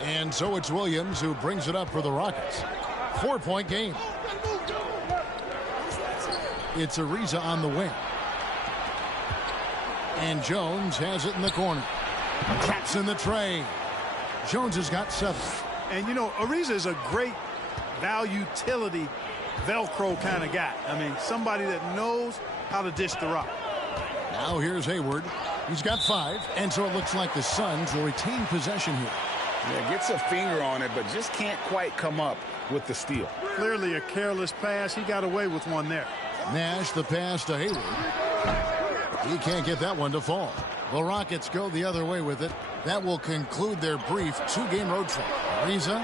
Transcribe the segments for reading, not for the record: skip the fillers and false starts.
And so it's Williams who brings it up for the Rockets. 4-point game. It's Ariza on the wing. And Jones has it in the corner. Traps in the tray. Jones has got 7. And, you know, Ariza is a great value-utility Velcro kind of guy. I mean, somebody that knows how to dish the rock. Now here's Hayward. He's got 5. And so it looks like the Suns will retain possession here. Yeah, gets a finger on it, but just can't quite come up with the steal. Clearly a careless pass. He got away with one there. Nash the pass to Hayward. He can't get that one to fall. The Rockets go the other way with it. That will conclude their brief 2-game road trip. Ariza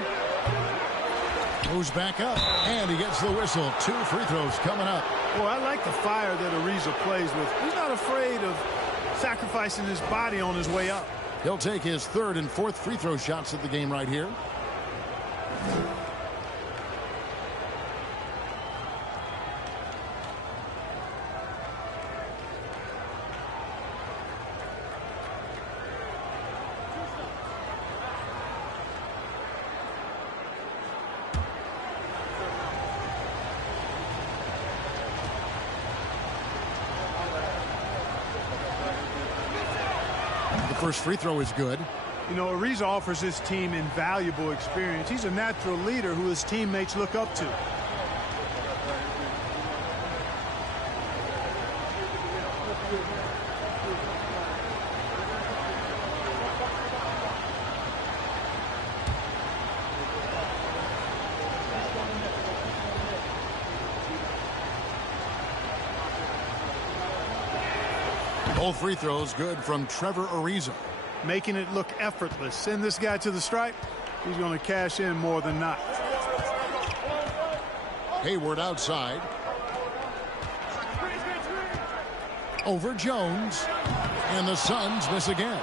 moves back up, and he gets the whistle. 2 free throws coming up. Well, I like the fire that Ariza plays with. He's not afraid of sacrificing his body on his way up. He'll take his 3rd and 4th free throw shots of the game right here. First free throw is good. You know, Ariza offers his team invaluable experience. He's a natural leader who his teammates look up to. Both free throws good from Trevor Ariza. Making it look effortless. Send this guy to the stripe. He's going to cash in more than not. Hayward outside. Over Jones. And the Suns miss again.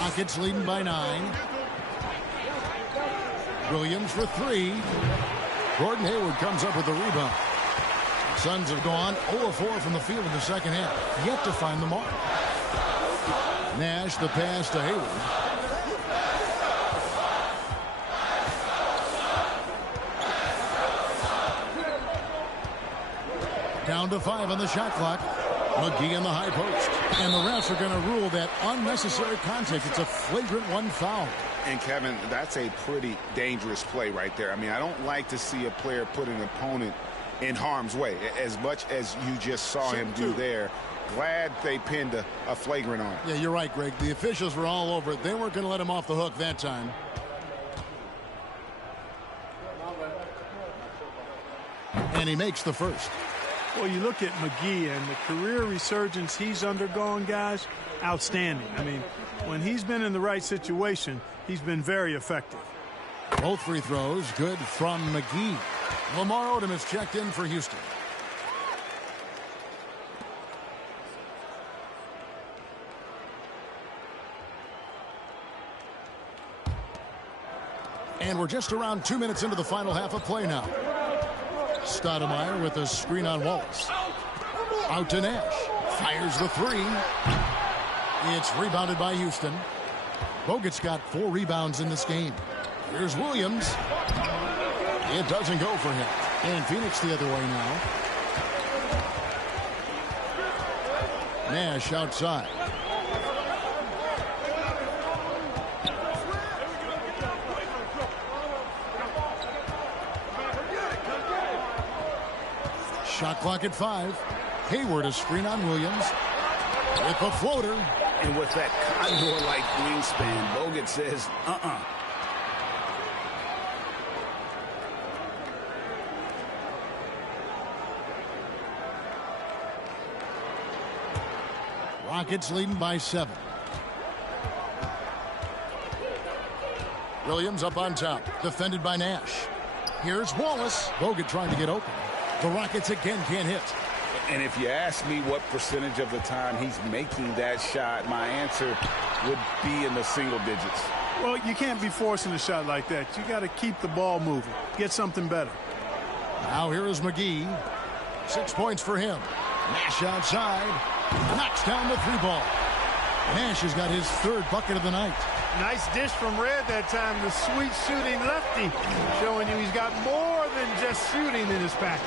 Rockets leading by 9. Williams for 3. Gordon Hayward comes up with the rebound. Suns have gone 0-4 from the field in the second half. Yet to find the mark. Nash the pass to Hayward. Down to 5 on the shot clock. McGee in the high post. And the refs are going to rule that unnecessary contact. It's a flagrant 1 foul. And, Kevin, that's a pretty dangerous play right there. I mean, I don't like to see a player put an opponent in harm's way, as much as you just saw him do there. Glad they pinned a flagrant on him. Yeah, you're right, Greg. The officials were all over it. They weren't going to let him off the hook that time. And he makes the first. Well, you look at McGee and the career resurgence he's undergone, guys, outstanding. I mean, when he's been in the right situation, he's been very effective. Both free throws good from McGee. Lamar Odom has checked in for Houston. And we're just around 2 minutes into the final half of play now. Stoudemire with a screen on Wallace. Out to Nash. Fires the 3. It's rebounded by Houston. Bogut's got 4 rebounds in this game. Here's Williams. It doesn't go for him. And Phoenix the other way now. Nash outside. Shot clock at 5. Hayward a screen on Williams. With a floater. And with that condor-like wingspan, Bogut says, Rockets leading by 7. Williams up on top. Defended by Nash. Here's Wallace. Bogut trying to get open. The Rockets again can't hit. And if you ask me what percentage of the time he's making that shot, my answer would be in the single digits. Well, you can't be forcing a shot like that. You got to keep the ball moving. Get something better. Now here is McGee. 6 points for him. Nash outside. Knocks down the 3 ball. Nash has got his 3rd bucket of the night. Nice dish from Red that time. The sweet shooting lefty, showing you he's got more than just shooting in his package.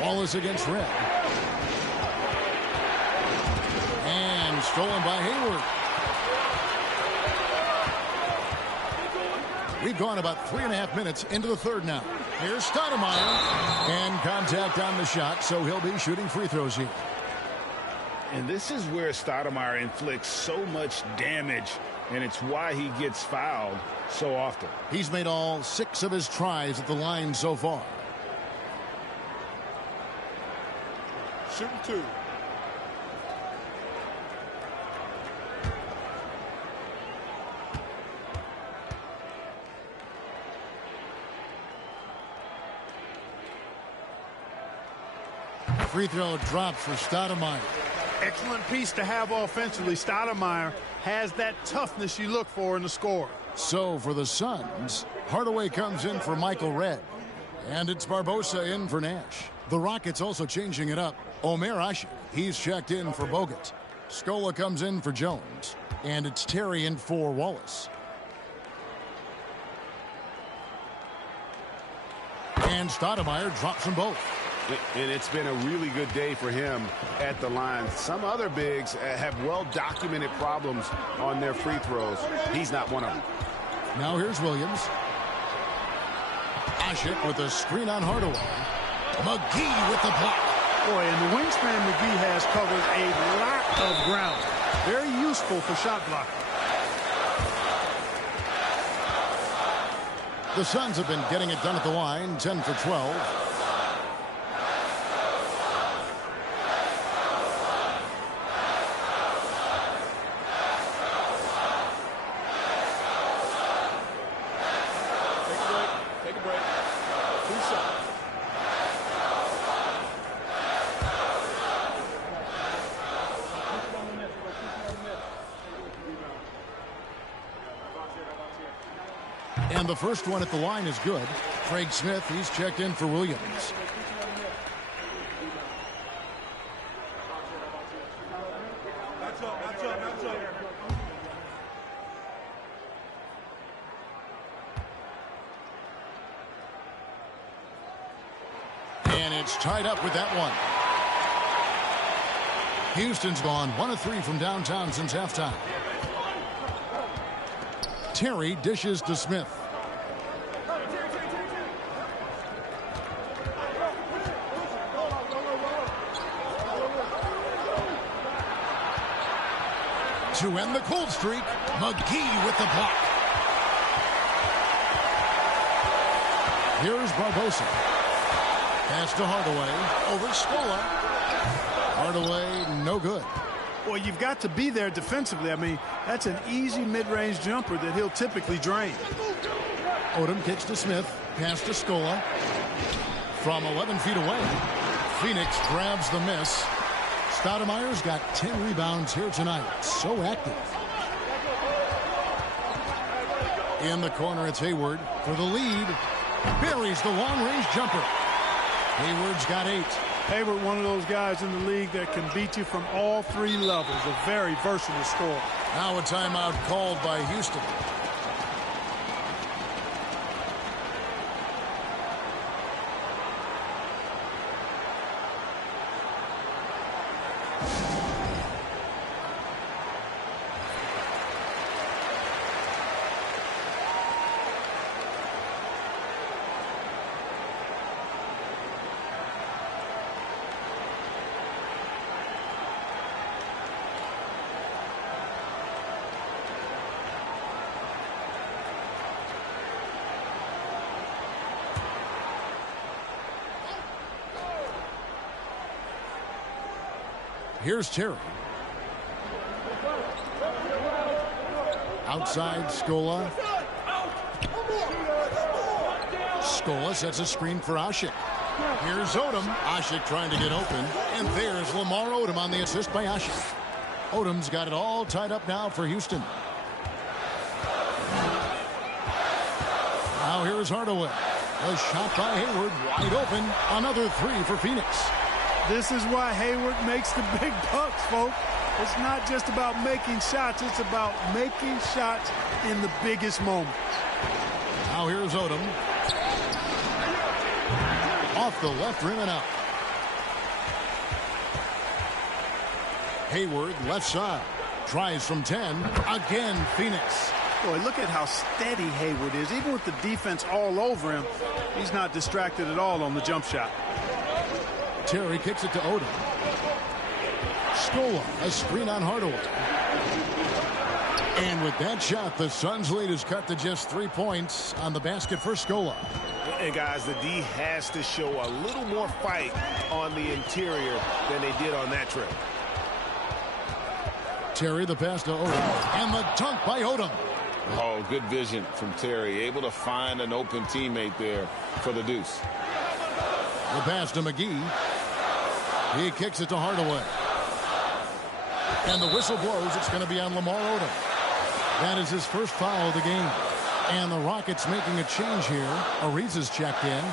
Wallace against Red. And stolen by Hayward. We've gone about 3.5 minutes into the 3rd now. Here's Stoudemire. And contact on the shot, so he'll be shooting free throws here. And this is where Stoudemire inflicts so much damage, and it's why he gets fouled so often. He's made all 6 of his tries at the line so far. Shooting 2. Free throw dropped for Stoudemire. Excellent piece to have offensively. Stoudemire has that toughness you look for in the score. So for the Suns, Hardaway comes in for Michael Redd. And it's Barbosa in for Nash. The Rockets also changing it up. Omer Asik, he's checked in for Bogut. Scola comes in for Jones. And it's Terry in for Wallace. And Stoudemire drops them both. And it's been a really good day for him at the line. Some other bigs have well-documented problems on their free throws. He's not one of them. Now here's Williams. Asik with a screen on Hardaway. McGee with the block. Boy, and the wingspan McGee has covered a lot of ground. Very useful for shot blocking. The Suns have been getting it done at the line, 10 for 12. And the first one at the line is good. Craig Smith, he's checked in for Williams. And it's tied up with that one. Houston's gone 1 of 3 from downtown since halftime. Terry dishes to Smith. To end the cold streak, McGee with the block. Here's Barbosa. Pass to Hardaway. Over Scola. Hardaway, no good. Well, you've got to be there defensively. I mean, that's an easy mid-range jumper that he'll typically drain. Odom kicks to Smith. Pass to Scola. From 11 feet away. Phoenix grabs the miss. Stoudemire's got 10 rebounds here tonight. So active. In the corner, it's Hayward for the lead. Buries the long-range jumper. Hayward's got 8. Hayward, one of those guys in the league that can beat you from all 3 levels. A very versatile scorer. Now a timeout called by Houston. Here's Terry. Outside, Scola. Scola sets a screen for Asik. Here's Odom. Asik trying to get open. And there's Lamar Odom on the assist by Asik. Odom's got it all tied up now for Houston. Now here's Hardaway. A shot by Hayward. Wide open. Another 3 for Phoenix. This is why Hayward makes the big bucks, folks. It's not just about making shots. It's about making shots in the biggest moments. Now here's Odom. Off the left rim and out. Hayward, left side. Tries from 10. Again, Phoenix. Boy, look at how steady Hayward is. Even with the defense all over him, he's not distracted at all on the jump shot. Terry kicks it to Odom. Scola, a screen on Hardaway. And with that shot, the Suns' lead is cut to just 3 points on the basket for Scola. And guys, the D has to show a little more fight on the interior than they did on that trip. Terry, the pass to Odom. And the dunk by Odom. Oh, good vision from Terry. Able to find an open teammate there for the deuce. The pass to McGee. He kicks it to Hardaway. And the whistle blows. It's going to be on Lamar Odom. That is his first foul of the game. And the Rockets making a change here. Ariza's checked in.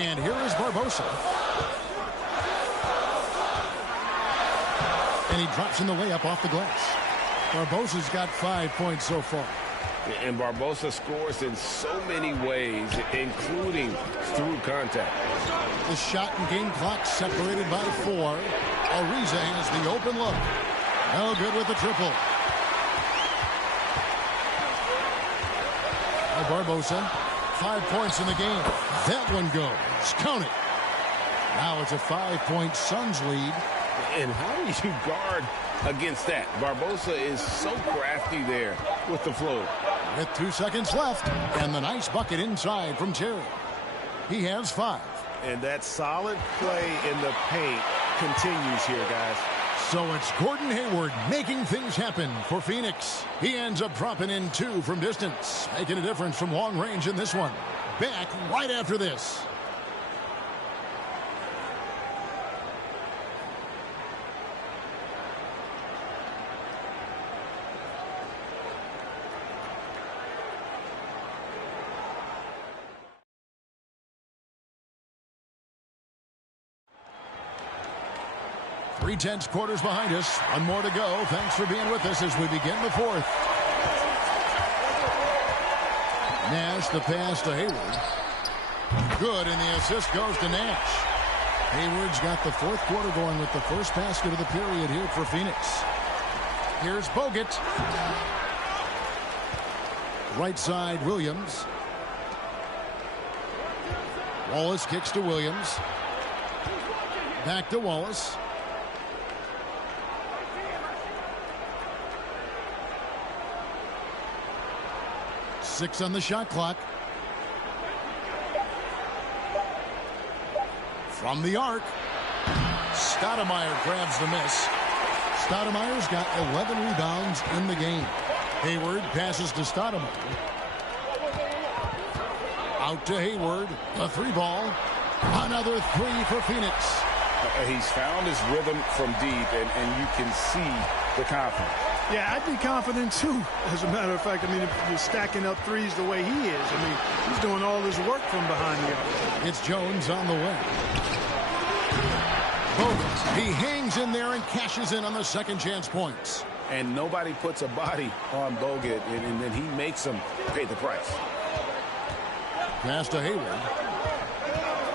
And here is Barbosa. And he drops in the layup off the glass. Barbosa's got 5 points so far. And Barbosa scores in so many ways, including through contact. The shot and game clock separated by 4. Ariza has the open look. No good with the triple. Barbosa, 5 points in the game. That one goes. Count it. Now it's a 5-point Suns lead. And how do you guard against that? Barbosa is so crafty there with the flow. With 2 seconds left, and the nice bucket inside from Terry. He has 5. And that solid play in the paint continues here, guys. So it's Gordon Hayward making things happen for Phoenix. He ends up dropping in 2 from distance, making a difference from long range in this one. Back right after this. Three-tenths quarters behind us. One more to go. Thanks for being with us as we begin the fourth. Nash, the pass to Hayward. Good, and the assist goes to Nash. Hayward's got the fourth quarter going with the first basket of the period here for Phoenix. Here's Bogut. Right side, Williams. Wallace kicks to Williams. Back to Wallace. Six on the shot clock. From the arc. Stoudemire grabs the miss. Stoudemire's got 11 rebounds in the game. Hayward passes to Stoudemire. Out to Hayward. The 3 ball. Another 3 for Phoenix. He's found his rhythm from deep, and you can see the confidence. Yeah, I'd be confident, too, as a matter of fact. I mean, if you're stacking up threes the way he is, I mean, he's doing all his work from behind the arc. It's Jones on the way. Bogut, he hangs in there and cashes in on the second chance points. And nobody puts a body on Bogut, and then he makes him pay the price. Pass to Hayward.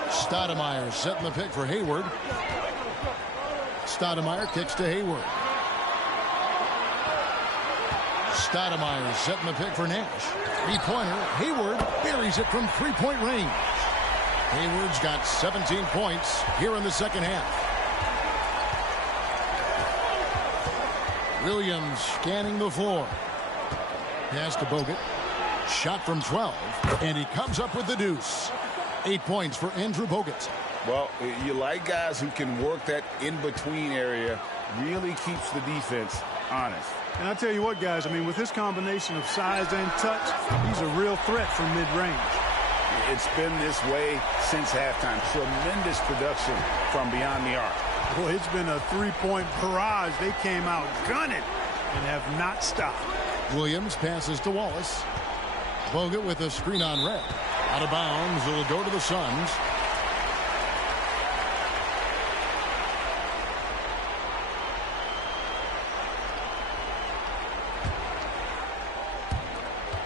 Stoudemire setting the pick for Hayward. Stoudemire kicks to Hayward. Stoudemire setting the pick for Nash. Three-pointer. Hayward buries it from three-point range. Hayward's got 17 points here in the second half. Williams scanning the floor. Pass to Bogut. Shot from 12. And he comes up with the deuce. 8 points for Andrew Bogut. Well, you like guys who can work that in-between area. Really keeps the defense honest. And I tell you what, guys, I mean, with his combination of size and touch, he's a real threat from mid-range. It's been this way since halftime. Tremendous production from beyond the arc. Boy, it's been a three-point barrage. They came out gunning and have not stopped. Williams passes to Wallace. Bogut with a screen on Red. Out of bounds. It'll go to the Suns.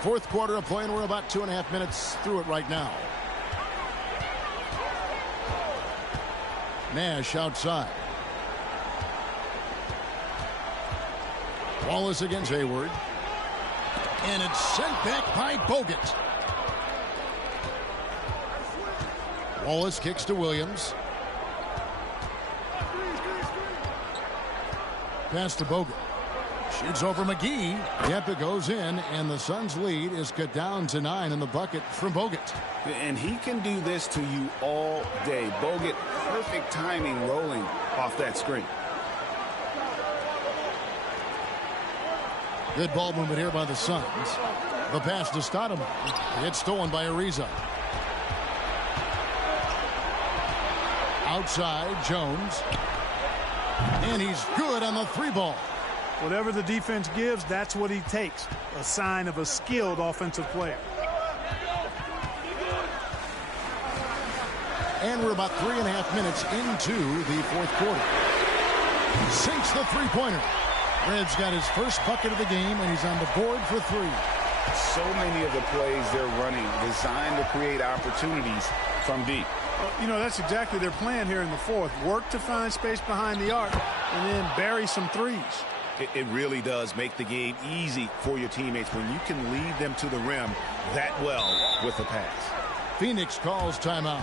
Fourth quarter of play, and we're about 2.5 minutes through it right now. Nash outside. Wallace against Hayward. And it's sent back by Bogut. Wallace kicks to Williams. Pass to Bogut. Shoots over McGee. Yep, it goes in, and the Suns' lead is cut down to 9 in the bucket from Bogut. And he can do this to you all day. Bogut, perfect timing rolling off that screen. Good ball movement here by the Suns. The pass to Stoudemire. It's stolen by Ariza. Outside, Jones. And he's good on the 3-ball. Whatever the defense gives, that's what he takes. A sign of a skilled offensive player. And we're about 3.5 minutes into the fourth quarter. Sinks the three-pointer. Red's got his first bucket of the game, and he's on the board for 3. So many of the plays they're running designed to create opportunities from deep. You know, that's exactly their plan here in the fourth. Work to find space behind the arc and then bury some threes. It really does make the game easy for your teammates when you can lead them to the rim that well with the pass. Phoenix calls timeout.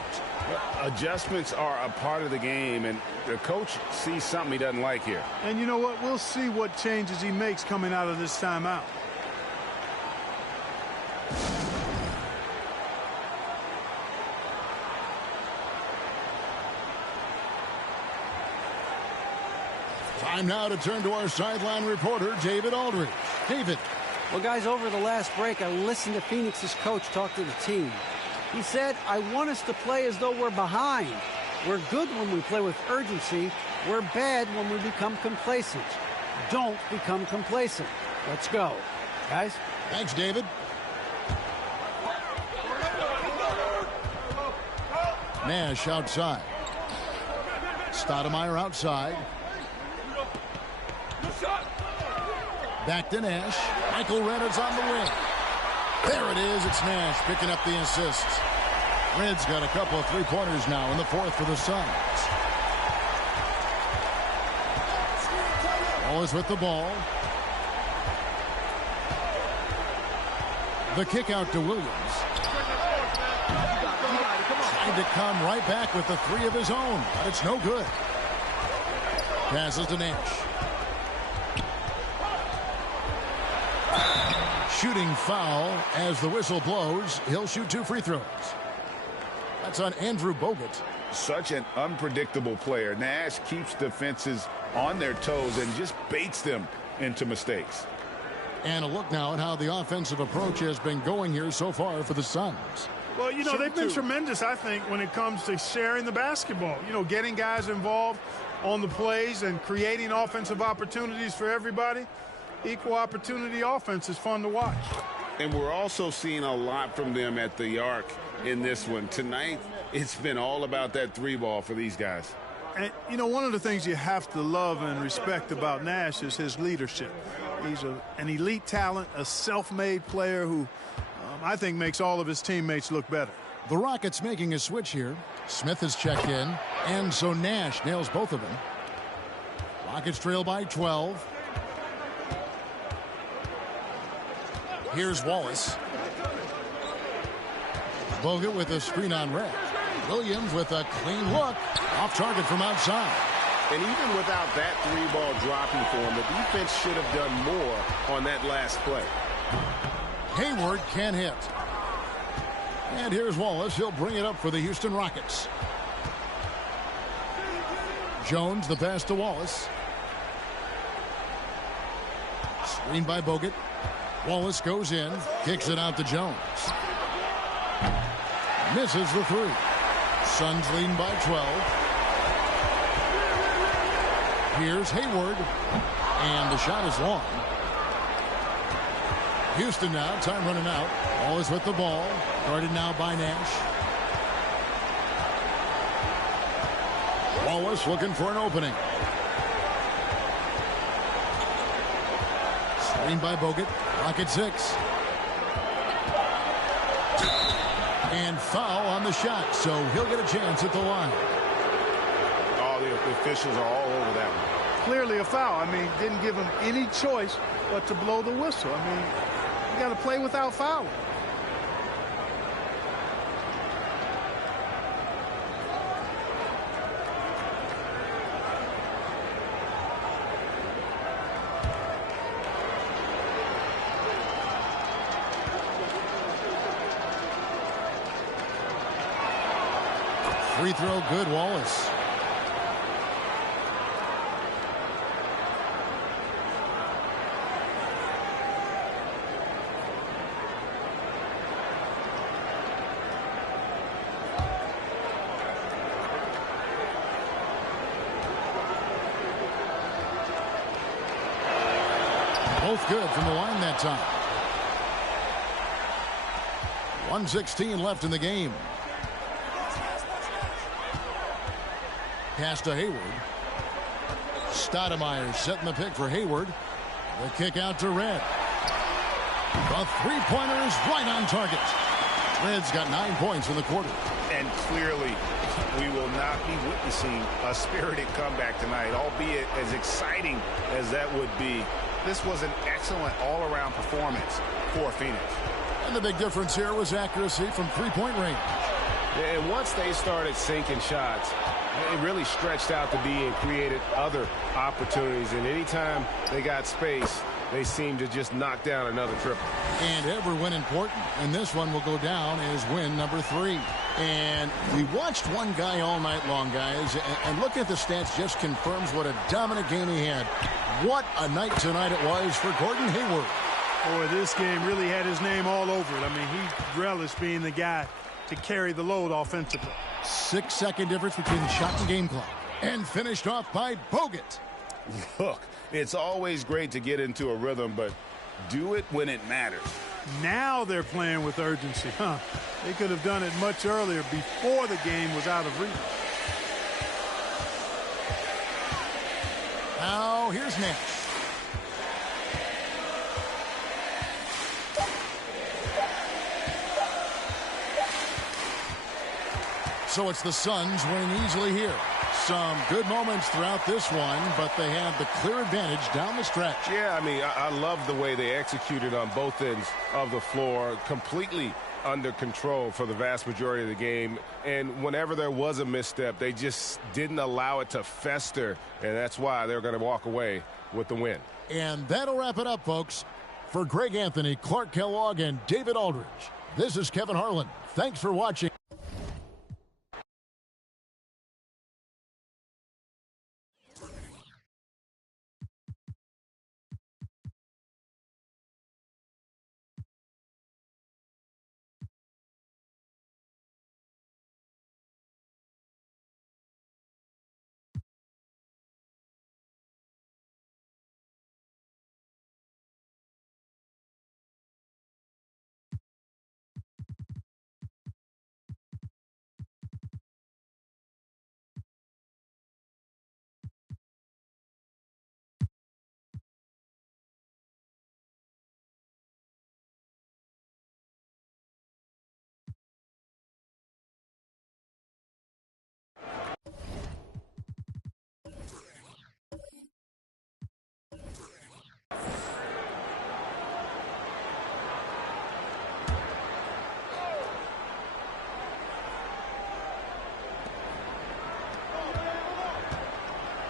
Adjustments are a part of the game, and the coach sees something he doesn't like here. And you know what? We'll see what changes he makes coming out of this timeout. Time now to turn to our sideline reporter, David Aldridge. David. Well, guys, over the last break, I listened to Phoenix's coach talk to the team. He said, I want us to play as though we're behind. We're good when we play with urgency. We're bad when we become complacent. Don't become complacent. Let's go. Guys? Thanks, David. Nash outside. Stoudemire outside. Back to Nash. Michael Renner's on the wing. There it is. It's Nash picking up the assist. Red's got a couple of three-pointers now in the fourth for the Suns. Wallace with the ball. The kick out to Williams. Trying to come right back with the 3 of his own, but it's no good. Passes to Nash. Shooting foul as the whistle blows. He'll shoot 2 free throws. That's on Andrew Bogut. Such an unpredictable player. Nash keeps defenses on their toes and just baits them into mistakes. And a look now at how the offensive approach has been going here so far for the Suns. Well, you know, they've been tremendous, I think, when it comes to sharing the basketball. You know, getting guys involved on the plays and creating offensive opportunities for everybody. Equal opportunity offense is fun to watch. And we're also seeing a lot from them at the arc in this one. Tonight, it's been all about that 3-ball for these guys. And, you know, one of the things you have to love and respect about Nash is his leadership. He's an elite talent, a self-made player who I think makes all of his teammates look better. The Rockets making a switch here. Smith has checked in, and so Nash nails both of them. Rockets trail by 12. Here's Wallace. Bogut with a screen on Red. Williams with a clean look. Off target from outside. And even without that 3-ball dropping for him, the defense should have done more on that last play. Hayward can hit. And here's Wallace. He'll bring it up for the Houston Rockets. Jones, the pass to Wallace. Screened by Bogut. Wallace goes in, kicks it out to Jones. Misses the 3. Suns leading by 12. Here's Hayward, and the shot is long. Houston now, time running out. Always with the ball. Guarded now by Nash. Wallace looking for an opening. Screen by Bogut. Clock at 6. And foul on the shot, so he'll get a chance at the line. Oh, the officials are all over that one. Clearly a foul. I mean, didn't give him any choice but to blow the whistle. I mean, you got to play without fouling. Free throw good, Wallace. Both good from the line that time. 1:16 left in the game. Pass to Hayward. Stoudemire setting the pick for Hayward. The kick out to Red. The three-pointer is right on target. Red's got 9 points in the quarter. And clearly, we will not be witnessing a spirited comeback tonight, albeit as exciting as that would be. This was an excellent all-around performance for Phoenix. And the big difference here was accuracy from three-point range. And once they started sinking shots, it really stretched out to be and created other opportunities. And anytime they got space, they seemed to just knock down another triple. And every win important. And this one will go down as win number 3. And we watched one guy all night long, guys. And looking at the stats just confirms what a dominant game he had. What a night tonight it was for Gordon Hayward. Boy, this game really had his name all over it. I mean, he relished being the guy to carry the load offensively. 6-second difference between shot and game clock. And finished off by Bogut. Look, it's always great to get into a rhythm, but do it when it matters. Now they're playing with urgency, huh? They could have done it much earlier before the game was out of reach. Now here's Nash. So it's the Suns winning easily here. Some good moments throughout this one, but they have the clear advantage down the stretch. Yeah, I mean, I love the way they executed on both ends of the floor, completely under control for the vast majority of the game. And whenever there was a misstep, they just didn't allow it to fester, and that's why they're going to walk away with the win. And that'll wrap it up, folks. For Greg Anthony, Clark Kellogg, and David Aldridge, this is Kevin Harlan. Thanks for watching.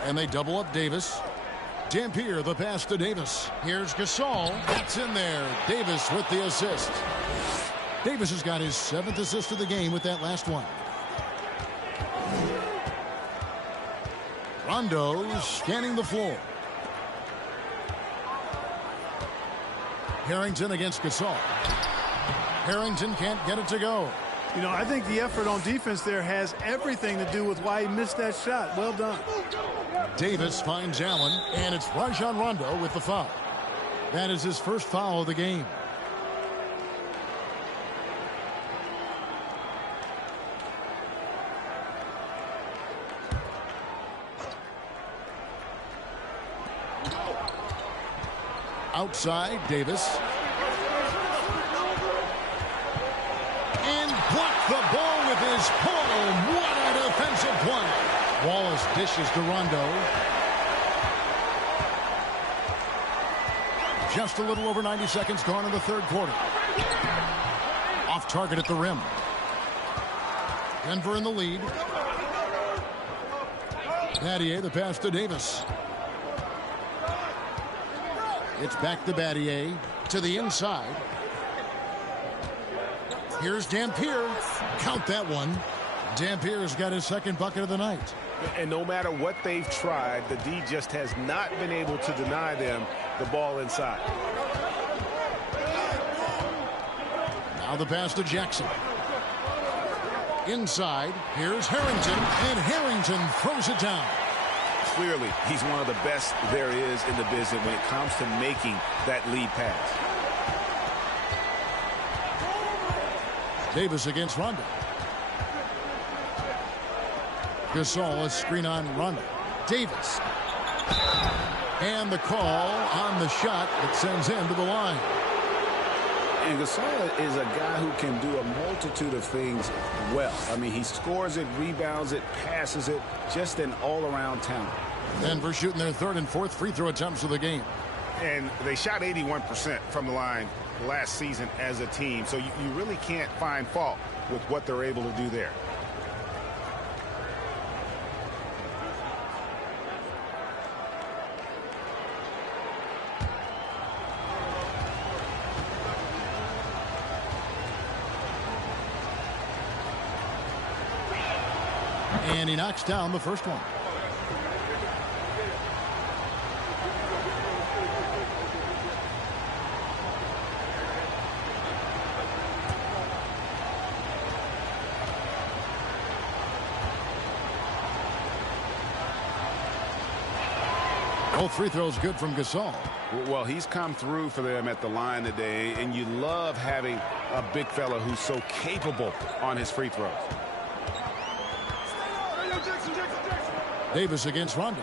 And they double up Davis. Dampier, the pass to Davis. Here's Gasol. That's in there. Davis with the assist. Davis has got his 7th assist of the game with that last one. Rondo scanning the floor. Harrington against Gasol. Harrington can't get it to go. You know, I think the effort on defense there has everything to do with why he missed that shot. Well done. Davis finds Allen, and it's Rajon Rondo with the foul. That is his first foul of the game. Outside, Davis. And blocked the ball with his palm. What a defensive play. Wallace dishes to Rondo. Just a little over 90 seconds gone in the third quarter. Off target at the rim. Denver in the lead. Battier, the pass to Davis. It's back to Battier to the inside. Here's Dampier. Count that one. Dampier's got his second bucket of the night. And no matter what they've tried, the D just has not been able to deny them the ball inside. Now the pass to Jackson. Inside, here's Harrington, and Harrington throws it down. Clearly, he's one of the best there is in the business when it comes to making that lead pass. Davis against Rondo. Gasol, a screen on Rondo. Davis. And the call on the shot that sends him to the line. And Gasol is a guy who can do a multitude of things well. I mean, he scores it, rebounds it, passes it, just an all-around talent. Denver shooting their third and fourth free throw attempts of the game. And they shot 81% from the line last season as a team, so you really can't find fault with what they're able to do there. And he knocks down the first one. Both free throws good from Gasol. Well, he's come through for them at the line today, and you love having a big fella who's so capable on his free throws. Davis against Rondo.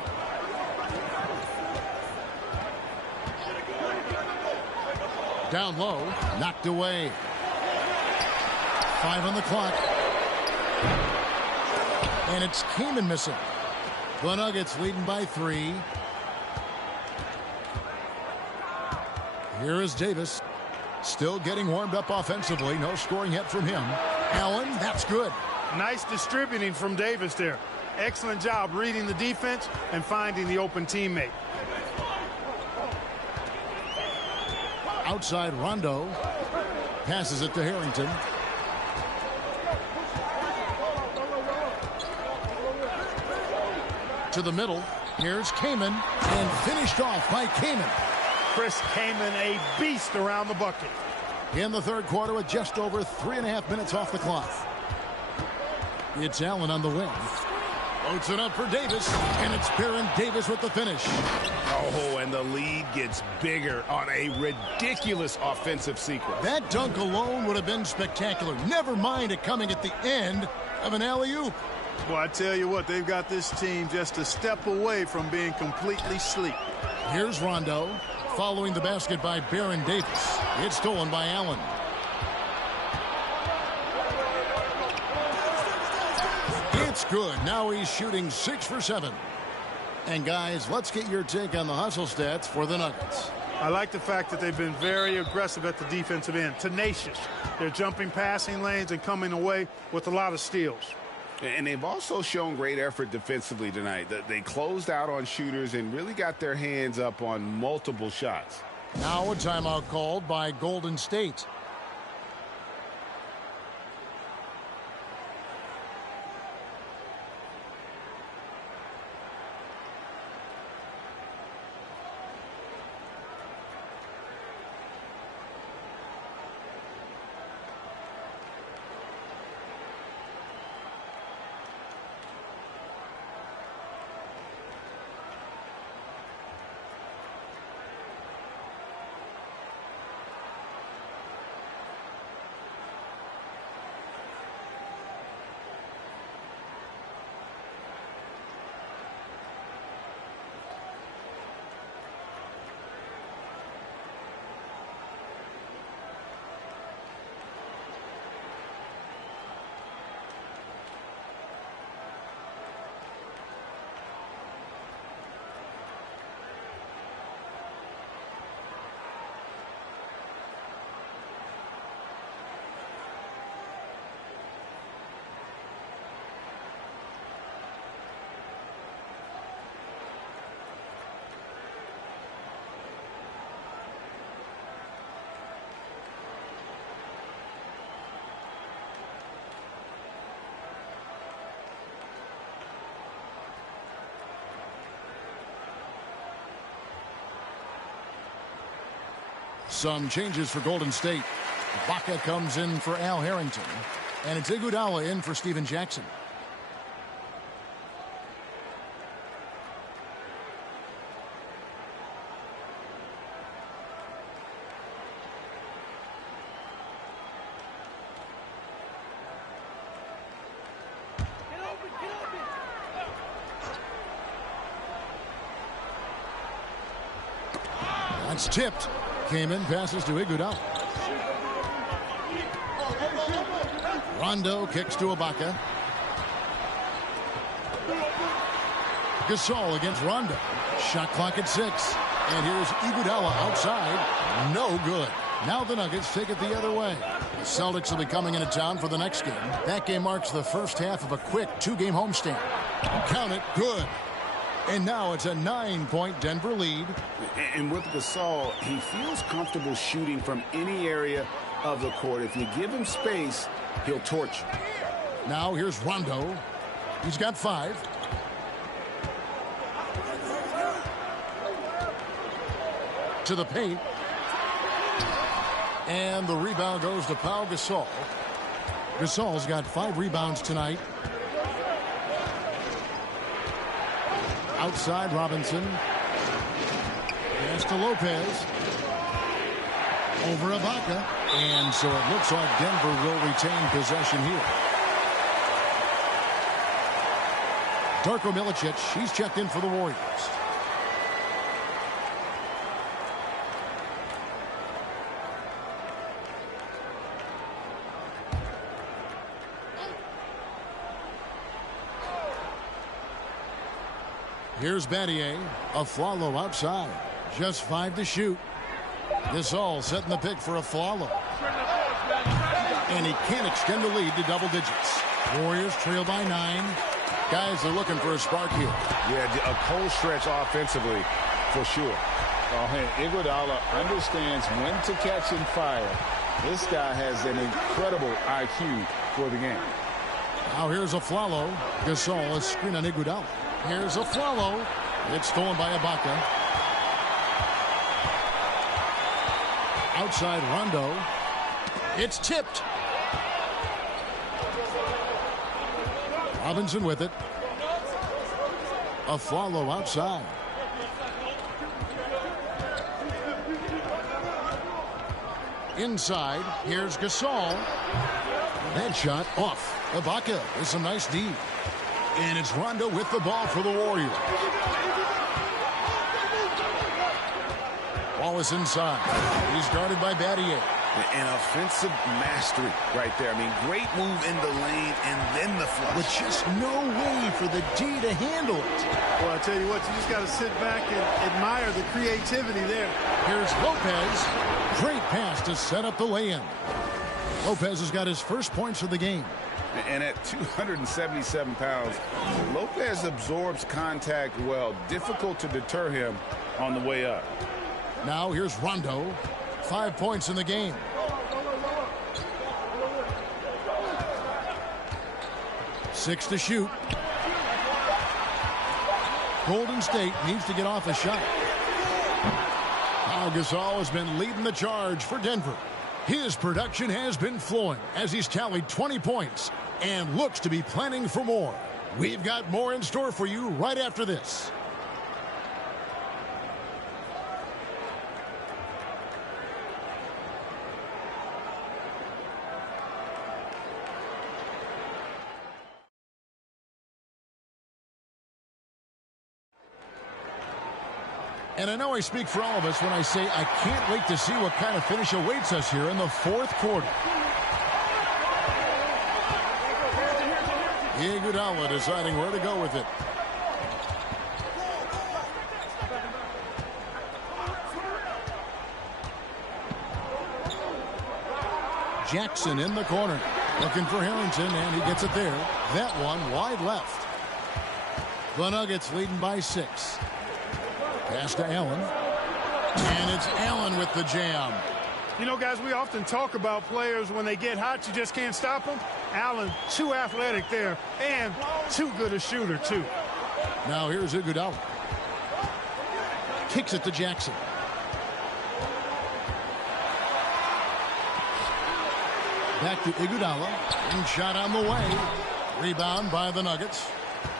Down low, knocked away. 5 on the clock. And it's Kaman missing. The Nuggets leading by 3. Here is Davis. Still getting warmed up offensively. No scoring yet from him. Allen, that's good. Nice distributing from Davis there. Excellent job reading the defense and finding the open teammate. Outside Rondo. Passes it to Harrington. To the middle. Here's Kaman. And finished off by Kaman. Chris Kaman, a beast around the bucket. In the third quarter with just over 3.5 minutes off the clock. It's Allen on the wing. Loads it up for Davis, and it's Baron Davis with the finish. Oh, and the lead gets bigger on a ridiculous offensive sequence. That dunk alone would have been spectacular. Never mind it coming at the end of an alley-oop. Well, I tell you what, they've got this team just a step away from being completely asleep. Here's Rondo, following the basket by Baron Davis. It's stolen by Allen. It's good. Now he's shooting 6 for 7. And guys, let's get your take on the hustle stats for the Nuggets. I like the fact that they've been very aggressive at the defensive end. Tenacious. They're jumping passing lanes and coming away with a lot of steals. And they've also shown great effort defensively tonight. They closed out on shooters and really got their hands up on multiple shots. Now a timeout called by Golden State. Some changes for Golden State. Baca comes in for Al Harrington. And it's Iguodala in for Steven Jackson. That's tipped. Came in, passes to Iguodala. Rondo kicks to Ibaka. Gasol against Rondo. Shot clock at 6. And here's Iguodala outside. No good. Now the Nuggets take it the other way. The Celtics will be coming into town for the next game. That game marks the first half of a quick 2-game homestand. Count it. Good. And now it's a 9-point Denver lead. And with Gasol, he feels comfortable shooting from any area of the court. If you give him space, he'll torch you. Now here's Rondo. He's got 5. To the paint. And the rebound goes to Pau Gasol. Gasol's got 5 rebounds tonight. Outside Robinson. Pass to Lopez. Over Ibaka. And so it looks like Denver will retain possession here. Darko Milicic, he's checked in for the Warriors. Here's Battier. Afflalo outside. Just 5 to shoot. Gasol setting the pick for Afflalo. And he can't extend the lead to double digits. Warriors trail by 9. Guys are looking for a spark here. Yeah, a cold stretch offensively for sure. Oh, hey, Iguodala understands when to catch and fire. This guy has an incredible IQ for the game. Now here's Afflalo. Gasol, a screen on Iguodala. Here's Afflalo. It's stolen by Ibaka. Outside Rondo. It's tipped. Robinson with it. Afflalo outside. Inside, here's Gasol. That shot off. Ibaka with some nice D. And it's Rondo with the ball for the Warriors. Wallace inside. He's guarded by Battier. An offensive mastery right there. I mean, great move in the lane and then the flush. With just no way for the D to handle it. Well, I tell you what, you just got to sit back and admire the creativity there. Here's Lopez. Great pass to set up the lay-in. Lopez has got his first points of the game. And at 277 pounds, Lopez absorbs contact well. Difficult to deter him on the way up. Now here's Rondo. 5 points in the game. Six to shoot. Golden State needs to get off a shot. Pau Gasol has been leading the charge for Denver. His production has been flowing as he's tallied 20 points and looks to be planning for more. We've got more in store for you right after this. And I know I speak for all of us when I say I can't wait to see what kind of finish awaits us here in the fourth quarter. Iguodala deciding where to go with it. Jackson in the corner. Looking for Harrington, and he gets it there. That one wide left. The Nuggets leading by 6. Pass to Allen. And it's Allen with the jam. You know, guys, we often talk about players when they get hot, you just can't stop them. Allen, too athletic there, and too good a shooter, too. Now here's Iguodala. Kicks it to Jackson. Back to Iguodala. And shot on the way. Rebound by the Nuggets.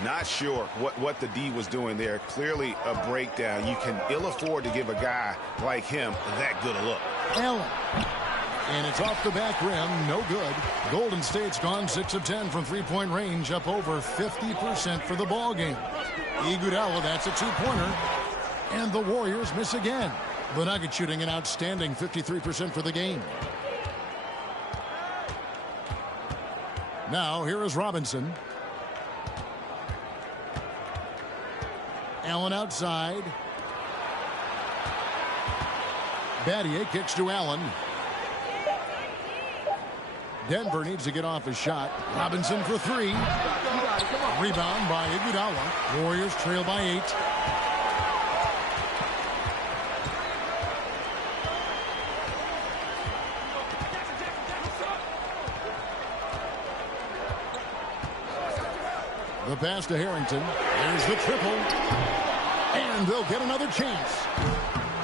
Not sure what the D was doing there. Clearly a breakdown. You can ill afford to give a guy like him that good a look. Allen. And it's off the back rim. No good. Golden State's gone 6 of 10 from three-point range, up over 50% for the ball game. Iguodala, that's a two-pointer. And the Warriors miss again. The Nuggets shooting an outstanding 53% for the game. Now, here is Robinson. Allen outside. Battier kicks to Allen. Denver needs to get off his shot. Robinson for three. Rebound by Iguodala. Warriors trail by 8. The pass to Harrington. There's the triple. And they'll get another chance.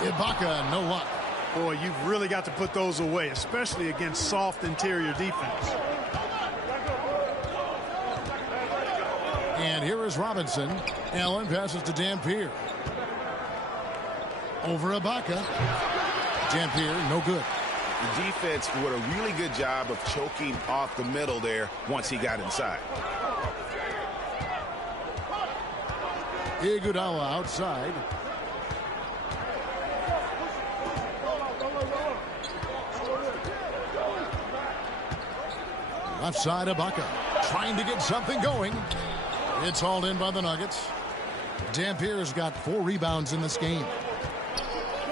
Ibaka, no luck. Boy, you've really got to put those away, especially against soft interior defense. And here is Robinson. Allen passes to Dampier. Over Ibaka. Dampier, no good. The defense did a really good job of choking off the middle there once he got inside. Iguodala outside. Left side, Ibaka trying to get something going. It's hauled in by the Nuggets. Dampier's got 4 rebounds in this game.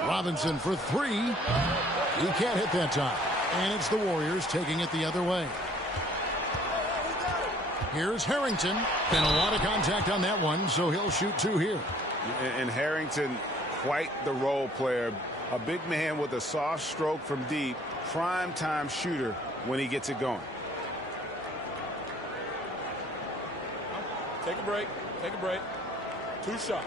Robinson for 3. He can't hit that time. And it's the Warriors taking it the other way. Here's Harrington. Been a lot of contact on that one, so he'll shoot 2 here. And Harrington, quite the role player. A big man with a soft stroke from deep. Prime time shooter when he gets it going. Take a break. Take a break. 2 shots.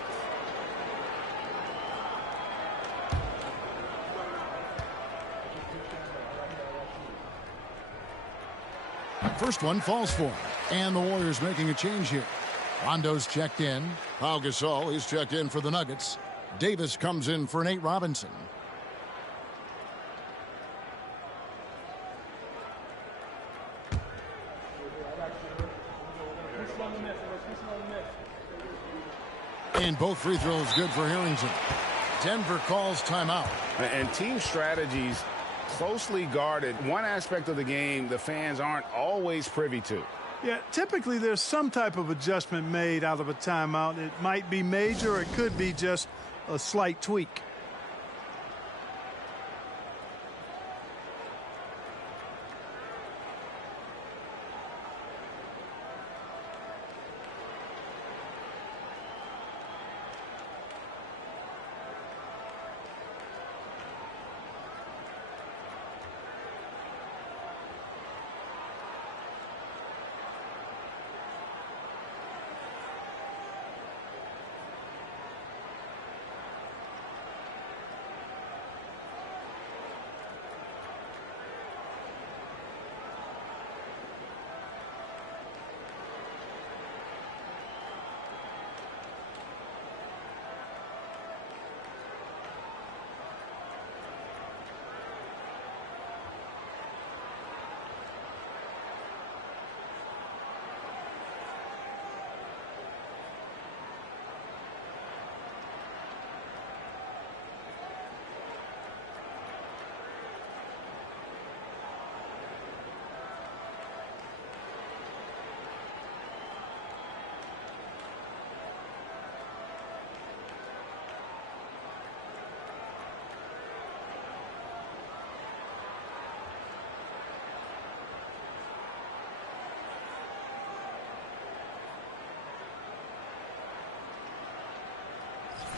First one falls for him. And the Warriors making a change here. Rondo's checked in. Pau Gasol is checked in for the Nuggets. Davis comes in for Nate Robinson. And both free throws good for Harrington. Denver calls timeout. And team strategies closely guarded. One aspect of the game the fans aren't always privy to. Yeah, typically there's some type of adjustment made out of a timeout. It might be major, or it could be just a slight tweak.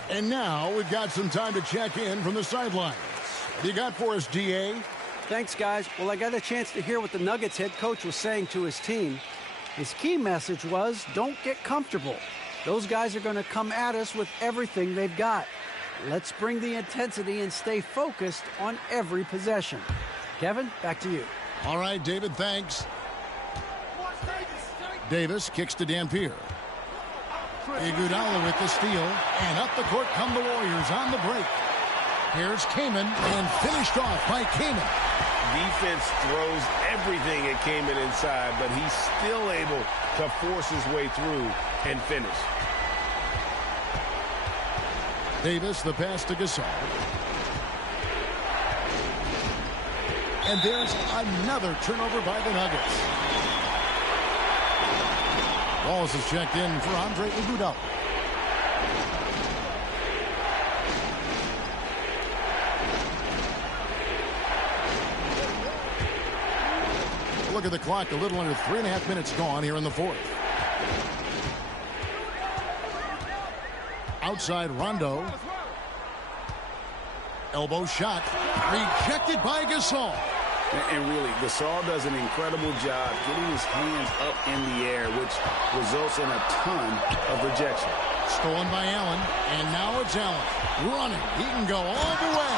And now we've got some time to check in from the sidelines. What do you got for us, DA? Thanks, guys. Well, I got a chance to hear what the Nuggets head coach was saying to his team. His key message was, don't get comfortable. Those guys are going to come at us with everything they've got. Let's bring the intensity and stay focused on every possession. Kevin, back to you. All right, David, thanks. Davis kicks to Dampier. Iguodala with the steal, and up the court come the Warriors on the break. Here's Kaman, and finished off by Kaman. Defense throws everything at Kaman inside, but he's still able to force his way through and finish. Davis, the pass to Gasol. And there's another turnover by the Nuggets. Wallace is checked in for Andre Iguodala. Look at the clock, a little under 3.5 minutes gone here in the fourth. Outside Rondo. Elbow shot. Rejected by Gasol. And really, Gasol does an incredible job getting his hands up in the air, which results in a ton of rejection. Stolen by Allen, and now it's Allen. Running. He can go all the way.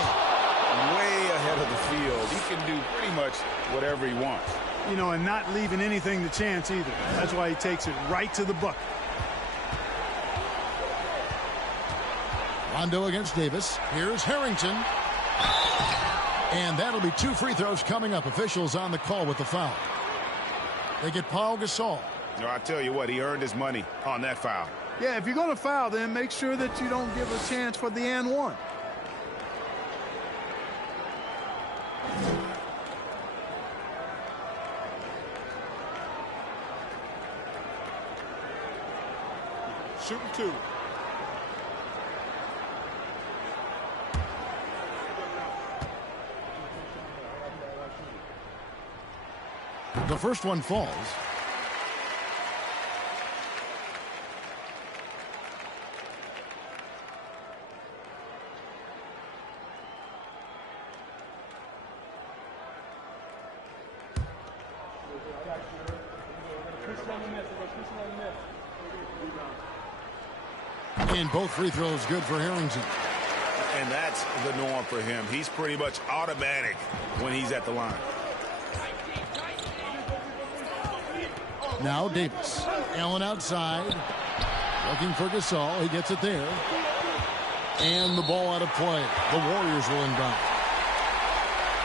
Way ahead of the field. He can do pretty much whatever he wants. You know, and not leaving anything to chance either. That's why he takes it right to the bucket. Rondo against Davis. Here's Harrington. And that'll be 2 free throws coming up. Officials on the call with the foul. They get Paul Gasol. No, I tell you what, he earned his money on that foul. Yeah, if you're going to foul, then make sure that you don't give a chance for the and one. Shooting 2. The first one falls. And both free throws good for Harrington. And that's the norm for him. He's pretty much automatic when he's at the line. Now Davis. Allen outside. Looking for Gasol. He gets it there. And the ball out of play. The Warriors will inbound.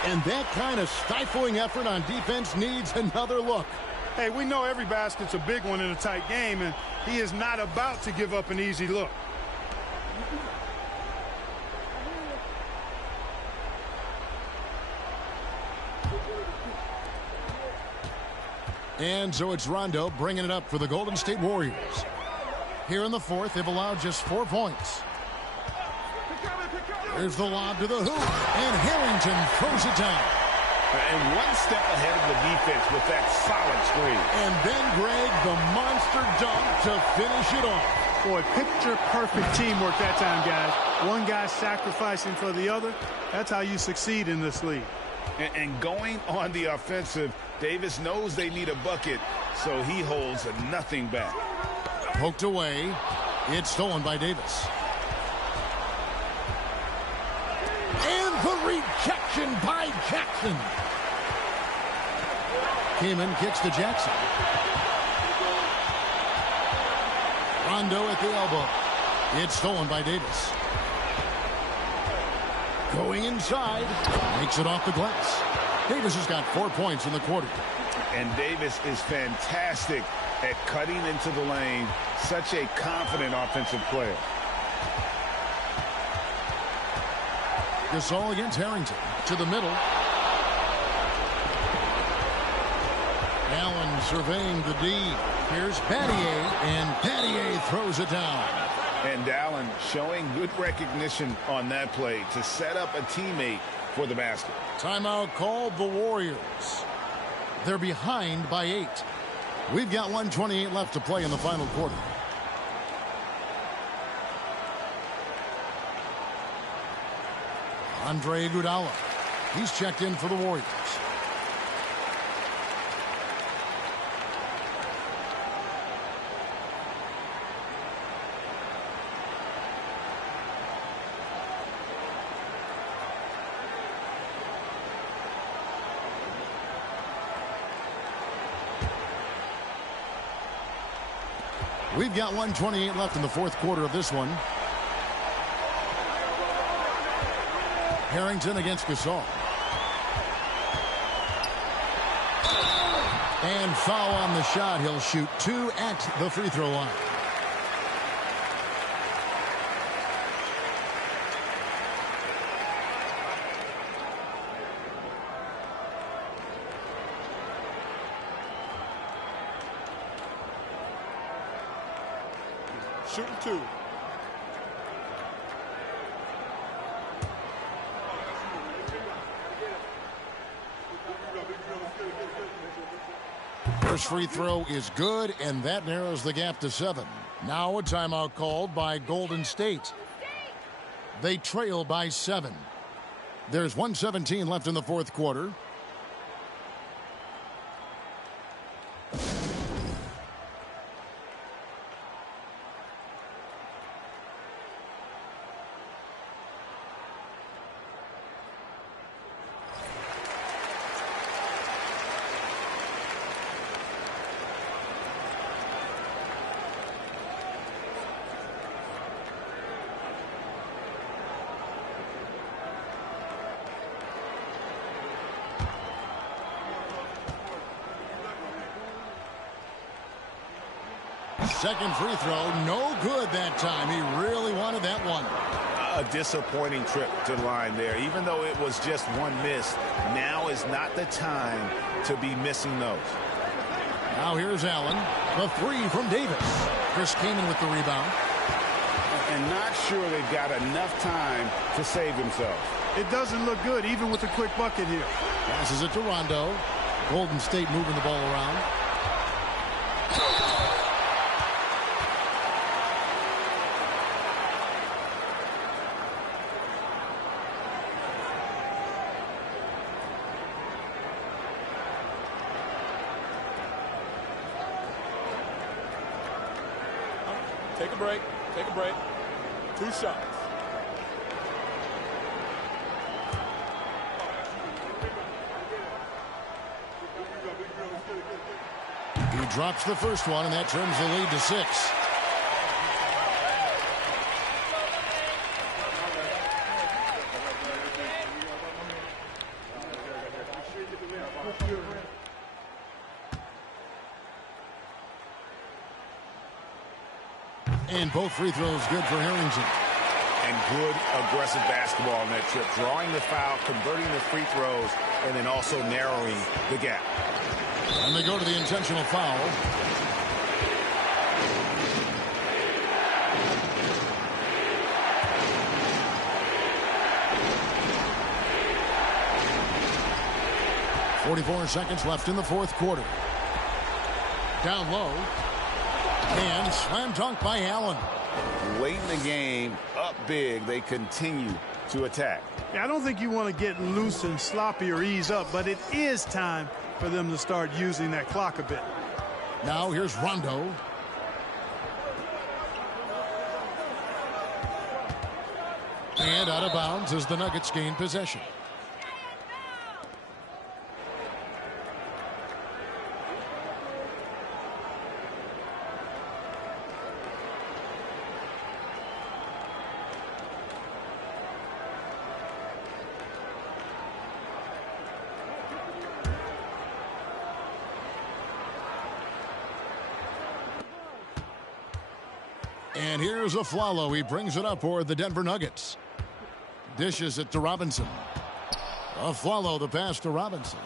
And that kind of stifling effort on defense needs another look. Hey, we know every basket's a big one in a tight game, and he is not about to give up an easy look. And so it's Rondo bringing it up for the Golden State Warriors. Here in the fourth, they've allowed just 4 points. Here's the lob to the hoop, and Harrington throws it down. And one step ahead of the defense with that solid screen. And then, Greg, the monster dunk to finish it off. Boy, picture-perfect teamwork that time, guys. One guy sacrificing for the other. That's how you succeed in this league. And going on the offensive, Davis knows they need a bucket, so he holds nothing back. Poked away. It's stolen by Davis. And the rejection by Jackson. Kaman kicks to Jackson. Rondo at the elbow. It's stolen by Davis. Going inside. Makes it off the glass. Davis has got 4 points in the quarter. And Davis is fantastic at cutting into the lane. Such a confident offensive player. Gasol against Harrington. To the middle. Allen surveying the D. Here's Pattier, and Pattier throws it down. And Allen showing good recognition on that play to set up a teammate for the basket. Timeout called the Warriors. They're behind by 8. We've got 1:28 left to play in the final quarter. Andre Iguodala. He's checked in for the Warriors. We've got 1:28 left in the fourth quarter of this one. Harrington against Gasol. And foul on the shot. He'll shoot 2 at the free throw line. Shooting 2. First free throw is good, and that narrows the gap to 7. Now a timeout called by Golden State. They trail by 7. There's 1:17 left in the fourth quarter. Second free throw, no good that time. He really wanted that one. A disappointing trip to the line there. Even though it was just one miss, now is not the time to be missing those. Now here's Allen. The 3 from Davis. Chris Kaman with the rebound. And not sure they've got enough time to save themselves. It doesn't look good, even with a quick bucket here. Passes it to Rondo. Golden State moving the ball around. Take a break. Take a break. 2 shots. He drops the first one, and that turns the lead to 6. And both free throws good for Harrington. And good aggressive basketball on that trip. Drawing the foul, converting the free throws, and then also narrowing the gap. And they go to the intentional foul. .44 seconds left in the fourth quarter. Down low. And slam dunk by Allen. Late in the game, up big, they continue to attack. Yeah, I don't think you want to get loose and sloppy or ease up, but it is time for them to start using that clock a bit. Now here's Rondo. And out of bounds as the Nuggets gain possession. And here's Aflalo. He brings it up for the Denver Nuggets. Dishes it to Robinson. Aflalo, the pass to Robinson.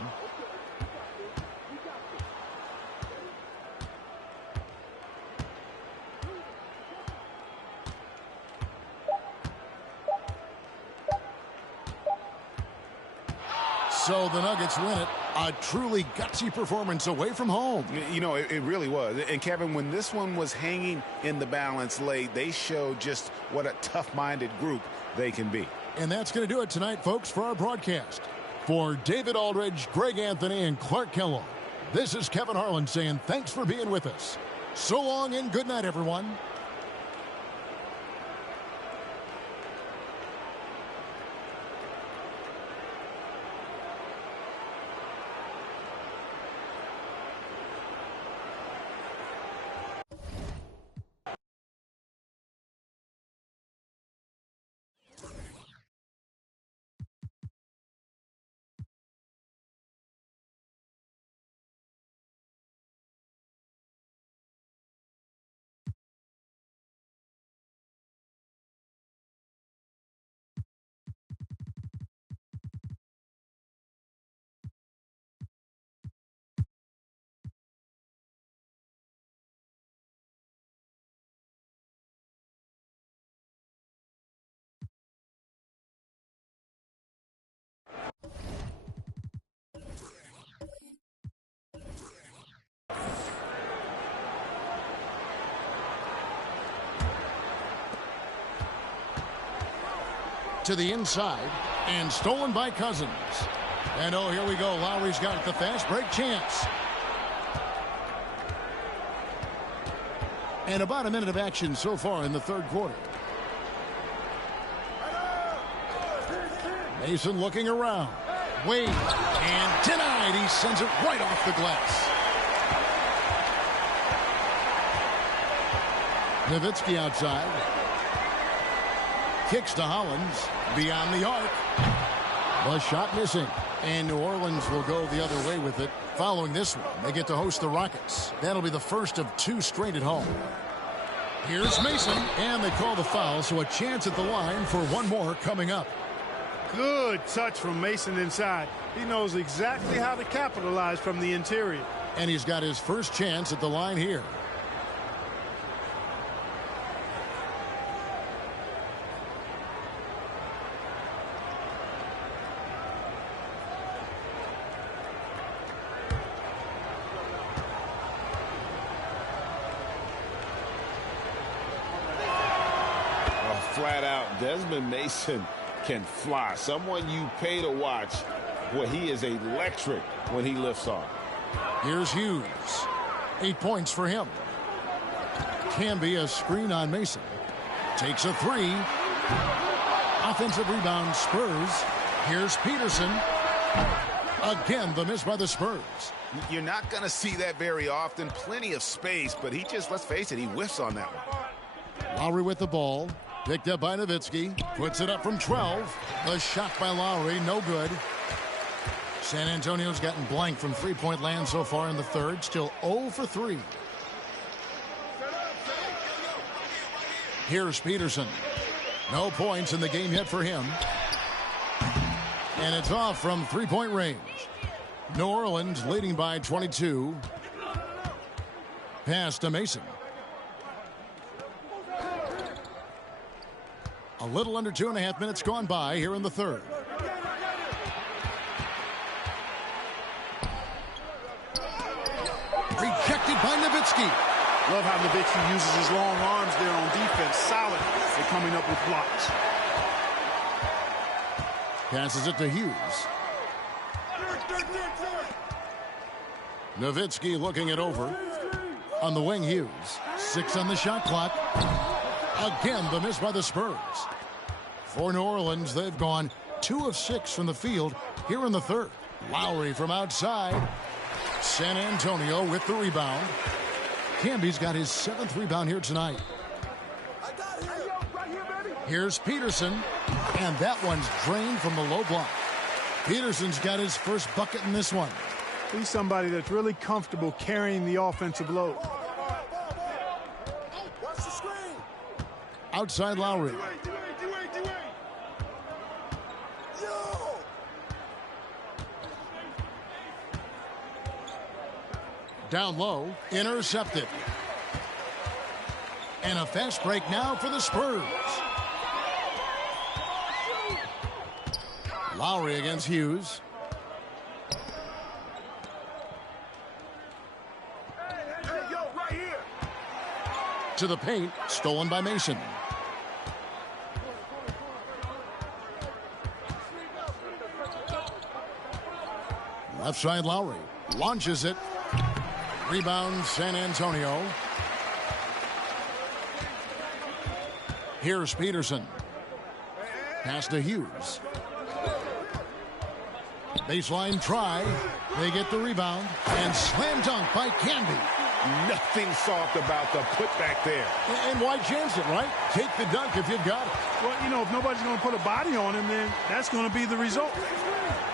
So the Nuggets win it. A truly gutsy performance away from home. You know, it really was. And, Kevin, when this one was hanging in the balance late, they showed just what a tough-minded group they can be. And that's going to do it tonight, folks, for our broadcast. For David Aldridge, Greg Anthony, and Clark Kellogg, this is Kevin Harlan saying thanks for being with us. So long and good night, everyone. To the inside, and stolen by Cousins. And oh, here we go. Lowry's got the fast break chance. And about a minute of action so far in the third quarter. Mason looking around. Wade, and denied. He sends it right off the glass. Nowitzki outside. Kicks to Hollins. Beyond the arc. The shot missing. And New Orleans will go the other way with it. Following this one, they get to host the Rockets. That'll be the first of 2 straight at home. Here's Mason, and they call the foul, so a chance at the line for one more coming up. Good touch from Mason inside. He knows exactly how to capitalize from the interior. And he's got his first chance at the line here. Flat out, Desmond Mason can fly. Someone you pay to watch. Well, he is electric when he lifts off. Here's Hughes. 8 points for him. Can be a screen on Mason. Takes a 3. Offensive rebound, Spurs. Here's Peterson. Again, the miss by the Spurs. You're not going to see that very often. Plenty of space, but he just, let's face it, he whiffs on that one. Lowry with the ball. Picked up by Nowitzki. Puts it up from 12. The shot by Lowry, no good. San Antonio's gotten blank from three-point land so far in the third. Still 0 for 3. Here's Peterson. No points in the game yet for him. And it's off from three-point range. New Orleans leading by 22. Pass to Mason. A little under 2.5 minutes gone by here in the third. Rejected by Nowitzki. Love how Nowitzki uses his long arms there on defense. Solid. They're coming up with blocks. Passes it to Hughes. Nowitzki looking it over. On the wing, Hughes. 6 on the shot clock. Again, the miss by the Spurs. For New Orleans, they've gone 2 of 6 from the field here in the third. Lowry from outside. San Antonio with the rebound. Camby's got his 7th rebound here tonight. Here's Peterson, and that one's drained from the low block. Peterson's got his first bucket in this one. He's somebody that's really comfortable carrying the offensive load. Outside Lowry. Down low, intercepted. And a fast break now for the Spurs. Lowry against Hughes. To the paint, stolen by Mason. Left side Lowry launches it. Rebound San Antonio. Here's Peterson. Pass to Hughes. Baseline try. They get the rebound. And slam dunk by Camby. Nothing soft about the putback there. And why chance it, right? Take the dunk if you've got it. Well, you know, if nobody's going to put a body on him, then that's going to be the result.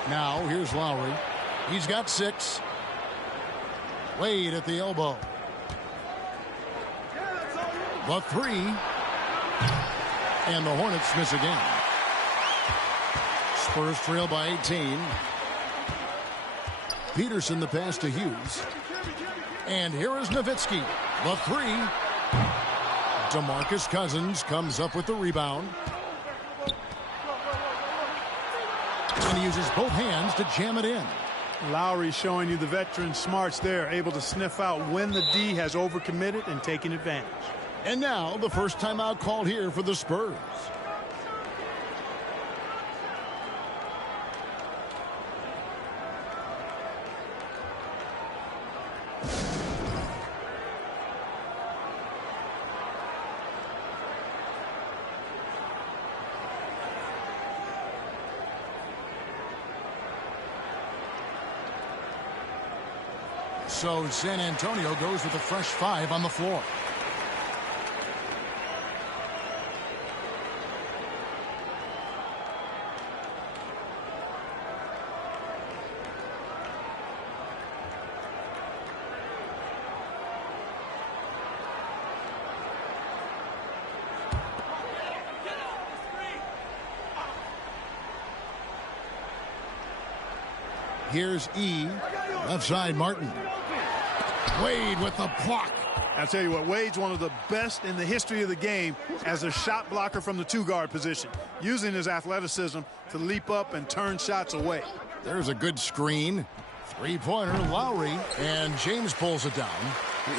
Now, here's Lowry. He's got 6. Wade at the elbow. The 3. And the Hornets miss again. Spurs trail by 18. Peterson the pass to Hughes. And here is Nowitzki. The 3. DeMarcus Cousins comes up with the rebound. And he uses both hands to jam it in. Lowry showing you the veteran smarts there, able to sniff out when the D has overcommitted and taking advantage. And now the first timeout called here for the Spurs. So San Antonio goes with a fresh 5 on the floor. Here's E. Left side, Martin. Wade with the block. I'll tell you what, Wade's one of the best in the history of the game as a shot blocker from the 2-guard position, using his athleticism to leap up and turn shots away. There's a good screen. Three-pointer, Lowry, and James pulls it down.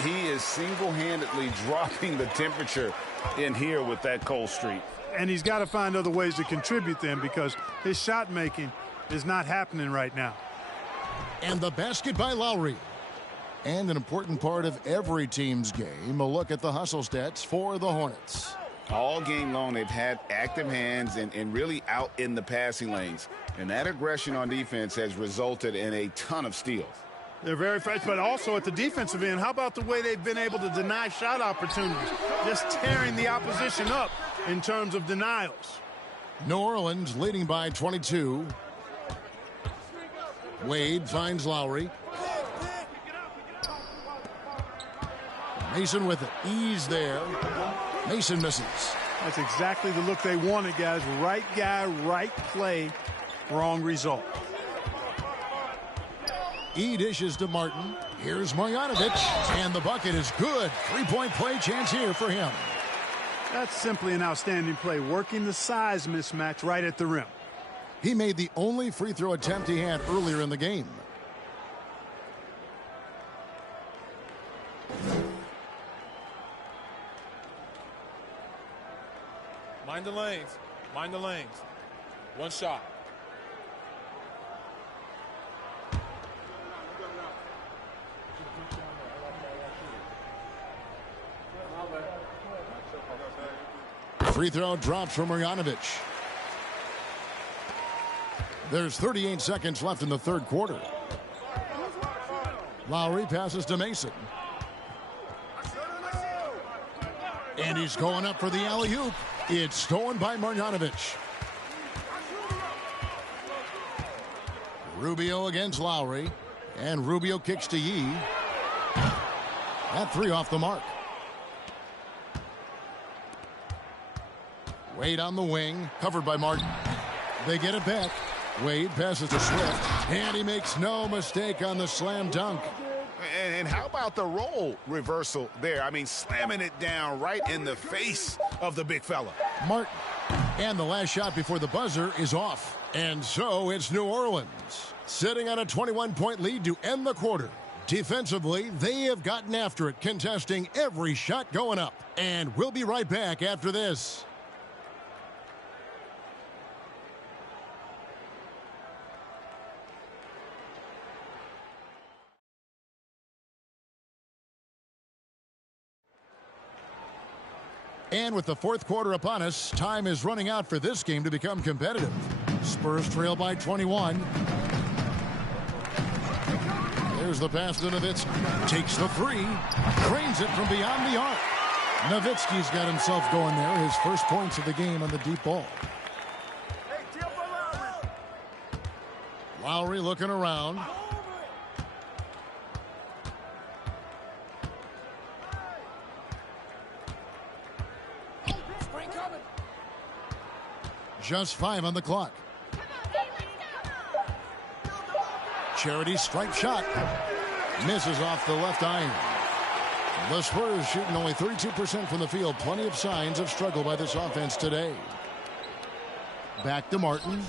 He is single-handedly dropping the temperature in here with that cold streak. And he's got to find other ways to contribute then, because his shot making is not happening right now. And the basket by Lowry. And an important part of every team's game, a look at the hustle stats for the Hornets. All game long, they've had active hands and really out in the passing lanes. And that aggression on defense has resulted in a ton of steals. They're very fresh, but also at the defensive end, how about the way they've been able to deny shot opportunities? Just tearing the opposition up in terms of denials. New Orleans leading by 22. Wade finds Lowry. Mason with it. Ease there. Mason misses. That's exactly the look they wanted, guys. Right guy, right play, wrong result. E dishes to Martin. Here's Marjanovic, and the bucket is good. Three-point play chance here for him. That's simply an outstanding play, working the size mismatch right at the rim. He made the only free throw attempt he had earlier in the game. Mind the lanes. Mind the lanes. One shot. Free throw drops from Marjanovic. There's 38 seconds left in the third quarter. Lowry passes to Mason. And he's going up for the alley-oop. It's stolen by Marjanovic. Rubio against Lowry. And Rubio kicks to Yee. That three off the mark. Wade on the wing, covered by Martin. They get it back. Wade passes to Swift, and he makes no mistake on the slam dunk. And how about the role reversal there? I mean, slamming it down right in the face of the big fella. Martin. And the last shot before the buzzer is off. And so it's New Orleans, sitting on a 21-point lead to end the quarter. Defensively, they have gotten after it, contesting every shot going up. And we'll be right back after this. And with the fourth quarter upon us, time is running out for this game to become competitive. Spurs trail by 21. There's the pass to Nowitzki. Takes the three. Drains it from beyond the arc. Nowitzki's got himself going there. His first points of the game on the deep ball. Lowry looking around. Just 5 on the clock. Charity strike shot. Misses off the left iron. The Spurs shooting only 32% from the field. Plenty of signs of struggle by this offense today. Back to Martin.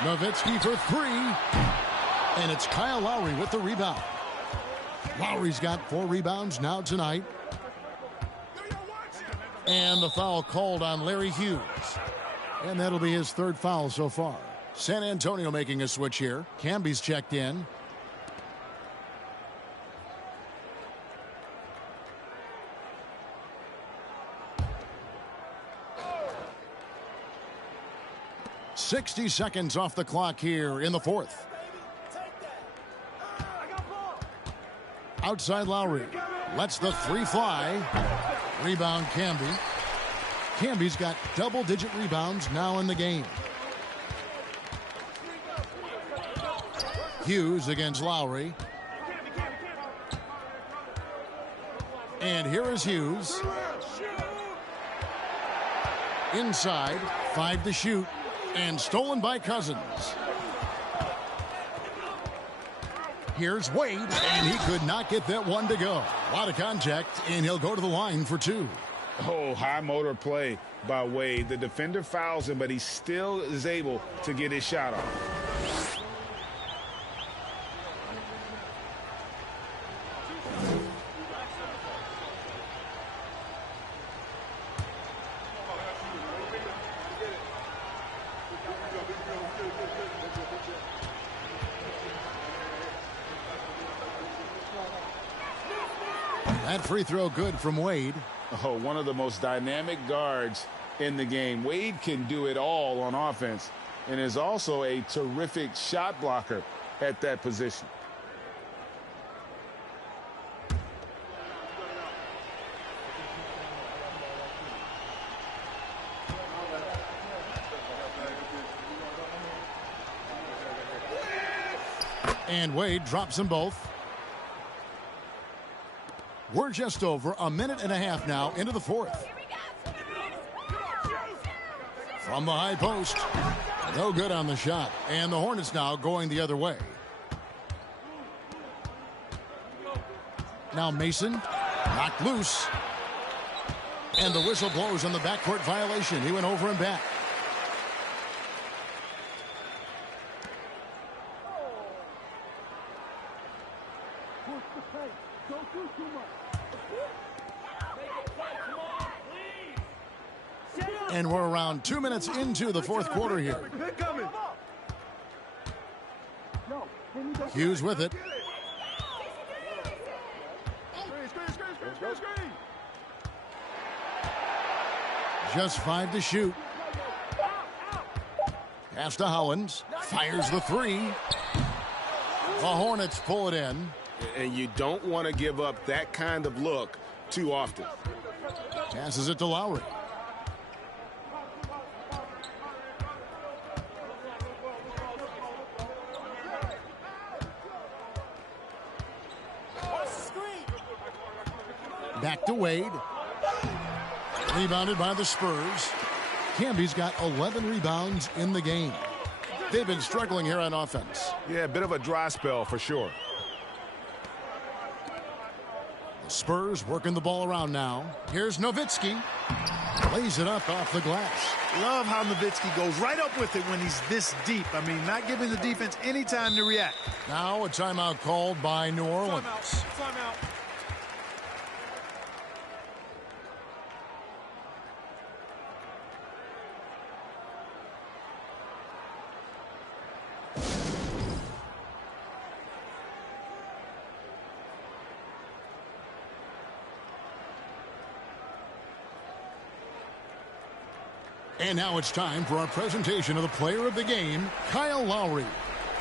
Nowitzki for three. And it's Kyle Lowry with the rebound. Lowry's got 4 rebounds now tonight. And the foul called on Larry Hughes. And that'll be his third foul so far. San Antonio making a switch here. Camby's checked in. .60 seconds off the clock here in the fourth. Outside Lowry. Lets the three fly. Rebound Camby. Camby's got double-digit rebounds now in the game. Hughes against Lowry. And here is Hughes. Inside, 5 to shoot, and stolen by Cousins. Here's Wade, and he could not get that one to go. A lot of contact, and he'll go to the line for 2. Oh, high motor play by Wade. The defender fouls him, but he still is able to get his shot off. That free throw good from Wade. Oh, one of the most dynamic guards in the game. Wade can do it all on offense and is also a terrific shot blocker at that position. And Wade drops them both. We're just over a minute and a half now into the fourth. From the high post. No good on the shot. And the Hornets now going the other way. Now Mason. Knocked loose. And the whistle blows on the backcourt violation. He went over and back. And we're around 2 minutes into the fourth quarter here. Hughes with it. Just 5 to shoot. Pass to Howlands. Fires the 3. The Hornets pull it in. And you don't want to give up that kind of look too often. Passes it to Lowry. Back to Wade. Rebounded by the Spurs. Camby's got 11 rebounds in the game. They've been struggling here on offense. Yeah, a bit of a dry spell for sure. The Spurs working the ball around now. Here's Nowitzki. Lays it up off the glass. Love how Nowitzki goes right up with it when he's this deep. I mean, not giving the defense any time to react. Now a timeout called by New Orleans. Timeout. And now it's time for our presentation of the player of the game, Kyle Lowry.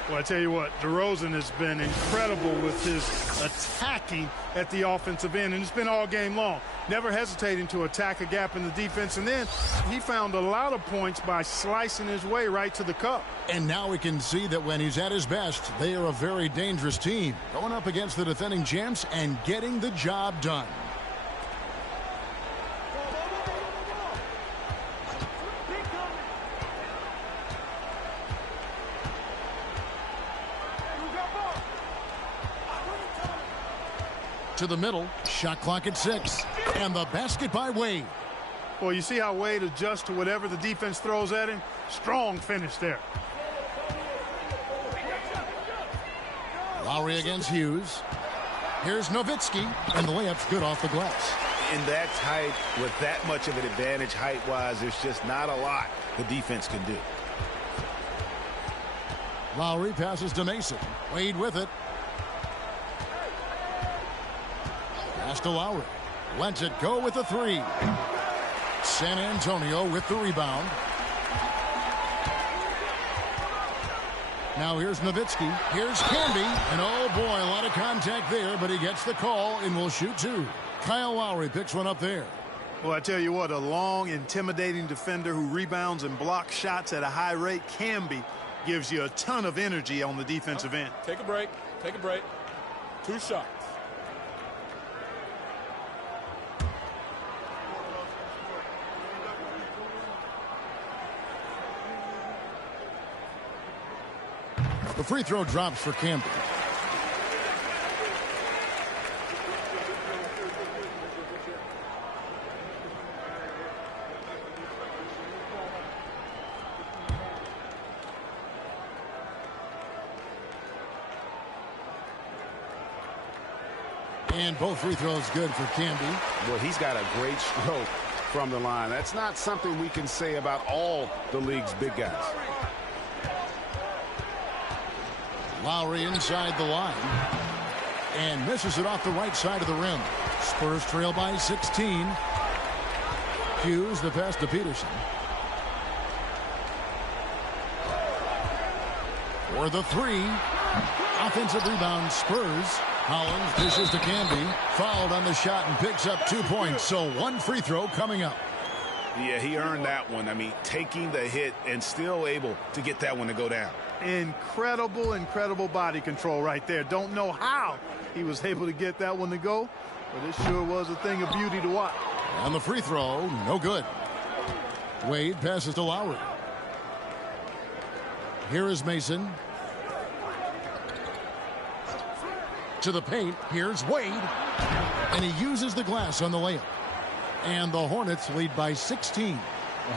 Well, I tell you what, DeRozan has been incredible with his attacking at the offensive end, and it's been all game long. Never hesitating to attack a gap in the defense, and then he found a lot of points by slicing his way right to the cup. And now we can see that when he's at his best, they are a very dangerous team, going up against the defending champs and getting the job done. To the middle, shot clock at 6, and the basket by Wade. Well, you see how Wade adjusts to whatever the defense throws at him? Strong finish there. Lowry against Hughes. Here's Nowitzki, and the layup's good off the glass. In that tight, with that much of an advantage height-wise, there's just not a lot the defense can do. Lowry passes to Mason. Wade with it. Pass to Lowry. Lets it go with the 3. San Antonio with the rebound. Now here's Nowitzki. Here's Canby. And oh boy, a lot of contact there, but he gets the call and will shoot two. Kyle Lowry picks one up there. Well, I tell you what, a long, intimidating defender who rebounds and blocks shots at a high rate. Canby gives you a ton of energy on the defensive end. Take a break. Take a break. 2 shots. The free throw drops for Canby. And both free throws good for Canby. Well, he's got a great stroke from the line. That's not something we can say about all the league's big guys. Lowry inside the line. And misses it off the right side of the rim. Spurs trail by 16. Hughes the pass to Peterson. For the three. Offensive rebound Spurs. Hollins dishes to Canby. Fouled on the shot and picks up 2 points. So one free throw coming up. Yeah, he earned that one. I mean, taking the hit and still able to get that one to go down. Incredible body control right there. Don't know how he was able to get that one to go, but it sure was a thing of beauty to watch. On the free throw, no good. Wade passes to Lowry. Here is Mason. To the paint. Here's Wade. And he uses the glass on the layup. And the Hornets lead by 16.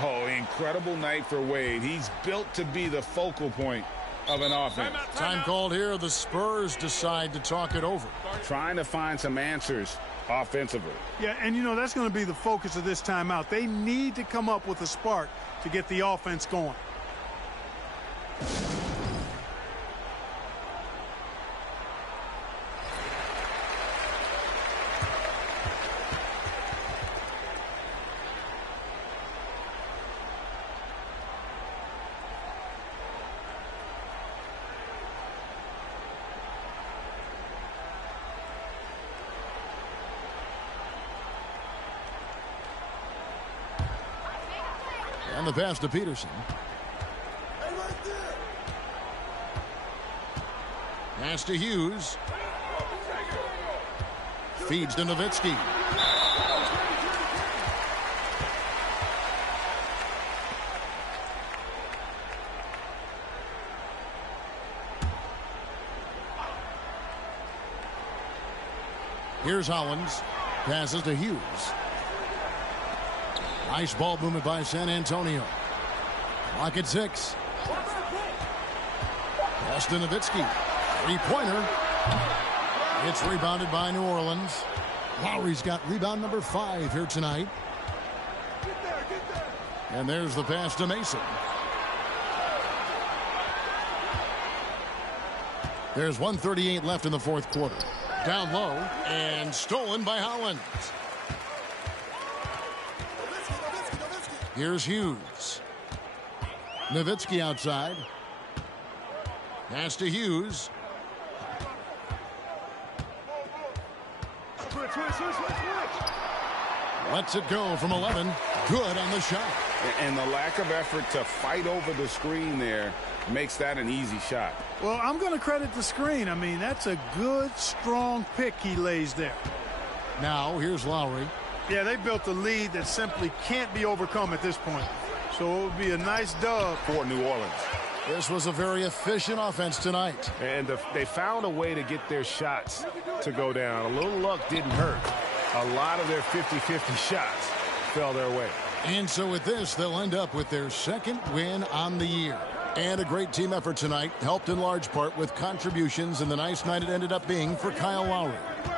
Oh, incredible night for Wade. He's built to be the focal point of an offense. Time called here. The Spurs decide to talk it over. Trying to find some answers offensively. Yeah, and you know, that's going to be the focus of this timeout. They need to come up with a spark to get the offense going. And the pass to Peterson. Pass to Hughes. Feeds to Nowitzki. Here's Hollins. Passes to Hughes. Nice ball movement by San Antonio. Clock at 6. Pass to Nowitzki. Three-pointer. It's rebounded by New Orleans. Lowry's got rebound number 5 here tonight. And there's the pass to Mason. There's 1:38 left in the fourth quarter. Down low and stolen by Hollins. Here's Hughes. Nowitzki outside. Pass to Hughes. Lets it go from 11. Good on the shot. And the lack of effort to fight over the screen there makes that an easy shot. Well, I'm going to credit the screen. I mean, that's a good, strong pick he lays there. Now, here's Lowry. Yeah, they built a lead that simply can't be overcome at this point. So it would be a nice dub for New Orleans. This was a very efficient offense tonight. And they found a way to get their shots to go down. A little luck didn't hurt. A lot of their 50-50 shots fell their way. And so with this, they'll end up with their second win on the year. And a great team effort tonight, helped in large part with contributions in the nice night it ended up being for Kyle Lowry.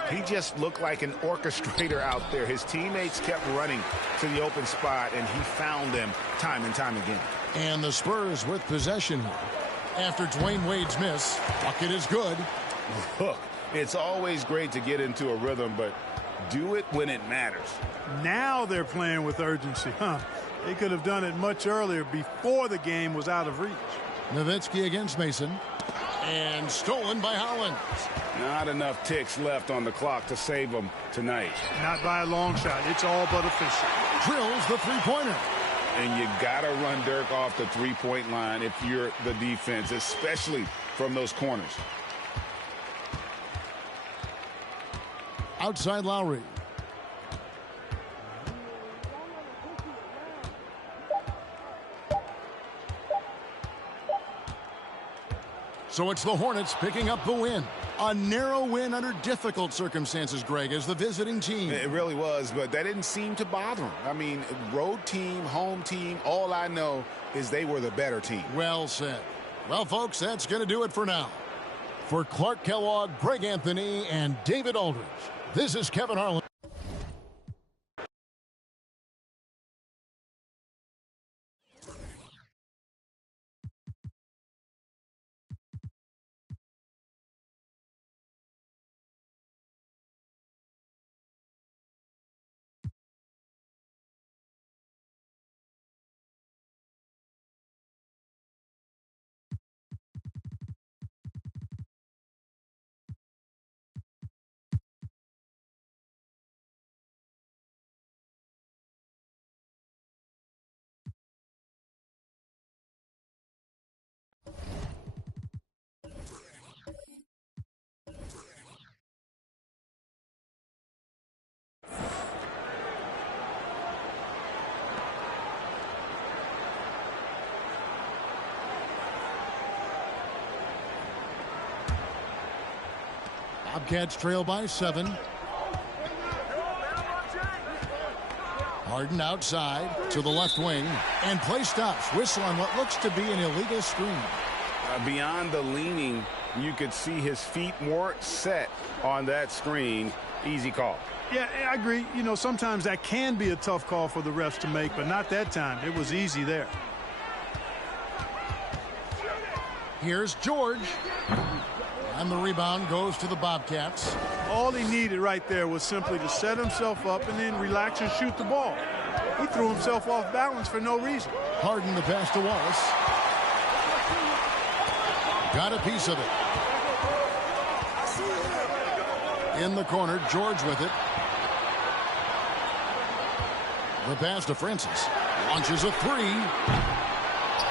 He just looked like an orchestrator out there. His teammates kept running to the open spot, and he found them time and time again. And the Spurs with possession here. After Dwayne Wade's miss, bucket is good. Look, it's always great to get into a rhythm, but do it when it matters. Now they're playing with urgency, huh? They could have done it much earlier before the game was out of reach. Nowitzki against Mason. And stolen by Holland. Not enough ticks left on the clock to save them tonight. Not by a long shot. It's all but official. Drills the three-pointer. And you got to run Dirk off the three-point line if you're the defense, especially from those corners. Outside Lowry. So it's the Hornets picking up the win. A narrow win under difficult circumstances, Greg, as the visiting team. It really was, but that didn't seem to bother them. I mean, road team, home team, all I know is they were the better team. Well said. Well, folks, that's going to do it for now. For Clark Kellogg, Greg Anthony, and David Aldridge, this is Kevin Harlan. Bobcats trail by 7. Harden outside to the left wing. And play stops. Whistle on what looks to be an illegal screen. Beyond the leaning, you could see his feet more set on that screen. Easy call. Yeah, I agree. You know, sometimes that can be a tough call for the refs to make, but not that time. It was easy there. Here's George. And the rebound goes to the Bobcats. All he needed right there was simply to set himself up and then relax and shoot the ball. He threw himself off balance for no reason. Harden the pass to Wallace. Got a piece of it. In the corner, George with it. The pass to Francis. Launches a three.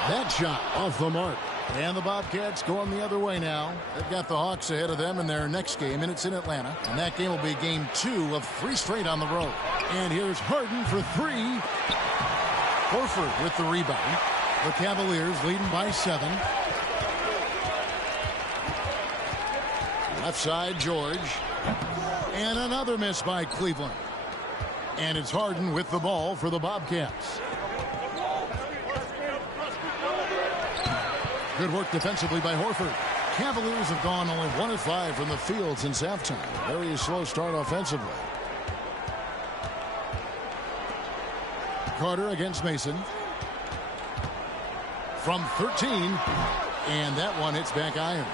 That shot off the mark. And the Bobcats going the other way now. They've got the Hawks ahead of them in their next game, and it's in Atlanta. And that game will be game 2 of 3 straight on the road. And here's Harden for 3. Horford with the rebound. The Cavaliers leading by 7. Left side, George. And another miss by Cleveland. And it's Harden with the ball for the Bobcats. Good work defensively by Horford. Cavaliers have gone only 1 of 5 from the field since halftime. Very slow start offensively. Carter against Mason. From 13. And that one hits back iron.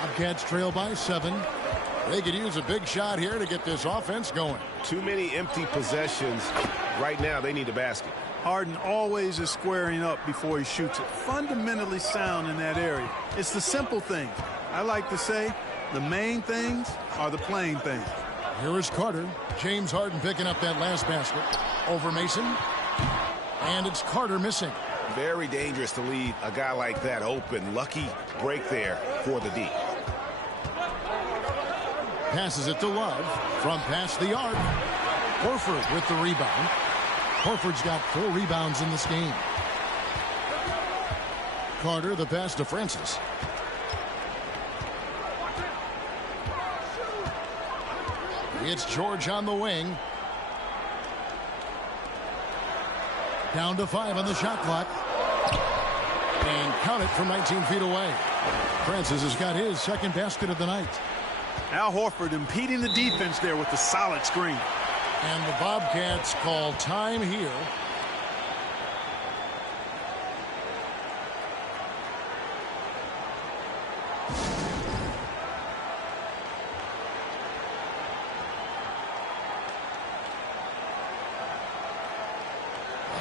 Bobcats trail by 7. They could use a big shot here to get this offense going. Too many empty possessions. Right now, they need a basket. Harden always is squaring up before he shoots it. Fundamentally sound in that area. It's the simple things. I like to say the main things are the plain things. Here is Carter. James Harden picking up that last basket. Over Mason. And it's Carter missing. Very dangerous to leave a guy like that open. Lucky break there for the D. Passes it to Love from past the arc. Horford with the rebound. Horford's got 4 rebounds in this game. Carter the pass to Francis. It's George on the wing. Down to 5 on the shot clock. And count it from 19 feet away. Francis has got his second basket of the night. Al Horford impeding the defense there with the solid screen. And the Bobcats call time here.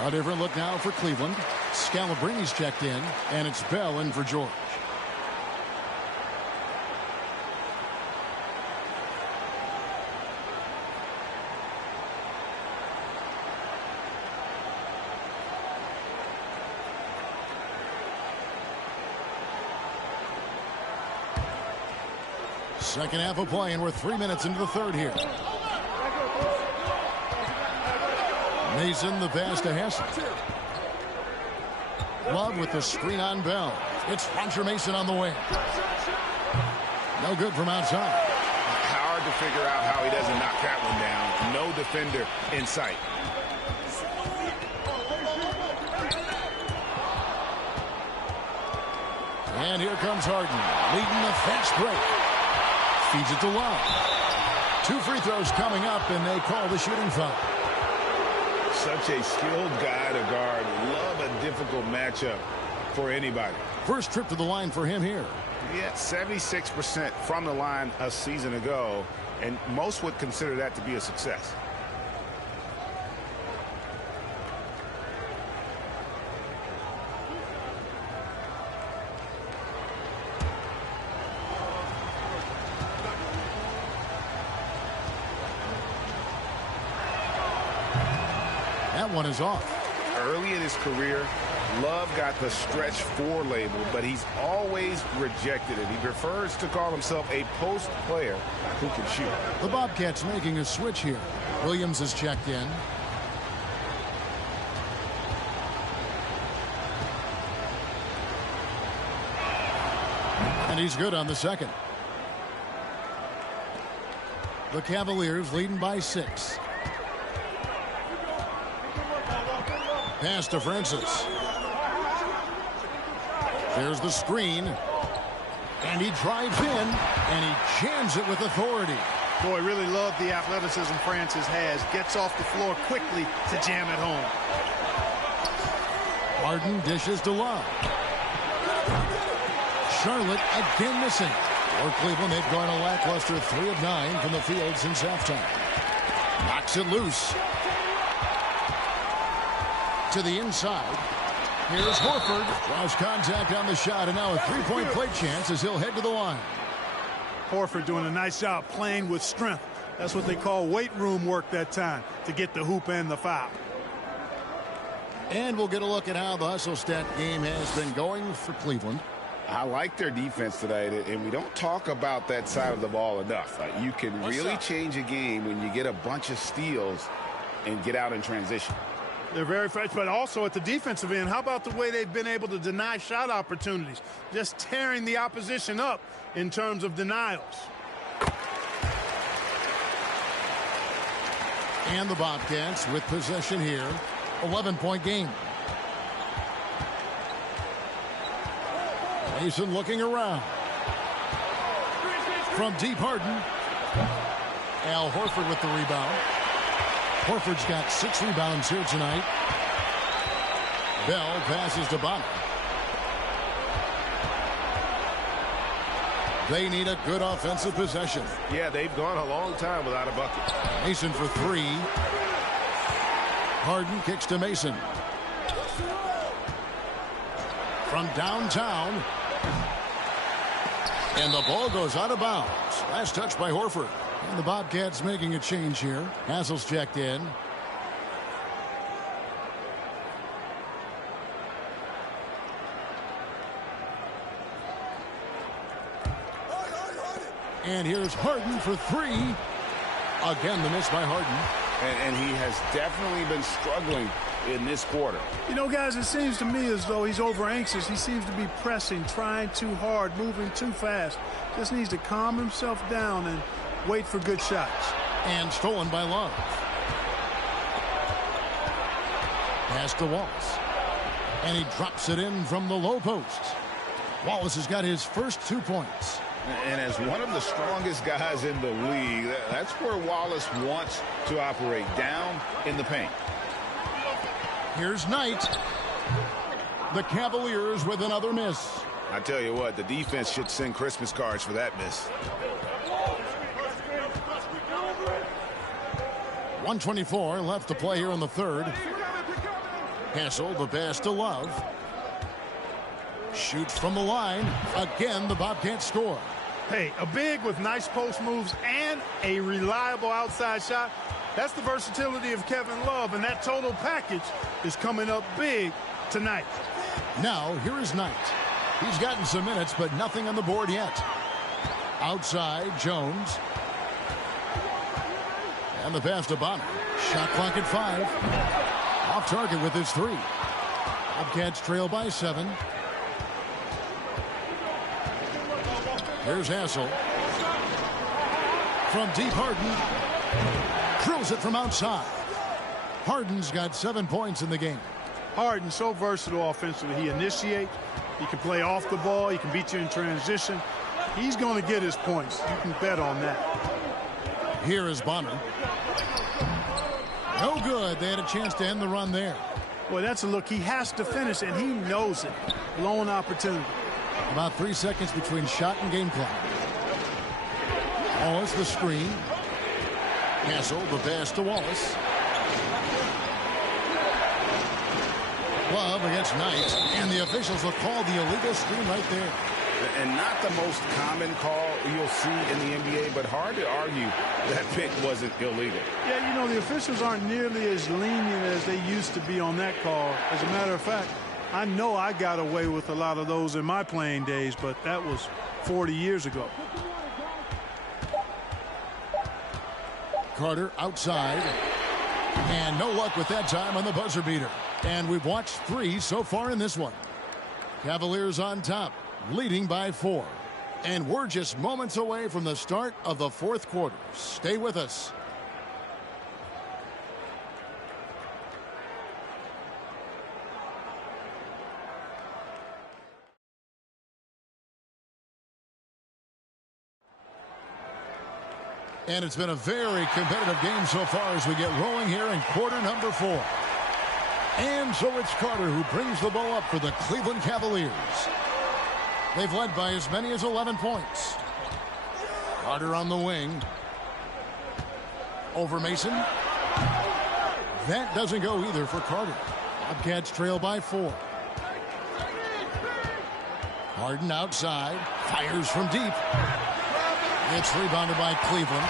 A different look now for Cleveland. Scalabrini's checked in, and it's Bell in for George. Second half of play, and we're 3 minutes into the third here. Mason the pass to Hassel. Love with the screen on Bell. It's Roger Mason on the wing. No good from outside. Hard to figure out how he doesn't knock that one down. No defender in sight. And here comes Harden, leading the fast break. Feeds it to Love. 2 free throws coming up, and they call the shooting foul. Such a skilled guy to guard. Love a difficult matchup for anybody. First trip to the line for him here. Yeah, 76% from the line a season ago, and most would consider that to be a success. That one is off. Early in his career, Love got the stretch 4 label, but he's always rejected it. He prefers to call himself a post player who can shoot. The Bobcats making a switch here. Williams is checked in. And he's good on the second. The Cavaliers leading by 6. Pass to Francis. There's the screen. And he drives in, and he jams it with authority. Boy, really love the athleticism Francis has. Gets off the floor quickly to jam it home. Harden dishes to Love. Charlotte again missing. For Cleveland, they've gone a lackluster 3 of 9 from the field since halftime. Knocks it loose. To the inside. Here's Horford. Draws contact on the shot, and now a 3-point play chance as he'll head to the line. Horford doing a nice job playing with strength. That's what they call weight room work that time, to get the hoop and the foul. And we'll get a look at how the hustle stat game has been going for Cleveland. I like their defense tonight, and we don't talk about that side of the ball enough. You can really change a game when you get a bunch of steals and get out in transition. They're very fast, but also at the defensive end, how about the way they've been able to deny shot opportunities? Just tearing the opposition up in terms of denials. And the Bobcats with possession here. 11-point game. Mason looking around. From deep, Harden. Al Horford with the rebound. Horford's got 6 rebounds here tonight. Bell passes to Bonner. They need a good offensive possession. Yeah, they've gone a long time without a bucket. Mason for 3. Harden kicks to Mason. From downtown. And the ball goes out of bounds. Last touch by Horford. And the Bobcats making a change here. Hassel's checked in. And here's Harden for 3. Again, the miss by Harden. And he has definitely been struggling in this quarter. You know, guys, it seems to me as though he's over anxious. He seems to be pressing, trying too hard, moving too fast. Just needs to calm himself down and wait for good shots. And stolen by Love. Pass to Wallace. And he drops it in from the low post. Wallace has got his first 2 points. And as one of the strongest guys in the league, that's where Wallace wants to operate, down in the paint. Here's Knight. The Cavaliers with another miss. I tell you what, the defense should send Christmas cards for that miss. 1:24 left to play here in the third. Hassel, the pass to Love. Shoots from the line. Again, the Bobcats score. Hey, a big with nice post moves and a reliable outside shot. That's the versatility of Kevin Love, and that total package is coming up big tonight. Now, here is Knight. He's gotten some minutes, but nothing on the board yet. Outside, Jones. And the pass to Bonner. Shot clock at 5. Off target with his 3. Bobcats trail by 7. Here's Hassel. From deep, Harden. Drills it from outside. Harden's got 7 points in the game. Harden, so versatile offensively. He initiates. He can play off the ball. He can beat you in transition. He's going to get his points. You can bet on that. Here is Bonner. No good. They had a chance to end the run there. Boy, that's a look. He has to finish, and he knows it. Blown opportunity. About 3 seconds between shot and game clock. Wallace the screen. Hassel, the pass to Wallace. Love against Knight. And the officials will call the illegal screen right there. And not the most common call you'll see in the NBA, but hard to argue that pick wasn't illegal. Yeah, you know, the officials aren't nearly as lenient as they used to be on that call. As a matter of fact, I know I got away with a lot of those in my playing days, but that was 40 years ago. Carter outside. And no luck with that time on the buzzer beater. And we've watched 3 so far in this one. Cavaliers on top, leading by 4. And we're just moments away from the start of the 4th quarter. Stay with us. And it's been a very competitive game so far as we get rolling here in quarter number 4. And so it's Carter who brings the ball up for the Cleveland Cavaliers. They've led by as many as 11 points. Carter on the wing. Over Mason. That doesn't go either for Carter. Bobcats trail by 4. Harden outside. Fires from deep. It's rebounded by Cleveland.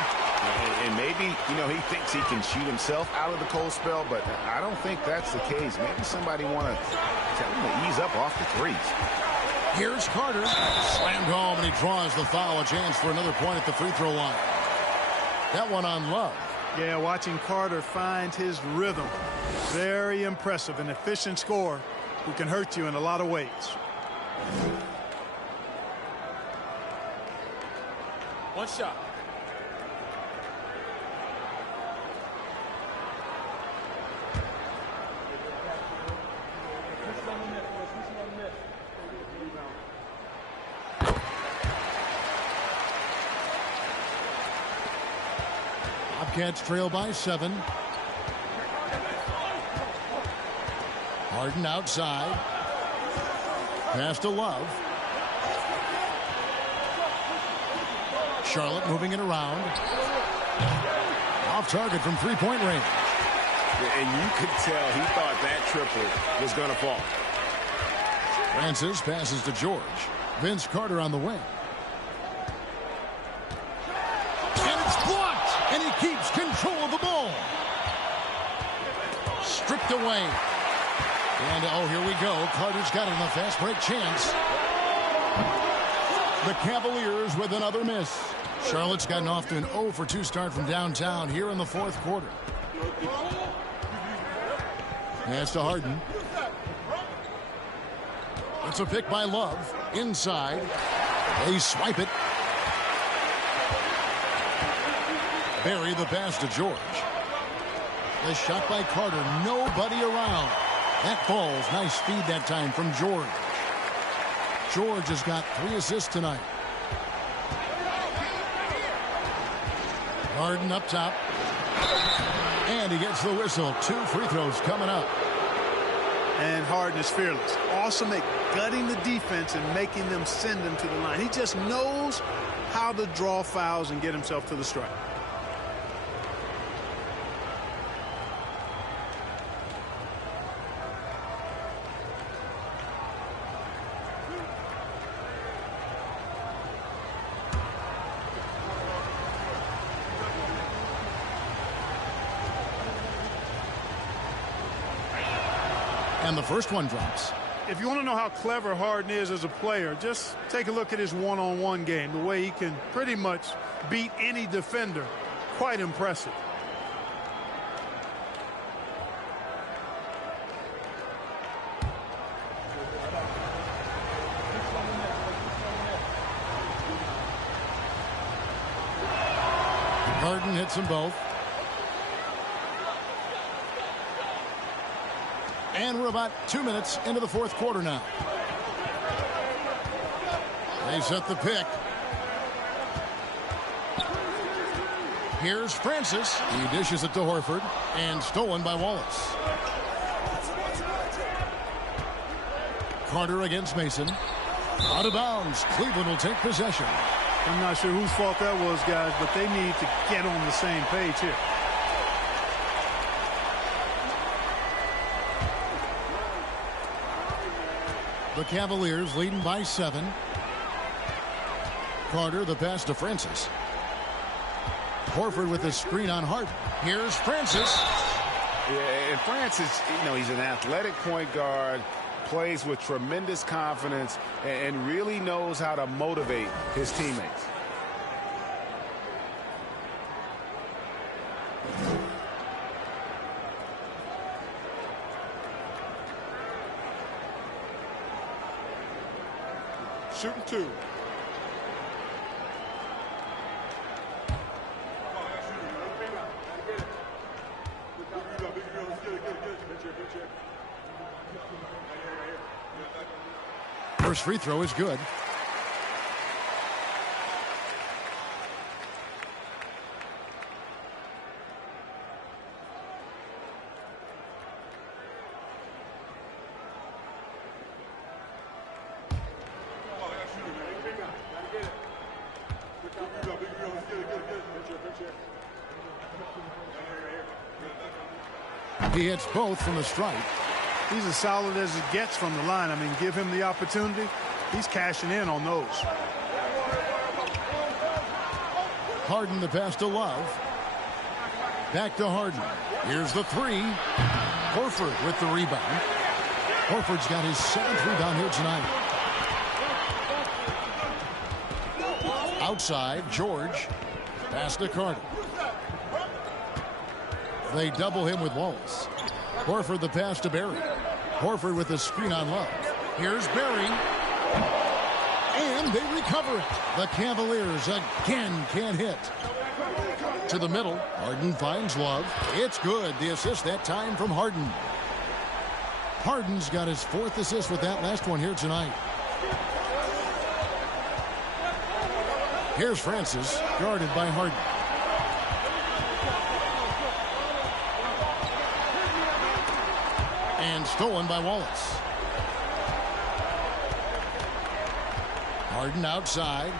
And maybe, you know, he thinks he can shoot himself out of the cold spell, but I don't think that's the case. Maybe somebody want to tell him to ease up off the threes. Here's Carter. Slammed home, and he draws the foul. A chance for another point at the free throw line. That one on Love. Yeah, watching Carter find his rhythm. Very impressive. An efficient scorer who can hurt you in a lot of ways. One shot. Bobcats trail by 7. Harden outside. Pass to Love. Charlotte moving it around. Off target from three-point range. And you could tell he thought that triple was going to fall. Francis passes to George. Vince Carter on the wing. And it's blocked. And he keeps control of the ball. Stripped away. And, oh, here we go. Carter's got it on a fast break chance. The Cavaliers with another miss. Charlotte's gotten off to an 0 for 2 start from downtown here in the 4th quarter. Pass to Harden. It's a pick by Love. Inside. They swipe it. Barry the pass to George. The shot by Carter. Nobody around. That falls. Nice feed that time from George. George has got 3 assists tonight. Harden up top. And he gets the whistle. 2 free throws coming up. And Harden is fearless. Awesome at gutting the defense and making them send him to the line. He just knows how to draw fouls and get himself to the strike. And the first one drops. If you want to know how clever Harden is as a player, just take a look at his one-on-one game. The way he can pretty much beat any defender. Quite impressive. Harden hits them both. And we're about 2 minutes into the fourth quarter now. They set the pick. Here's Francis. He dishes it to Horford. And stolen by Wallace. Carter against Mason. Out of bounds. Cleveland will take possession. I'm not sure whose fault that was, guys, but they need to get on the same page here. The Cavaliers leading by 7. Carter, the pass to Francis. Horford with a screen on Harden. Here's Francis. Yeah, and Francis, you know, he's an athletic point guard, plays with tremendous confidence, and really knows how to motivate his teammates. Shooting 2. First free throw is good. He hits both from the stripe. He's as solid as it gets from the line. I mean, give him the opportunity. He's cashing in on those. Harden the pass to Love. Back to Harden. Here's the 3. Horford with the rebound. Horford's got his 7th rebound here tonight. Outside, George. Pass to Carter. They double him with Wallace. Horford the pass to Barry. Horford with the screen on Love. Here's Barry. And they recover it. The Cavaliers again can't hit. To the middle. Harden finds Love. It's good. The assist that time from Harden. Harden's got his 4th assist with that last one here tonight. Here's Francis, guarded by Harden. And stolen by Wallace. Harden outside.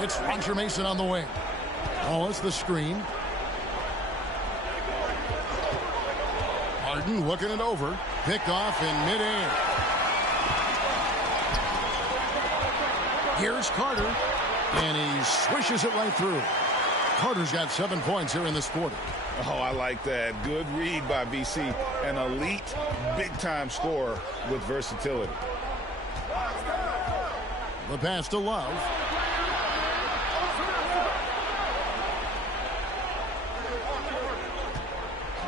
It's Roger Mason on the wing. Wallace the screen. Harden looking it over. Picked off in midair. Here's Carter. And he swishes it right through. Carter's got 7 points here in this quarter. Oh, I like that. Good read by BC. An elite, big-time scorer with versatility. The pass to Love.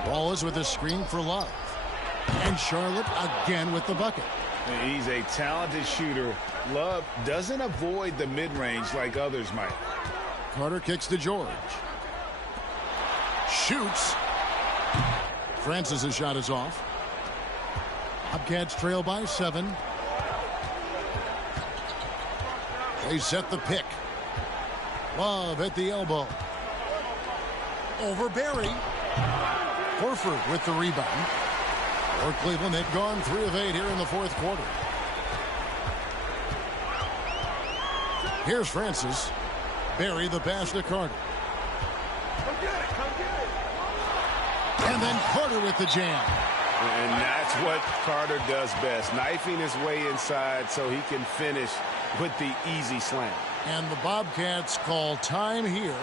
Wallace with a screen for Love. And Charlotte again with the bucket. He's a talented shooter. Love doesn't avoid the mid-range like others might. Carter kicks to George. Shoots. Francis' shot is off. Bobcats trail by 7. They set the pick. Love at the elbow. Over Barry. Horford with the rebound. For Cleveland, they've gone 3 of 8 here in the 4th quarter. Here's Francis. Barry the pass to Carter. And then Carter with the jam. And that's what Carter does best. Knifing his way inside so he can finish with the easy slam. And the Bobcats call time here.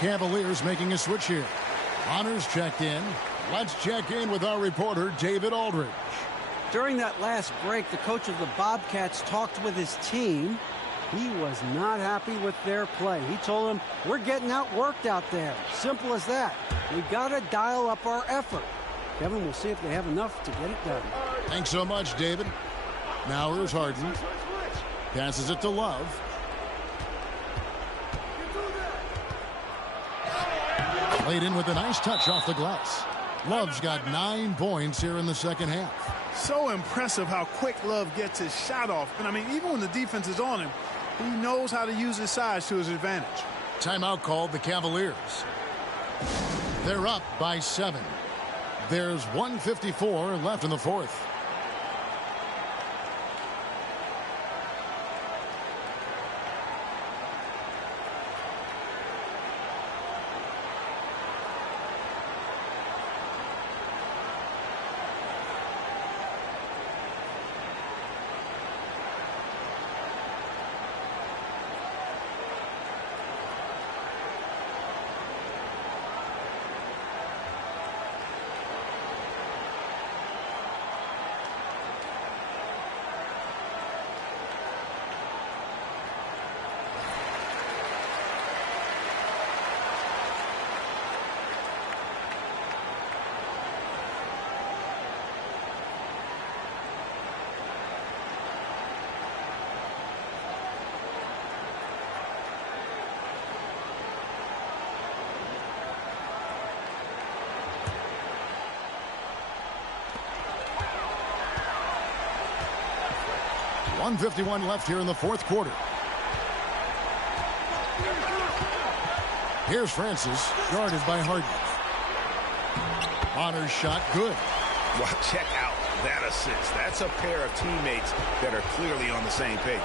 Cavaliers making a switch here. Honors checked in. Let's check in with our reporter, David Aldridge. During that last break, the coach of the Bobcats talked with his team. He was not happy with their play. He told them, we're getting outworked out there. Simple as that. We got to dial up our effort. Kevin, we'll see if they have enough to get it done. Thanks so much, David. Now here's Harden. Passes it to Love. Played in with a nice touch off the glass. Love's got 9 points here in the second half. So impressive how quick Love gets his shot off. And I mean, even when the defense is on him, he knows how to use his size to his advantage. Timeout called the Cavaliers. They're up by 7. There's 1:54 left in the fourth. .151 left here in the fourth quarter. Here's Francis, guarded by Harden. Honors shot good. Well, check out that assist. That's a pair of teammates that are clearly on the same page.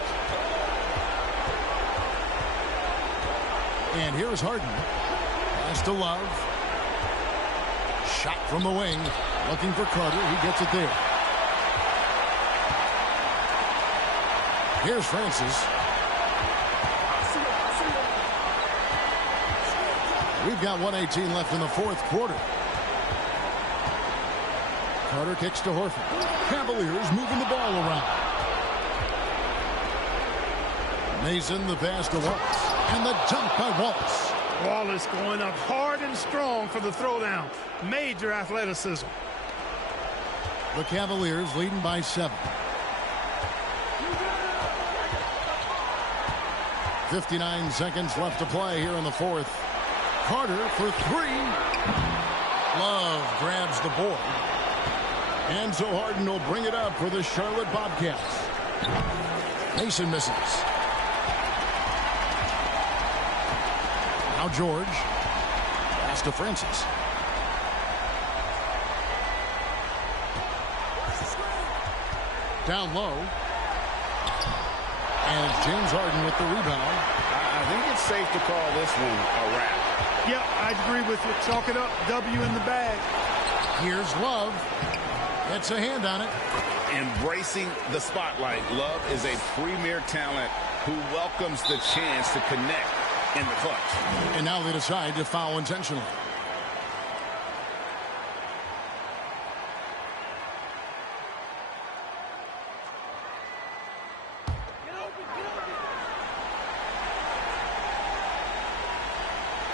And here's Harden. Pass to Love. Shot from the wing. Looking for Carter. He gets it there. Here's Francis. We've got 1:18 left in the fourth quarter. Carter kicks to Horford. Cavaliers moving the ball around. Mason the pass to Wallace. And the dunk by Wallace. Wallace going up hard and strong for the throwdown. Major athleticism. The Cavaliers leading by 7. 59 seconds left to play here in the fourth. Carter for 3. Love grabs the board. And so Harden will bring it up for the Charlotte Bobcats. Mason misses. Now George. Pass to Francis. Down low. And James Harden with the rebound. I think it's safe to call this one a wrap. Yep, I agree with you. Chalk it up. W in the bag. Here's Love. Gets a hand on it. Embracing the spotlight. Love is a premier talent who welcomes the chance to connect in the clutch. And now they decide to foul intentionally.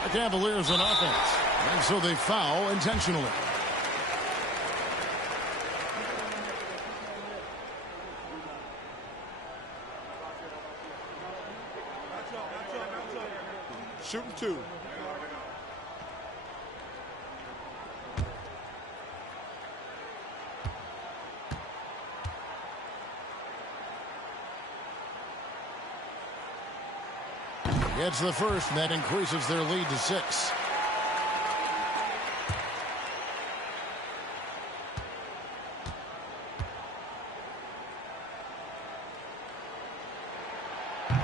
The Cavaliers on offense. And so they foul intentionally. Shooting 2. Gets the first, and that increases their lead to 6.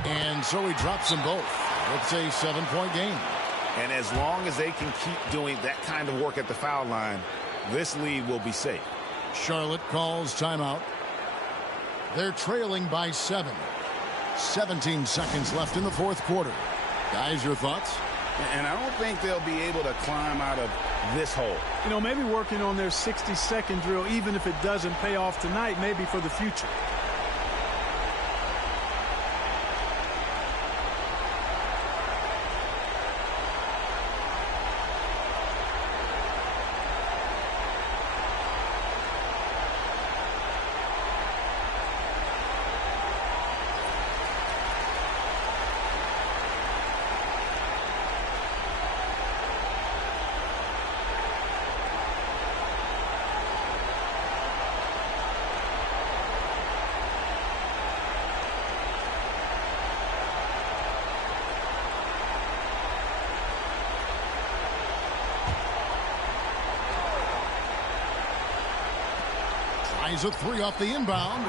And so he drops them both. It's a 7-point game. And as long as they can keep doing that kind of work at the foul line, this lead will be safe. Charlotte calls timeout. They're trailing by 7. 17 seconds left in the fourth quarter. Guys, your thoughts? And I don't think they'll be able to climb out of this hole. You know, maybe working on their 60-second drill, even if it doesn't pay off tonight, maybe for the future. Tries a three off the inbound.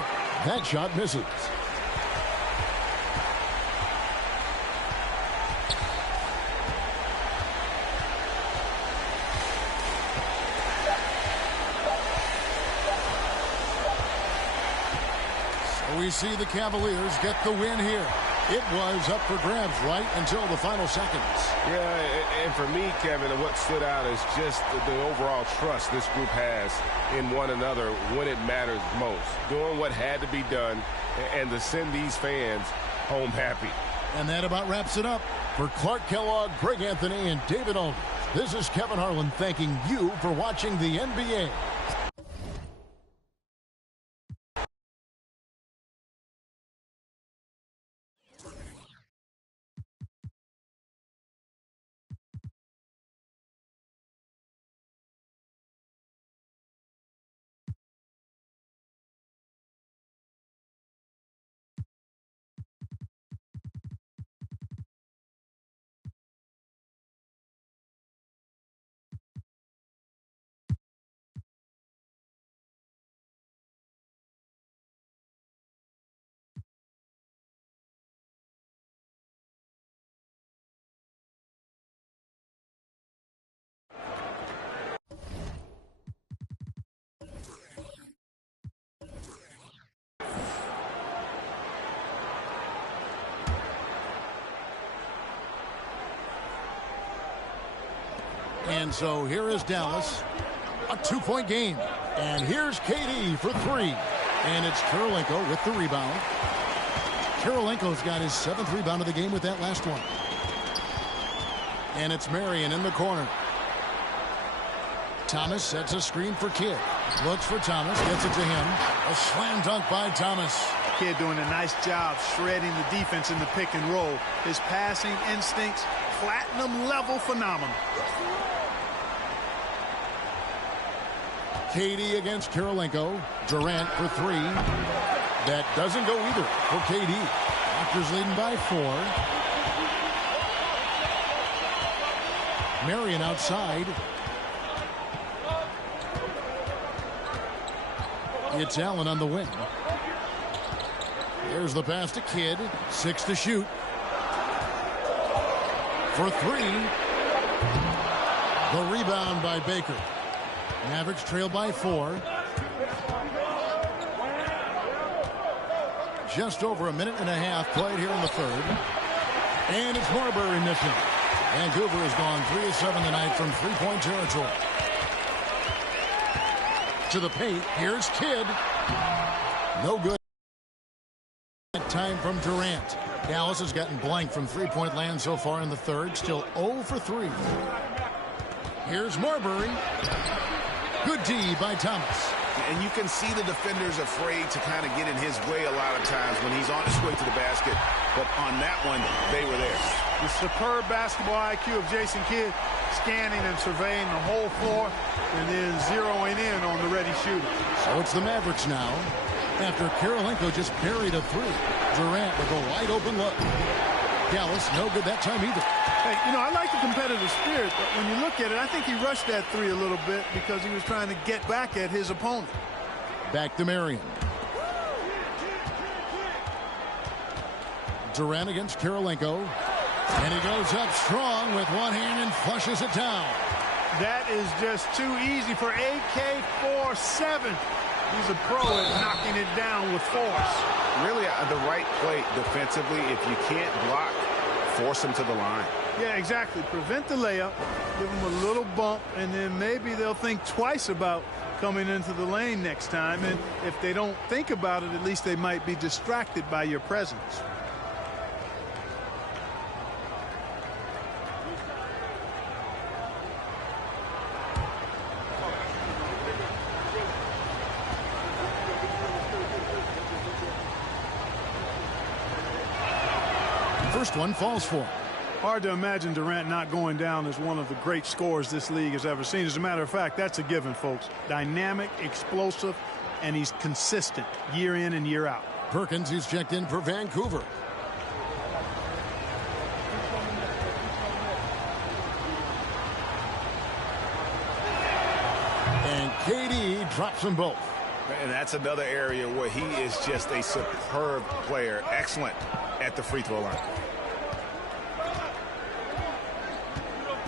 That shot misses. So we see the Cavaliers get the win here. It was up for grabs right until the final seconds. Yeah, and for me, Kevin, what stood out is just the overall trust this group has in one another when it matters most. Doing what had to be done and to send these fans home happy. And that about wraps it up. For Clark Kellogg, Greg Anthony, and David Aldridge, this is Kevin Harlan thanking you for watching the NBA. And so here is Dallas, a two-point game. And here's KD for three. And it's Kirilenko with the rebound. Kirilenko's got his 7th rebound of the game with that last one. And it's Marion in the corner. Thomas sets a screen for Kidd. Looks for Thomas, gets it to him. A slam dunk by Thomas. Kidd doing a nice job shredding the defense in the pick and roll. His passing instincts, platinum level phenomenal. KD against Kirilenko. Durant for three. That doesn't go either for KD. Raptors leading by 4. Marion outside. It's Allen on the wing. There's the pass to Kidd. 6 to shoot. For 3. The rebound by Baker. Mavericks trail by 4. Just over a minute and a half played here in the third. And it's Marbury missing. Vancouver has gone 3 of 7 tonight from three-point territory. To the paint. Here's Kidd. No good. Time from Durant. Dallas has gotten blank from three-point land so far in the third. Still 0 for 3. Here's Marbury. Good D by Thomas. And you can see the defenders afraid to kind of get in his way a lot of times when he's on his way to the basket. But on that one, they were there. The superb basketball IQ of Jason Kidd, scanning and surveying the whole floor and then zeroing in on the ready shooter. So it's the Mavericks now. After Kirilenko just buried a 3. Durant with a wide open look. Dallas no good that time either. Hey, you know, I like the competitive spirit, but when you look at it, I think he rushed that 3 a little bit because he was trying to get back at his opponent. Back to Marion. Durant against Kirilenko. And he goes up strong with one hand and flushes it down. That is just too easy for AK-47. He's a pro at knocking it down with force. Really, the right play defensively. If you can't block, force him to the line. Yeah, exactly. Prevent the layup, give them a little bump, and then maybe they'll think twice about coming into the lane next time. And if they don't think about it, at least they might be distracted by your presence. First one falls for him. Hard to imagine Durant not going down as one of the great scorers this league has ever seen. As a matter of fact, that's a given, folks. Dynamic, explosive, and he's consistent year in and year out. Perkins, he's checked in for Vancouver. And KD drops them both. And that's another area where he is just a superb player. Excellent at the free throw line.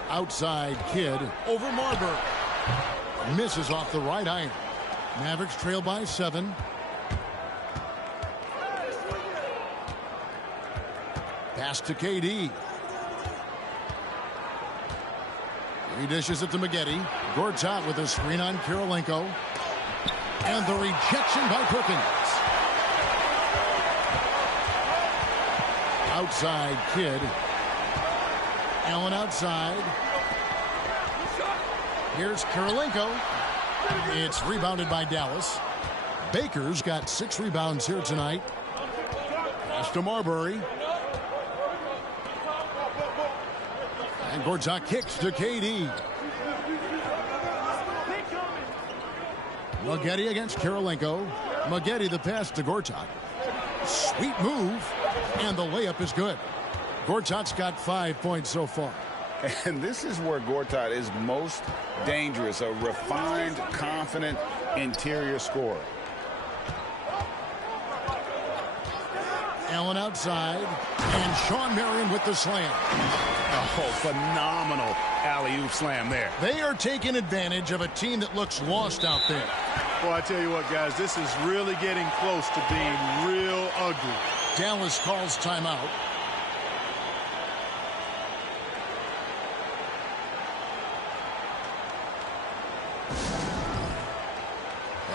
Outside Kidd over Marbury. Misses off the right iron. Mavericks trail by 7. Pass to KD. He dishes it to Maggette. Gortat with a screen on Kirilenko. And the rejection by Perkins. Outside Kidd. Allen outside. Here's Kirilenko. It's rebounded by Dallas. Baker's got 6 rebounds here tonight. Pass to Marbury. And Gortat kicks to KD. Maggette against Kirilenko. Maggette the pass to Gortat. Sweet move. And the layup is good. Gortat's got 5 points so far. And this is where Gortat is most dangerous. A refined, confident interior scorer. Allen outside. And Sean Marion with the slam. Oh, phenomenal alley-oop slam there. They are taking advantage of a team that looks lost out there. Well, I tell you what, guys, this is really getting close to being real ugly. Dallas calls timeout.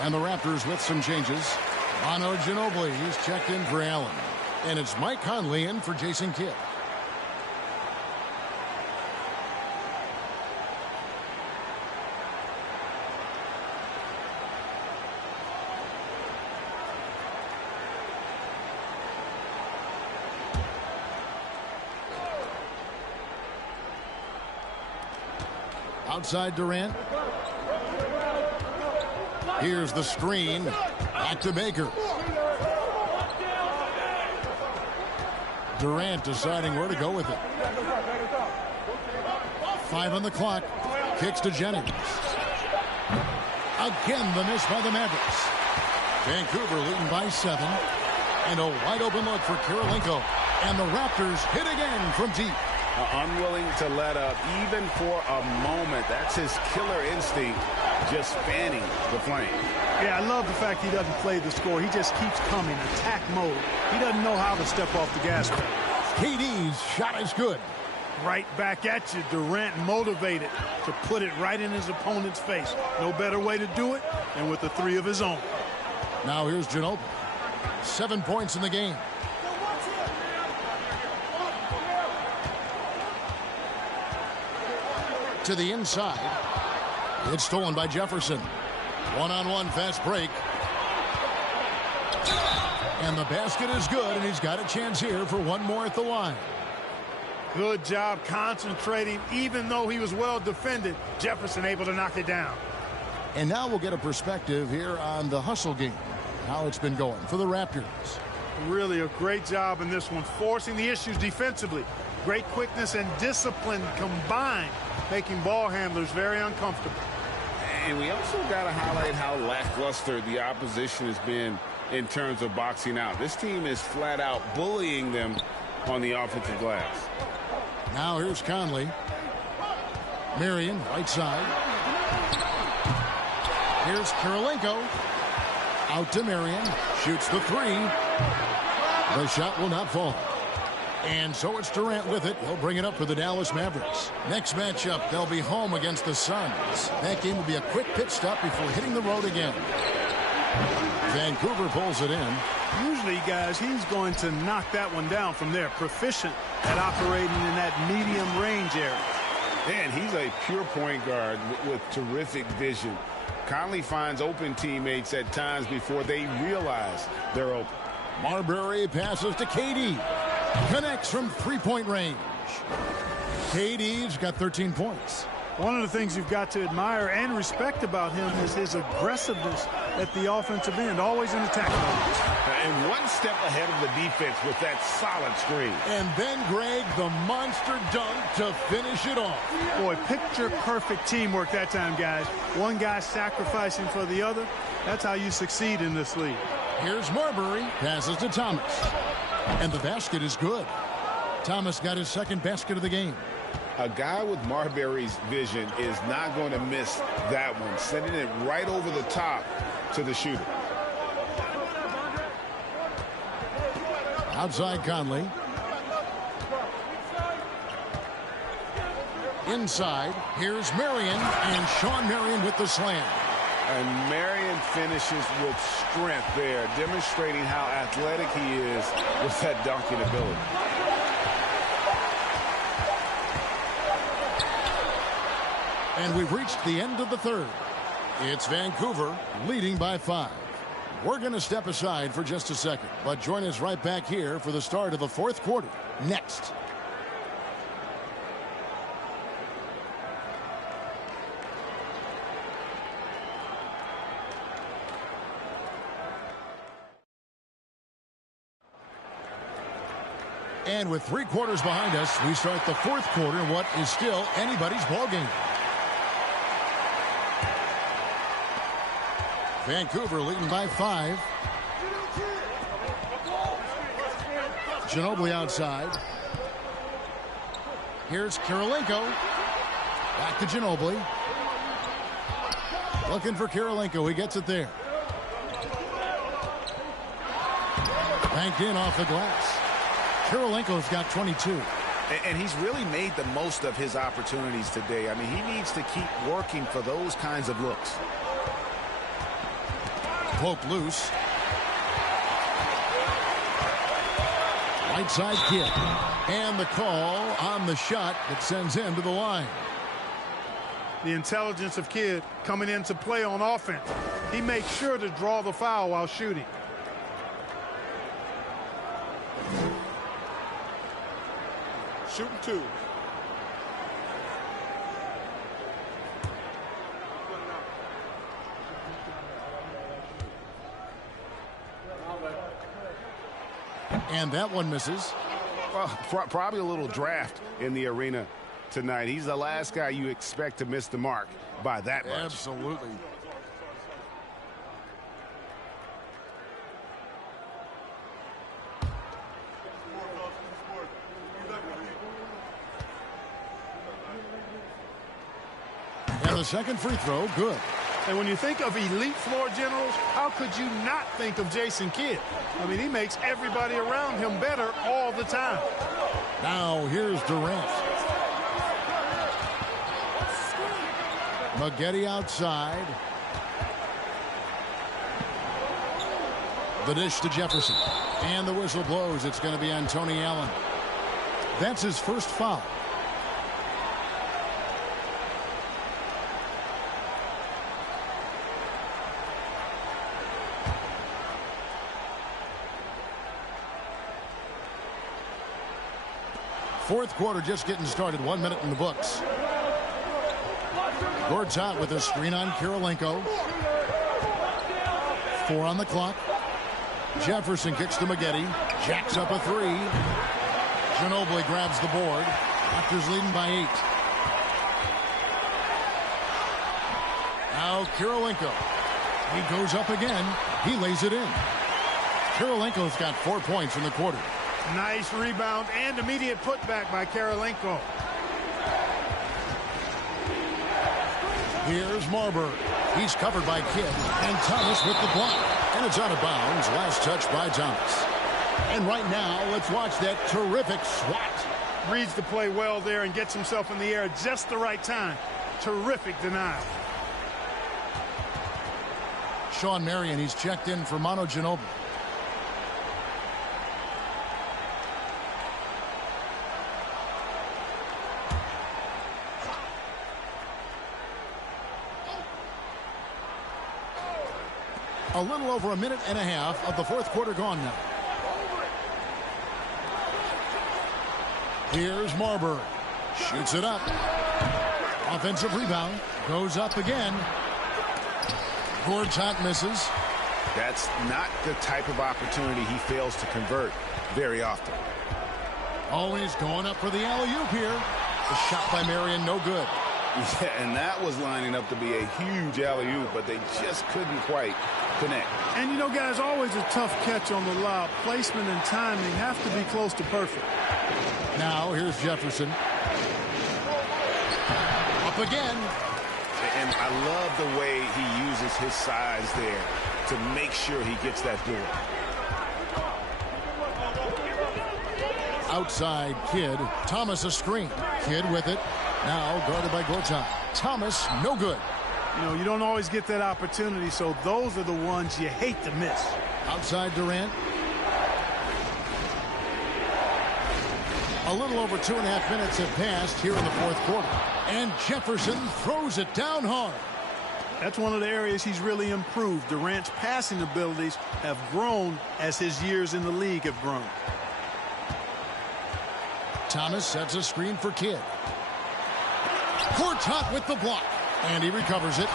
And the Raptors with some changes. Manu Ginobili, he's checked in for Allen. And it's Mike Conley in for Jason Kidd. Outside Durant. Here's the screen. Back to Baker. Durant deciding where to go with it. 5 on the clock. Kicks to Jennings. Again, the miss by the Mavericks. Vancouver leading by 7. And a wide open look for Kirilenko. And the Raptors hit again from deep. Unwilling to let up even for a moment. That's his killer instinct, just fanning the flame. Yeah, I love the fact he doesn't play the score. He just keeps coming, attack mode. He doesn't know how to step off the gas pedal. KD's shot is good. Right back at you. Durant motivated to put it right in his opponent's face. No better way to do it than with a 3 of his own. Now here's Ginobili. 7 points in the game. To the inside. It's stolen by Jefferson. One-on-one fast break. And the basket is good, and he's got a chance here for one more at the line. Good job concentrating. Even though he was well defended, Jefferson able to knock it down. And now we'll get a perspective here on the hustle game. How it's been going for the Raptors. Really a great job in this one, forcing the issues defensively. Great quickness and discipline combined, making ball handlers very uncomfortable. And we also got to highlight how lackluster the opposition has been in terms of boxing out. This team is flat out bullying them on the offensive glass. Now here's Conley. Marion, right side. Here's Kirilenko. Out to Marion. Shoots the 3. The shot will not fall. And so it's Durant with it. He'll bring it up for the Dallas Mavericks. Next matchup, they'll be home against the Suns. That game will be a quick pit stop before hitting the road again. Vancouver pulls it in. Usually, guys, he's going to knock that one down from there. Proficient at operating in that medium range area. And he's a pure point guard with terrific vision. Conley finds open teammates at times before they realize they're open. Marbury passes to KD. Connects from three-point range. KD's got 13 points. One of the things you've got to admire and respect about him is his aggressiveness at the offensive end, always in attack mode. And one step ahead of the defense with that solid screen. And then, Greg, the monster dunk to finish it off. Boy, picture-perfect teamwork that time, guys. One guy sacrificing for the other. That's how you succeed in this league. Here's Marbury. Passes to Thomas. And the basket is good. Thomas got his second basket of the game. A guy with Marbury's vision is not going to miss that one, sending it right over the top to the shooter. Outside Conley. Inside, here's Marion, and Sean Marion with the slam. And Marion finishes with strength there, demonstrating how athletic he is with that dunking ability. And we've reached the end of the third. It's Vancouver leading by 5. We're going to step aside for just a second, but join us right back here for the start of the fourth quarter next. And with 3 quarters behind us, we start the fourth quarter in what is still anybody's ballgame. Vancouver leading by 5. Ginobili outside. Here's Kirilenko. Back to Ginobili. Looking for Kirilenko. He gets it there. Banked in off the glass. Kirilenko's got 22. And he's really made the most of his opportunities today. I mean, he needs to keep working for those kinds of looks. Poke loose. Right side kick. And the call on the shot that sends him to the line. The intelligence of Kidd coming into play on offense. He makes sure to draw the foul while shooting. Shooting 2. And that one misses. Well, probably a little draft in the arena tonight. He's the last guy you expect to miss the mark by that much. Absolutely. And the second free throw, good. And when you think of elite floor generals, how could you not think of Jason Kidd? I mean, he makes everybody around him better all the time. Now here's Durant. Maggette outside. The dish to Jefferson. And the whistle blows. It's going to be on Tony Allen. That's his first foul. Fourth quarter just getting started. 1 minute in the books. Gord's out with a screen on Kirilenko. 4 on the clock. Jefferson kicks to Maggette. Jacks up a 3. Ginobili grabs the board. Raptors leading by 8. Now Kirilenko. He goes up again. He lays it in. Kirilenko's got 4 points in the quarter. Nice rebound and immediate putback by Kirilenko. Here's Marbury. He's covered by Kidd. And Thomas with the block. And it's out of bounds. Last touch by Thomas. And right now, let's watch that terrific swat. Reads the play well there and gets himself in the air at just the right time. Terrific denial. Sean Marion, he's checked in for Manu Ginobili. A little over a minute and a half of the fourth quarter gone now. Here's Marbury. Shoots it up. Offensive rebound. Goes up again. Gortat misses. That's not the type of opportunity he fails to convert very often. Always going up for the alley-oop here. The shot by Marion, no good. Yeah, and that was lining up to be a huge alley-oop, but they just couldn't quite connect. And you know, guys, always a tough catch on the lob. Placement and timing have to be close to perfect. Now here's Jefferson. Up again. And I love the way he uses his size there to make sure he gets that board. Outside Kidd. Thomas a screen. Kidd with it. Now guarded by Gortat. Thomas, no good. You know, you don't always get that opportunity, so those are the ones you hate to miss. Outside Durant. A little over 2.5 minutes have passed here in the fourth quarter. And Jefferson throws it down hard. That's one of the areas he's really improved. Durant's passing abilities have grown as his years in the league have grown. Thomas sets a screen for Kidd. Gortat with the block. And he recovers it.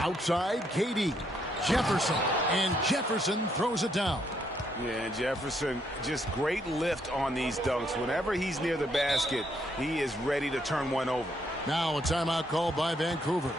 Outside, KD. Jefferson. And Jefferson throws it down. Yeah, Jefferson, just great lift on these dunks. Whenever he's near the basket, he is ready to turn one over. Now a timeout call by Vancouver.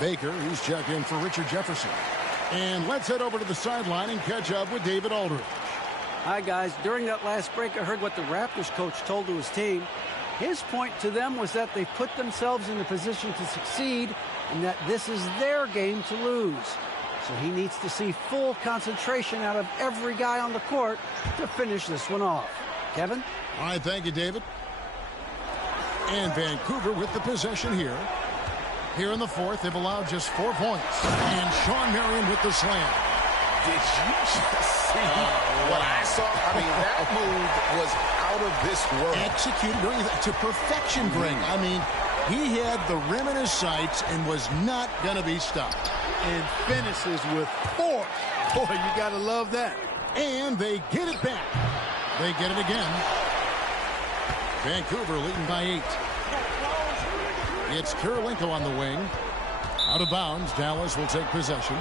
Baker, he's checked in for Richard Jefferson. And let's head over to the sideline and catch up with David Aldridge. Hi, guys. During that last break, I heard what the Raptors coach told to his team. His point to them was that they put themselves in a position to succeed and that this is their game to lose. So he needs to see full concentration out of every guy on the court to finish this one off. Kevin? All right, thank you, David. And Vancouver with the possession here. Here in the fourth, they've allowed just 4 points. And Sean Marion with the slam. Did you just see what I saw? I mean, that move was out of this world. Executed to perfection, Greg. I mean, he had the rim in his sights and was not going to be stopped. And finishes with force. Boy, you got to love that. And they get it back. They get it again. Vancouver leading by 8. It's Kirilenko on the wing. Out of bounds. Dallas will take possession.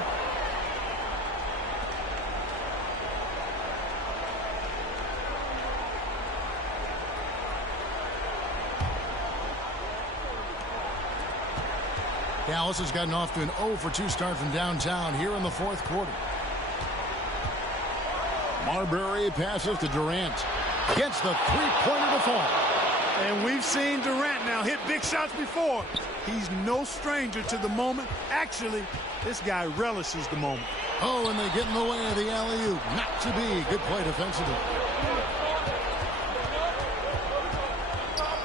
Dallas has gotten off to an 0 for 2 start from downtown here in the fourth quarter. Marbury passes to Durant. Gets the three-pointer to fall. And we've seen Durant now hit big shots before. He's no stranger to the moment. Actually, this guy relishes the moment. Oh, and they get in the way of the alley-oop. Not to be. Good play defensively.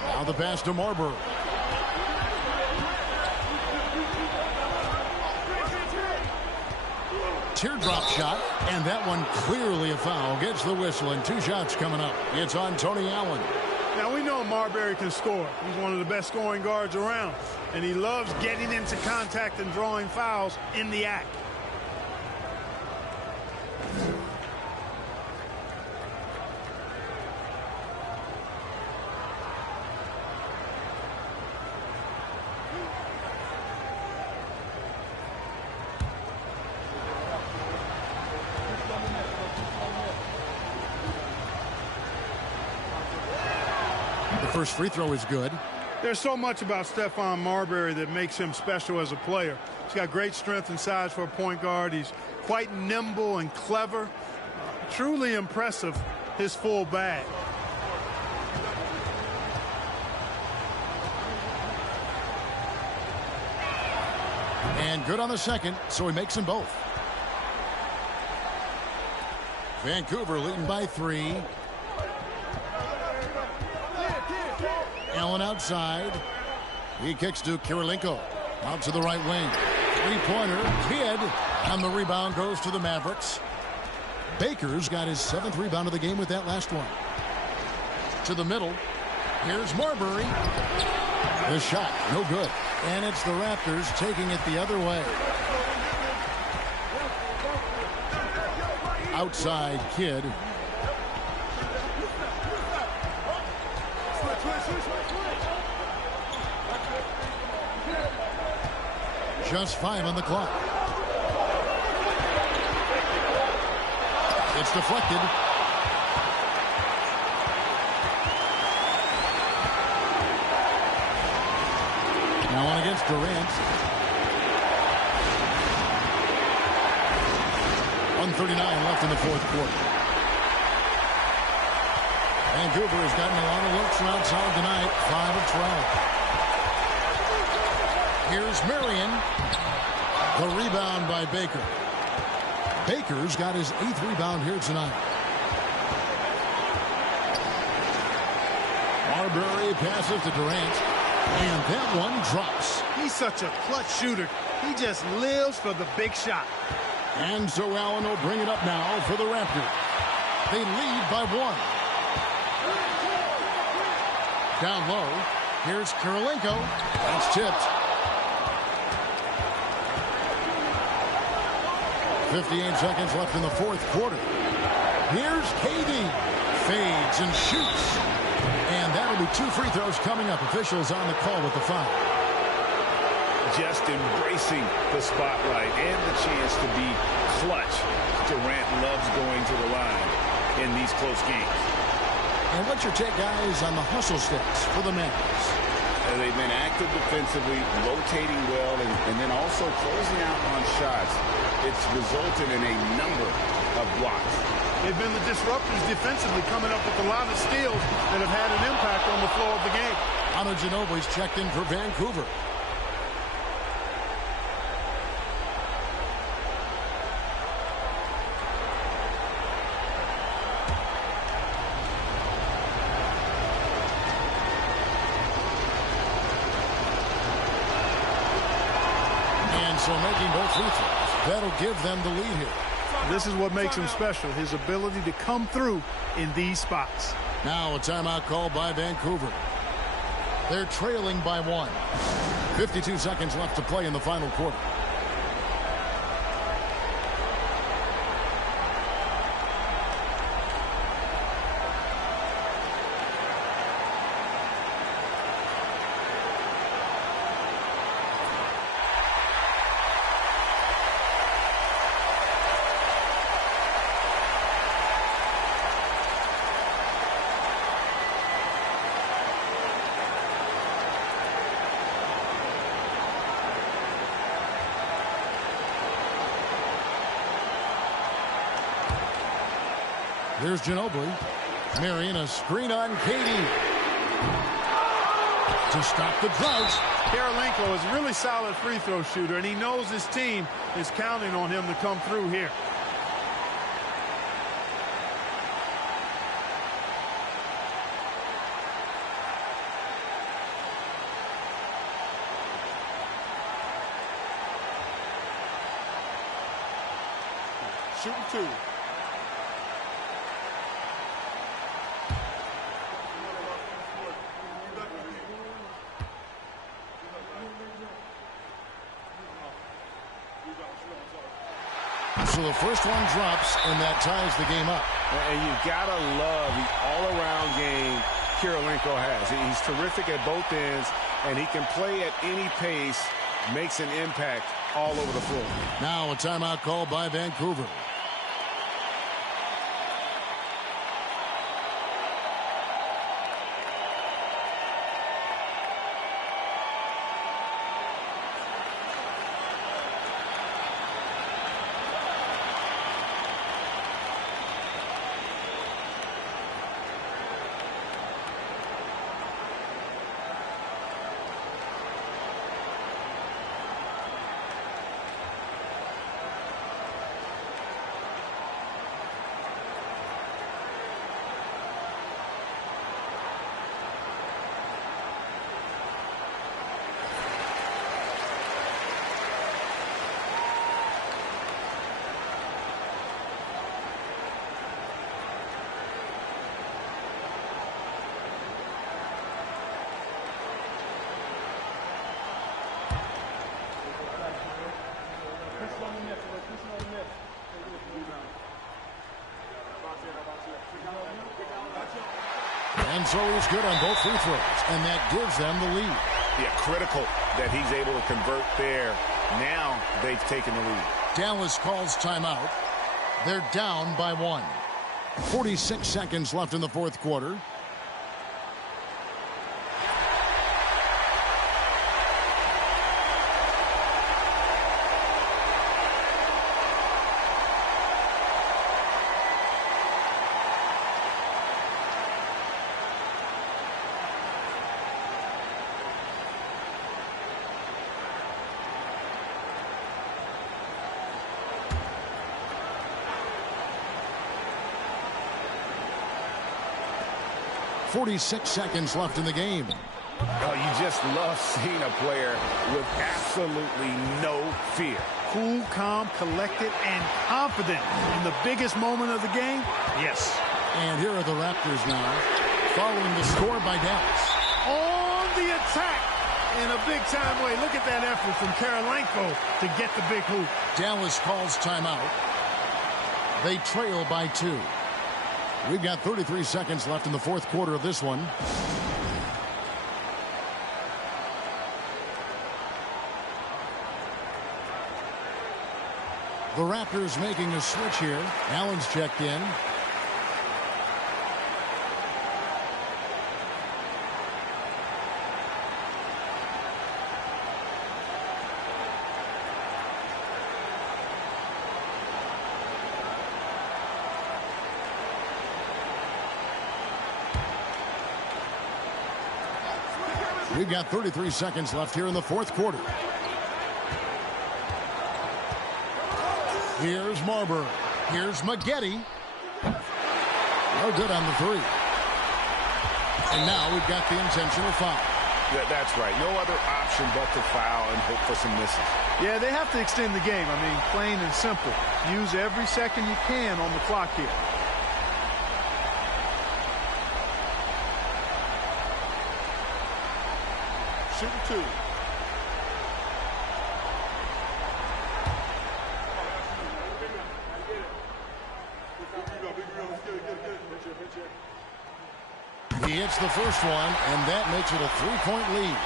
Now the pass to Marbury. Teardrop shot, and that one clearly a foul. Gets the whistle, and 2 shots coming up. It's on Tony Allen. Now, we know Marbury can score. He's one of the best scoring guards around, and he loves getting into contact and drawing fouls in the act. The first free throw is good. There's so much about Stephon Marbury that makes him special as a player. He's got great strength and size for a point guard. He's quite nimble and clever. Truly impressive, his full bag. And good on the second, so he makes them both. Vancouver leading by 3. Allen outside. He kicks to Kirilenko. Out to the right wing. Three-pointer. Kidd. And the rebound goes to the Mavericks. Baker's got his 7th rebound of the game with that last one. To the middle. Here's Marbury. The shot, no good. And it's the Raptors taking it the other way. Outside Kidd. Just 5 on the clock. It's deflected. Now on against Durant. 1:39 left in the 4th quarter. Vancouver has gotten a lot of looks from outside tonight. 5 of 12. Here's Marion. The rebound by Baker. Baker's got his 8th rebound here tonight. Marbury passes to Durant. And that one drops. He's such a clutch shooter. He just lives for the big shot. And so Allen will bring it up now for the Raptors. They lead by 1. Down low. Here's Kirilenko. That's tipped. 58 seconds left in the 4th quarter. Here's KD. Fades and shoots. And that'll be 2 free throws coming up. Officials on the call with the foul. Just embracing the spotlight and the chance to be clutch. Durant loves going to the line in these close games. And what's your take, guys, on the hustle steps for the Mavericks? They've been active defensively, rotating well, and then also closing out on shots. It's resulted in a number of blocks. They've been the disruptors defensively, coming up with a lot of steals that have had an impact on the flow of the game. Manu Ginobili's checked in for Vancouver. And so making both free throws, that'll give them the lead here. This is what makes him special, his ability to come through in these spots. Now a timeout called by Vancouver. They're trailing by 1. 52 seconds left to play in the final quarter. Here's Ginobili. Marion, a screen on Katie. To stop the drought. Kirilenko is a really solid free throw shooter, and he knows his team is counting on him to come through here. Shooting 2. So the first one drops, and that ties the game up. And you gotta love the all-around game Kirilenko has. He's terrific at both ends, and he can play at any pace, makes an impact all over the floor. Now a timeout called by Vancouver. And so he's good on both free throws, and that gives them the lead. Yeah, critical that he's able to convert there. Now they've taken the lead. Dallas calls timeout. They're down by 1. 46 seconds left in the fourth quarter. .46 seconds left in the game. Oh, you just love seeing a player with absolutely no fear. Cool, calm, collected, and confident in the biggest moment of the game. Yes. And here are the Raptors now, following the score by Dallas. On the attack in a big-time way. Look at that effort from Karolinko to get the big hoop. Dallas calls timeout. They trail by 2. We've got 33 seconds left in the fourth quarter of this one. The Raptors making a switch here. Allen's checked in. We've got 33 seconds left here in the fourth quarter. Here's Marbury. Here's Maggette. No good on the 3. And now we've got the intentional foul. Yeah, that's right. No other option but to foul and hope for some misses. Yeah, they have to extend the game. I mean, plain and simple. Use every second you can on the clock here. Shooting 2. He hits the first one, and that makes it a 3-point lead.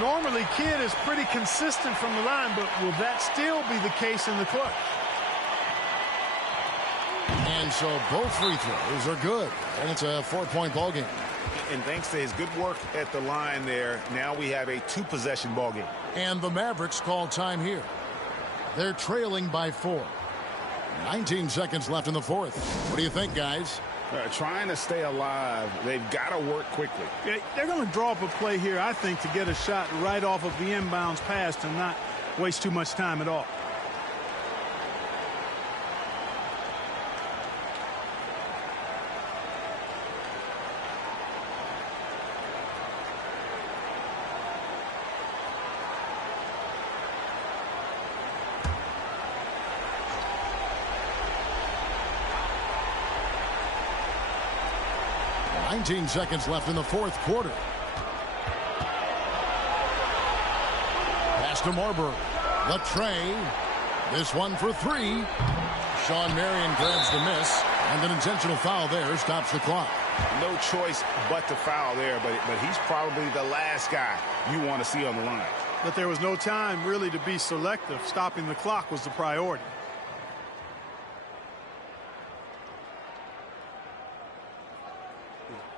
Normally, Kidd is pretty consistent from the line, but will that still be the case in the clutch? And so both free throws are good, and it's a 4-point ball game. And thanks to his good work at the line there, now we have a 2-possession ball game. And the Mavericks call time here. They're trailing by 4. 19 seconds left in the fourth. What do you think, guys? Trying to stay alive. They've got to work quickly. Yeah, they're going to draw up a play here, I think, to get a shot right off of the inbounds pass and not waste too much time at all. Nineteen seconds left in the fourth quarter. Pass to Marbury. Latre. This one for 3. Sean Marion grabs the miss, and an intentional foul there stops the clock. No choice but to foul there, but he's probably the last guy you want to see on the line. But there was no time really to be selective. Stopping the clock was the priority.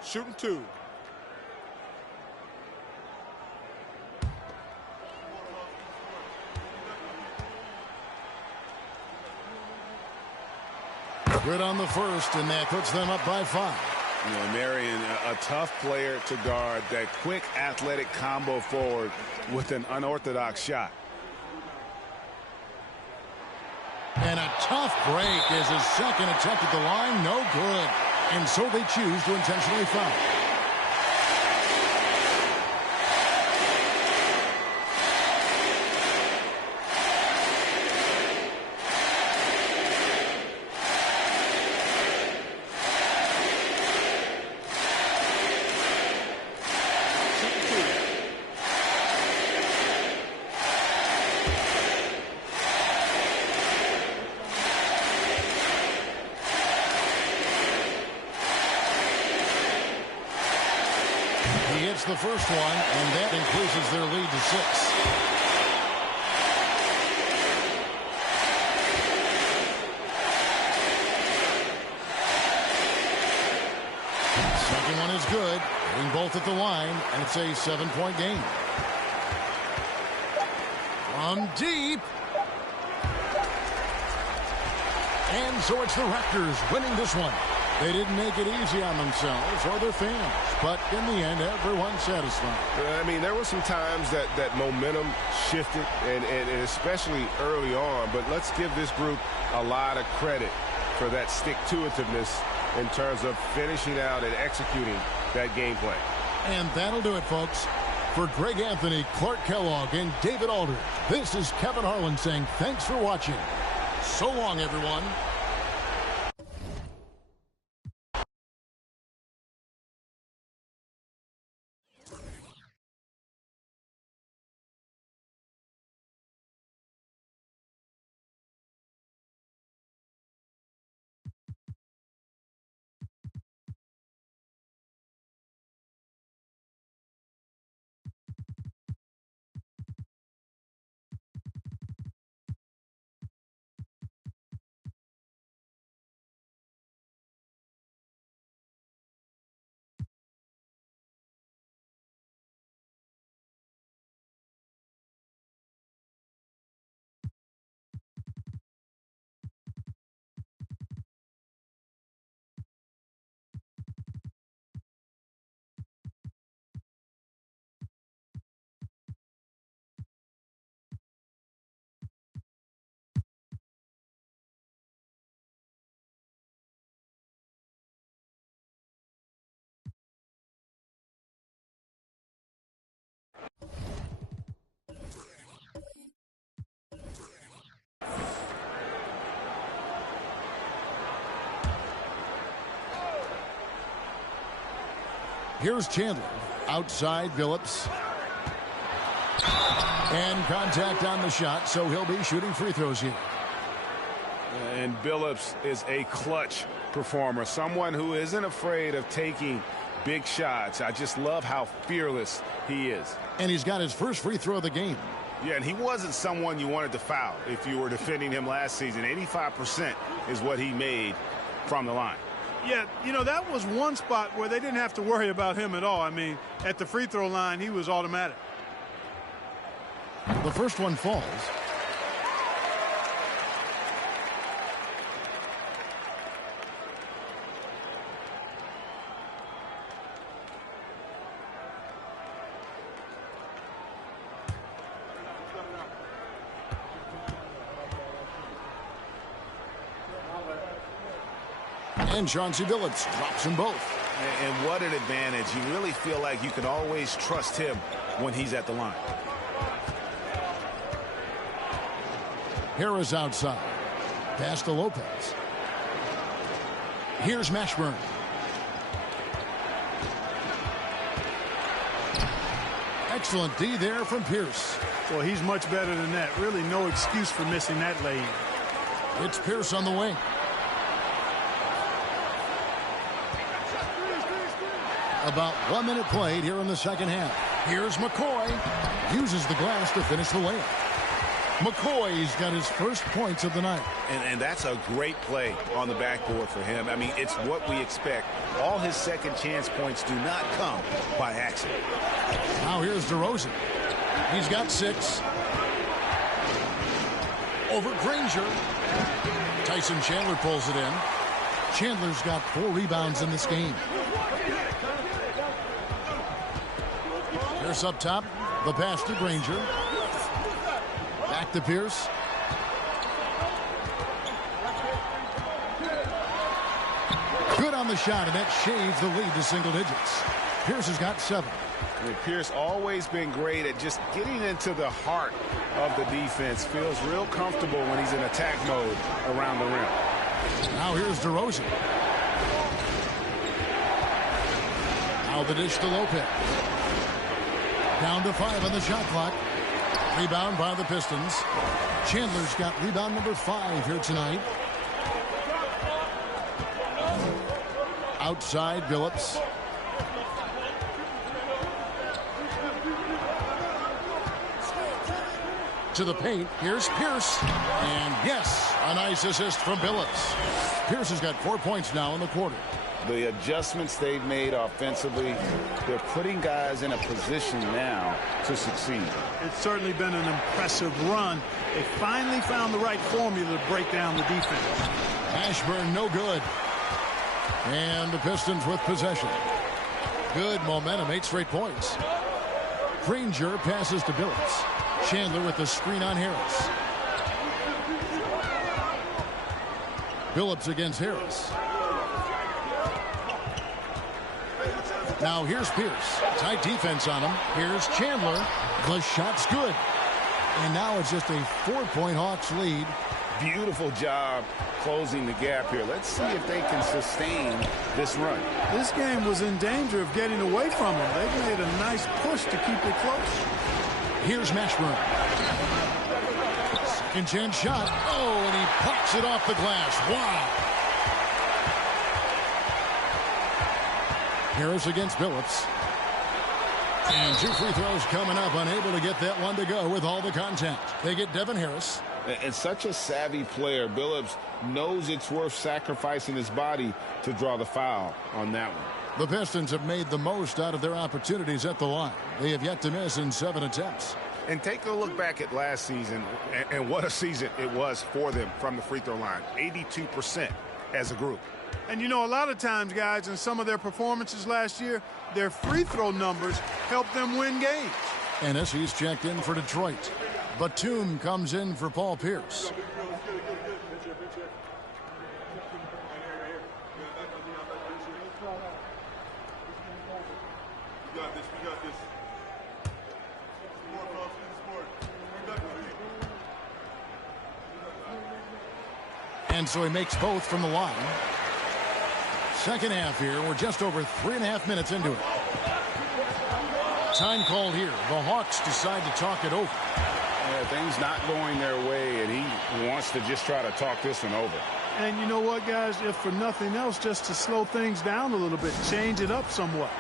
Shooting 2. Good on the first, and that puts them up by 5. You know, Marion, a tough player to guard. That quick athletic combo forward with an unorthodox shot. And a tough break is his second attempt at the line. No good. And so they choose to intentionally foul. the first one, and that increases their lead to 6. Second one is good. Hitting both at the line, and it's a 7-point game. From deep. And so it's the Raptors winning this one. They didn't make it easy on themselves or their fans, but in the end, everyone's satisfied. I mean, there were some times that momentum shifted, and especially early on, but let's give this group a lot of credit for that stick-to-itiveness in terms of finishing out and executing that game plan. And that'll do it, folks. For Greg Anthony, Clark Kellogg, and David Aldridge, this is Kevin Harlan saying thanks for watching. So long, everyone. Here's Chandler. Outside Billups. And contact on the shot, so he'll be shooting free throws here. And Billups is a clutch performer, someone who isn't afraid of taking big shots. I just love how fearless he is. And he's got his first free throw of the game. Yeah, and he wasn't someone you wanted to foul if you were defending him last season. 85% is what he made from the line. Yeah, you know, that was one spot where they didn't have to worry about him at all. I mean, at the free throw line, he was automatic. The first one falls. And Chauncey Billups drops them both. And what an advantage. You really feel like you can always trust him when he's at the line. Harris outside. Pass to Lopez. Here's Mashburn. Excellent D there from Pierce. Well, he's much better than that. Really no excuse for missing that lane. It's Pierce on the wing. About 1 minute played here in the second half. Here's McCoy. Uses the glass to finish the layup. McCoy's got his first points of the night. And that's a great play on the backboard for him. I mean, it's what we expect. All his second chance points do not come by accident. Now here's DeRozan. He's got 6. Over Granger. Tyson Chandler pulls it in. Chandler's got 4 rebounds in this game. Pierce up top. The pass to Granger. Back to Pierce. Good on the shot, and that shaves the lead to single digits. Pierce has got 7. And Pierce always been great at just getting into the heart of the defense. Feels real comfortable when he's in attack mode around the rim. Now here's DeRozan. Now the dish to Lopez. Down to 5 on the shot clock. Rebound by the Pistons. Chandler's got rebound number 5 here tonight. Outside Billups. to the paint. Here's Pierce. And yes, a nice assist from Billups. Pierce has got 4 points now in the quarter. The adjustments they've made offensively, they're putting guys in a position now to succeed. It's certainly been an impressive run. They finally found the right formula to break down the defense. Ashburn no good. And the Pistons with possession. Good momentum, 8 straight points. Granger passes to Billups. Chandler with the screen on Harris. Billups against Harris. Now here's Pierce. Tight defense on him. Here's Chandler. The shot's good. And now it's just a 4-point Hawks lead. Beautiful job closing the gap here. Let's see if they can sustain this run. This game was in danger of getting away from them. They've made a nice push to keep it close. Here's Mashburn. Second chance shot. Oh, and he pops it off the glass. Wow. Harris against Billups. And 2 free throws coming up. Unable to get that one to go with all the contact. They get Devin Harris. And such a savvy player. Billups knows it's worth sacrificing his body to draw the foul on that one. The Pistons have made the most out of their opportunities at the line. They have yet to miss in 7 attempts. And take a look back at last season, and what a season it was for them from the free throw line. 82% as a group. And you know, a lot of times, guys, in some of their performances last year, their free throw numbers helped them win games. Ennis, he's checked in for Detroit. Batum comes in for Paul Pierce. And so he makes both from the line. Second half here. We're just over 3.5 minutes into it. Time called here. The Hawks decide to talk it over. Things not going their way, and he wants to just try to talk this one over. And you know what, guys? If for nothing else, just to slow things down a little bit, change it up somewhat.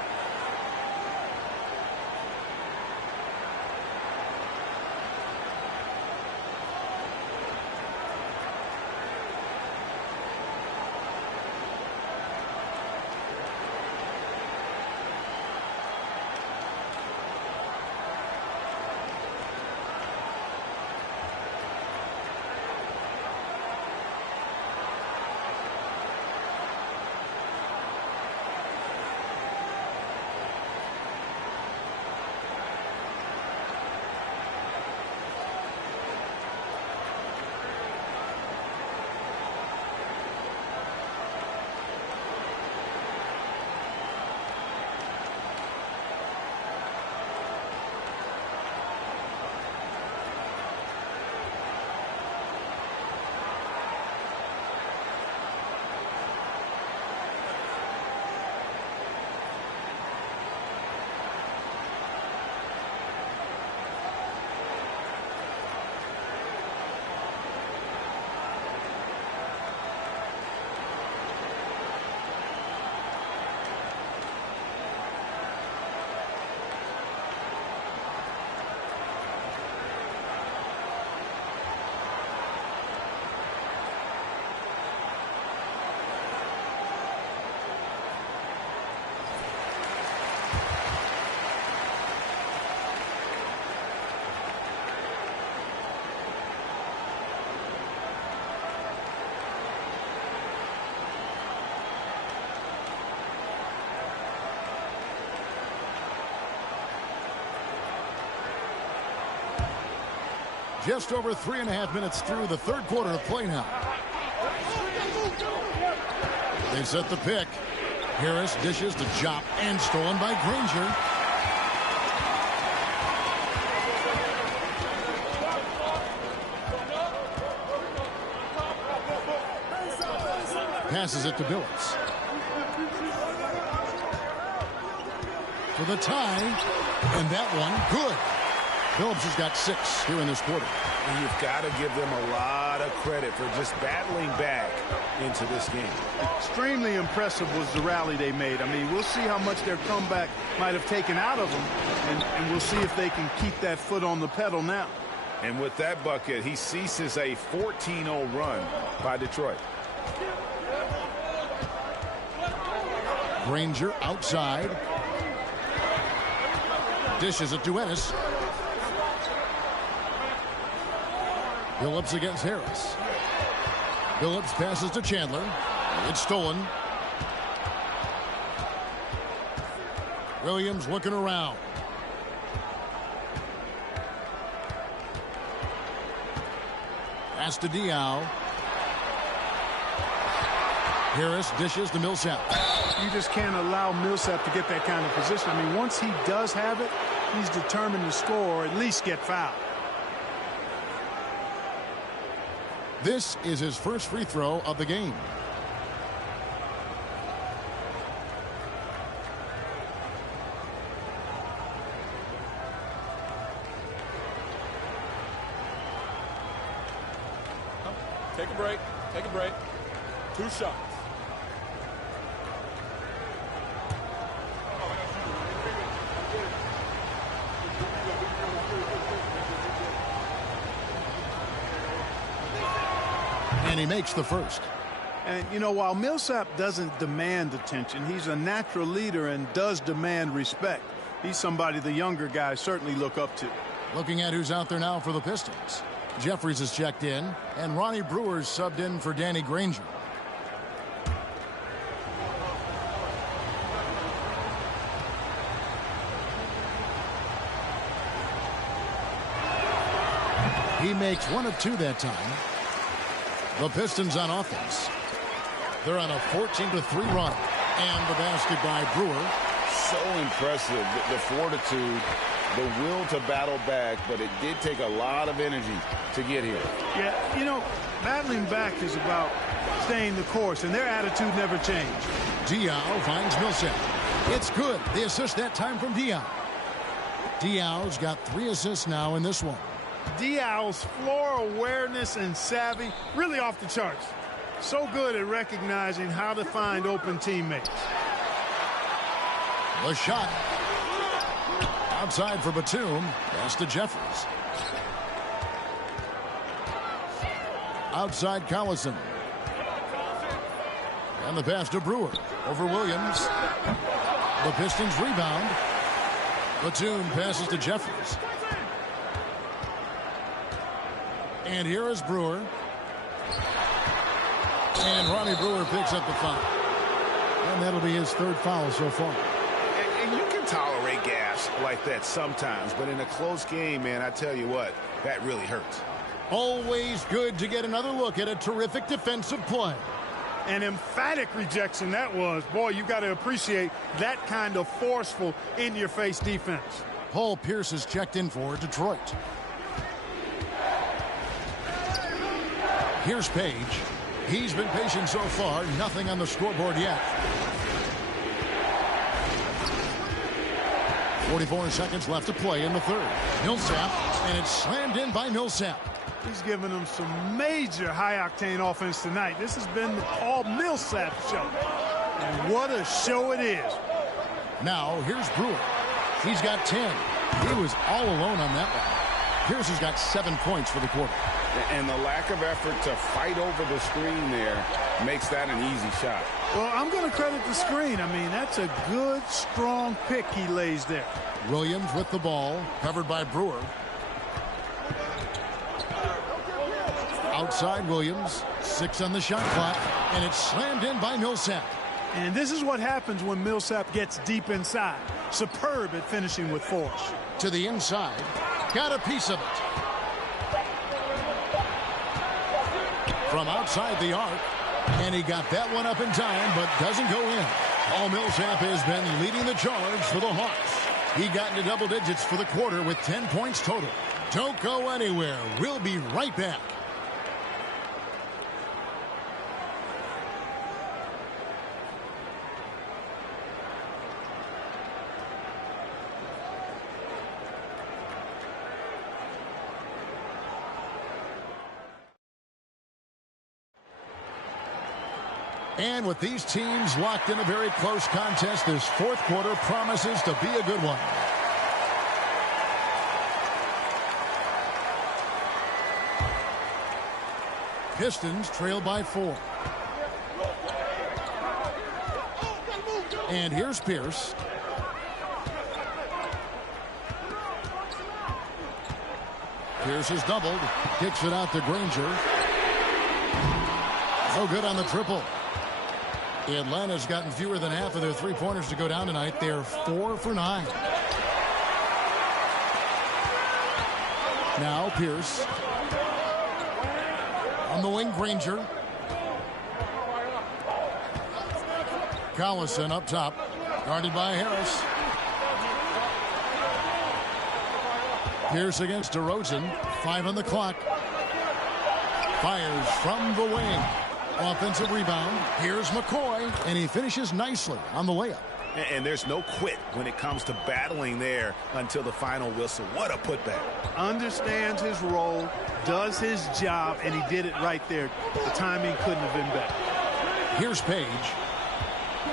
Just over 3.5 minutes through the third quarter of play now. They set the pick. Harris dishes to Jop and stolen by Granger. Passes it to Billups. For the tie. And that one, good. Billups has got 6 here in this quarter. And you've got to give them a lot of credit for just battling back into this game. Extremely impressive was the rally they made. I mean, we'll see how much their comeback might have taken out of them, and we'll see if they can keep that foot on the pedal now. And with that bucket, he ceases a 14-0 run by Detroit. Granger outside. Dishes it to Ennis. Billups against Harris. Billups passes to Chandler. It's stolen. Williams looking around. Pass to Diaw. Harris dishes to Millsap. You just can't allow Millsap to get that kind of position. I mean, once he does have it, he's determined to score or at least get fouled. This is his first free throw of the game. Take a break. Take a break. 2 shots. And he makes the first. And, you know, while Millsap doesn't demand attention, he's a natural leader and does demand respect. He's somebody the younger guys certainly look up to. Looking at who's out there now for the Pistons. Jeffries is checked in, and Ronnie Brewer's subbed in for Danny Granger. He makes 1 of 2 that time. The Pistons on offense. They're on a 14-3 run. And the basket by Brewer. So impressive, the fortitude, the will to battle back, but it did take a lot of energy to get here. Yeah, you know, battling back is about staying the course, and their attitude never changed. Diaw finds Millsap. It's good. The assist that time from Diaw. Diaw's got 3 assists now in this one. Diaw's floor awareness and savvy, really off the charts. So good at recognizing how to find open teammates. The shot. Outside for Batum. Pass to Jeffries. Outside Collison. And the pass to Brewer. Over Williams. The Pistons rebound. Batum passes to Jeffries. And here is Brewer. And Ronnie Brewer picks up the foul. And that'll be his 3rd foul so far. And you can tolerate gas like that sometimes, but in a close game, man, I tell you what, that really hurts. Always good to get another look at a terrific defensive play. An emphatic rejection that was. Boy, you got to appreciate that kind of forceful, in-your-face defense. Paul Pierce is checked in for Detroit. Here's Page. He's been patient so far. Nothing on the scoreboard yet. 44 seconds left to play in the 3rd. Millsap, and it's slammed in by Millsap. He's given them some major high-octane offense tonight. This has been the Paul Millsap show. And what a show it is. Now, here's Brewer. He's got 10. He was all alone on that one. Pierce has got 7 points for the quarter. And the lack of effort to fight over the screen there makes that an easy shot. Well, I'm going to credit the screen. I mean, that's a good, strong pick he lays there. Williams with the ball, covered by Brewer. Outside Williams, 6 on the shot clock, and it's slammed in by Millsap. And this is what happens when Millsap gets deep inside. Superb at finishing with force. To the inside, got a piece of it. From outside the arc, and he got that one up in time, but doesn't go in. Paul Millsap has been leading the charge for the Hawks. He got into double digits for the quarter with 10 points total. Don't go anywhere. We'll be right back. And with these teams locked in a very close contest, this 4th quarter promises to be a good one. Pistons trail by 4. And here's Pierce. Pierce is doubled. Kicks it out to Granger. No good on the triple. Atlanta's gotten fewer than half of their three-pointers to go down tonight. They're 4 for 9. Now Pierce. On the wing, Granger. Collison up top. Guarded by Harris. Pierce against DeRozan. 5 on the clock. Fires from the wing. Offensive rebound. Here's McCoy. And he finishes nicely on the layup. And there's no quit when it comes to battling there until the final whistle. What a putback. Understands his role, does his job, and he did it right there. The timing couldn't have been better. Here's Page.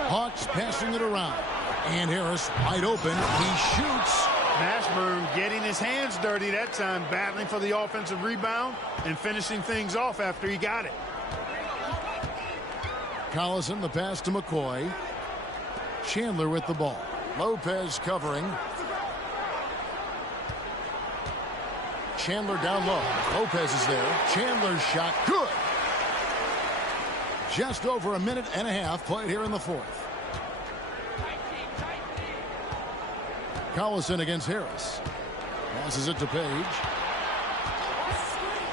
Hawks passing it around. And Harris wide open. He shoots. Mashburn getting his hands dirty that time, battling for the offensive rebound and finishing things off after he got it. Collison, the pass to McCoy. Chandler with the ball. Lopez covering. Chandler down low. Lopez is there. Chandler's shot good. Just over a minute and a half played here in the fourth. Collison against Harris. Passes it to Page.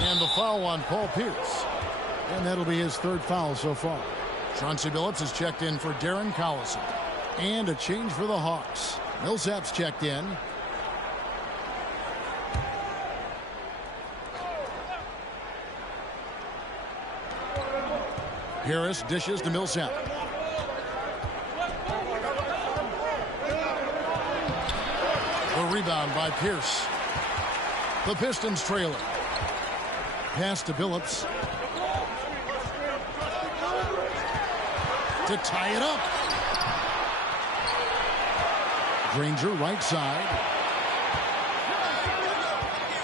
And the foul on Paul Pierce. And that'll be his third foul so far. Chauncey Billups is checked in for Darren Collison. And a change for the Hawks. Millsap's checked in. Harris dishes to Millsap. The rebound by Pierce. The Pistons trailing. Pass to Billups. To tie it up. Granger right side.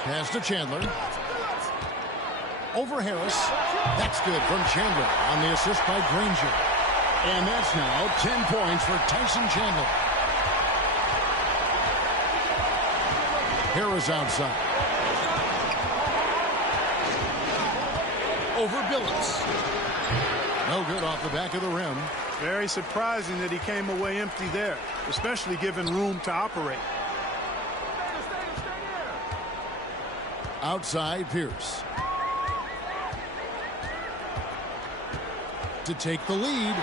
Pass to Chandler. Over Harris. That's good from Chandler on the assist by Granger. And that's now 10 points for Tyson Chandler. Harris outside. Over Billups. No good off the back of the rim. Very surprising that he came away empty there, especially given room to operate. Outside Pierce. To take the lead.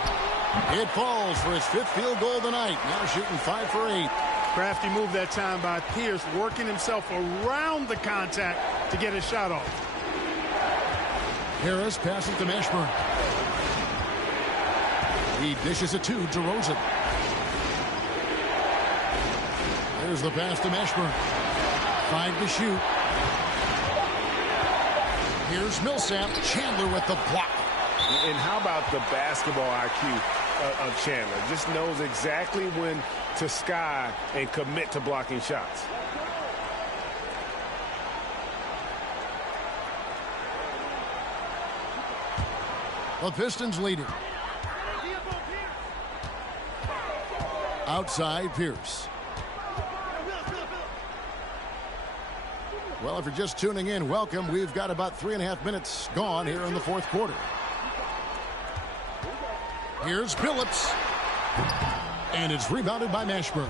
It falls for his 5th field goal of the night. Now shooting 5 for 8. Crafty move that time by Pierce, working himself around the contact to get his shot off. Harris passes to Mashburn. He dishes it to DeRozan. There's the pass to Mashburn. 5 to shoot. Here's Millsap. Chandler with the block. And how about the basketball IQ of Chandler? Just knows exactly when to sky and commit to blocking shots. The Pistons leading. Outside Pierce. Well, if you're just tuning in, welcome. We've got about 3.5 minutes gone here in the fourth quarter. Here's Billups. And it's rebounded by Mashburn.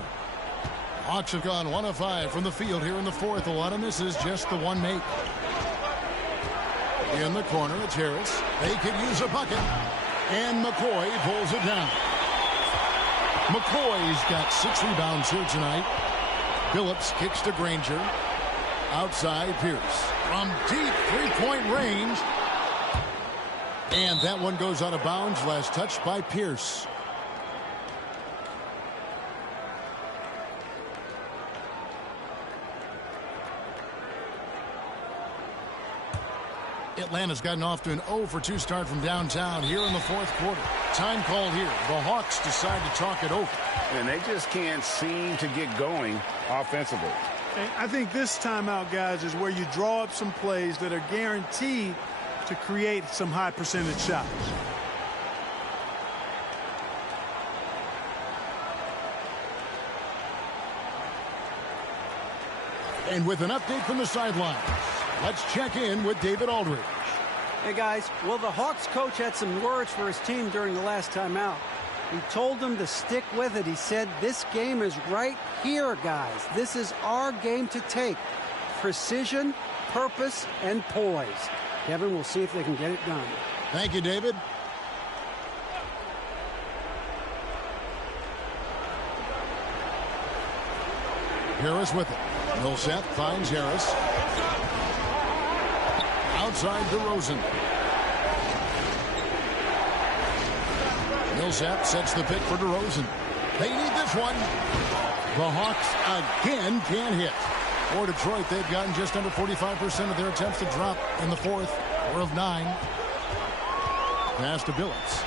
Hawks have gone 1 of 5 from the field here in the fourth. A lot of misses, just the one make. In the corner, it's Harris. They could use a bucket. And McCoy pulls it down. McCoy's got 6 rebounds here tonight. Billups kicks to Granger. Outside Pierce. From deep three-point range. And that one goes out of bounds. Last touch by Pierce. Atlanta's gotten off to an 0 for 2 start from downtown here in the fourth quarter. Time called here. The Hawks decide to talk it over. And they just can't seem to get going offensively. And I think this timeout, guys, is where you draw up some plays that are guaranteed to create some high percentage shots. And with an update from the sidelines, let's check in with David Aldridge. Hey, guys. Well, the Hawks coach had some words for his team during the last time out. He told them to stick with it. He said, this game is right here, guys. This is our game to take. Precision, purpose, and poise. Kevin, we'll see if they can get it done. Thank you, David. Harris with it. Millsap finds Harris. Outside DeRozan. Millsap sets the pick for DeRozan. They need this one. The Hawks again can't hit. For Detroit, they've gotten just under 45% of their attempts to drop in the fourth. 4 of 9. Pass to Billups.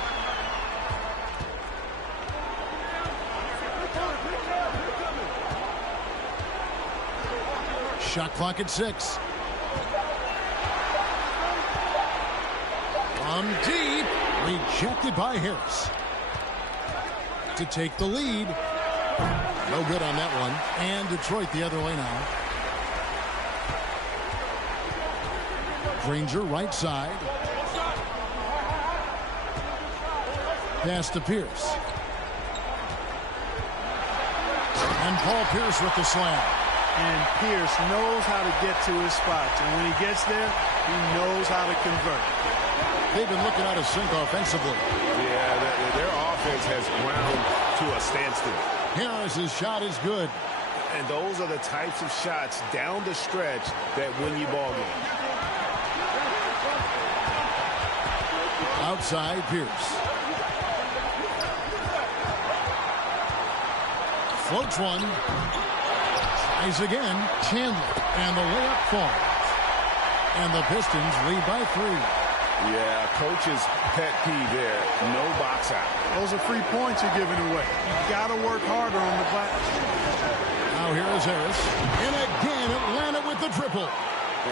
Shot clock at 6. From deep. Rejected by Harris. To take the lead. No good on that one. And Detroit the other way now. Granger right side. Pass to Pierce. And Paul Pierce with the slam. And Pierce knows how to get to his spots. And when he gets there, he knows how to convert. They've been looking out of sync offensively. Yeah, their offense has ground to a standstill. Harris's shot is good. And those are the types of shots down the stretch that win you ball games. Outside Pierce. Floats one. Tries again. Chandler. And the layup falls. And the Pistons lead by 3. Yeah, coach's pet peeve there. No box out. Those are free points you're giving away. You got to work harder on the glass. Now here is Harris. And again, Atlanta with the triple.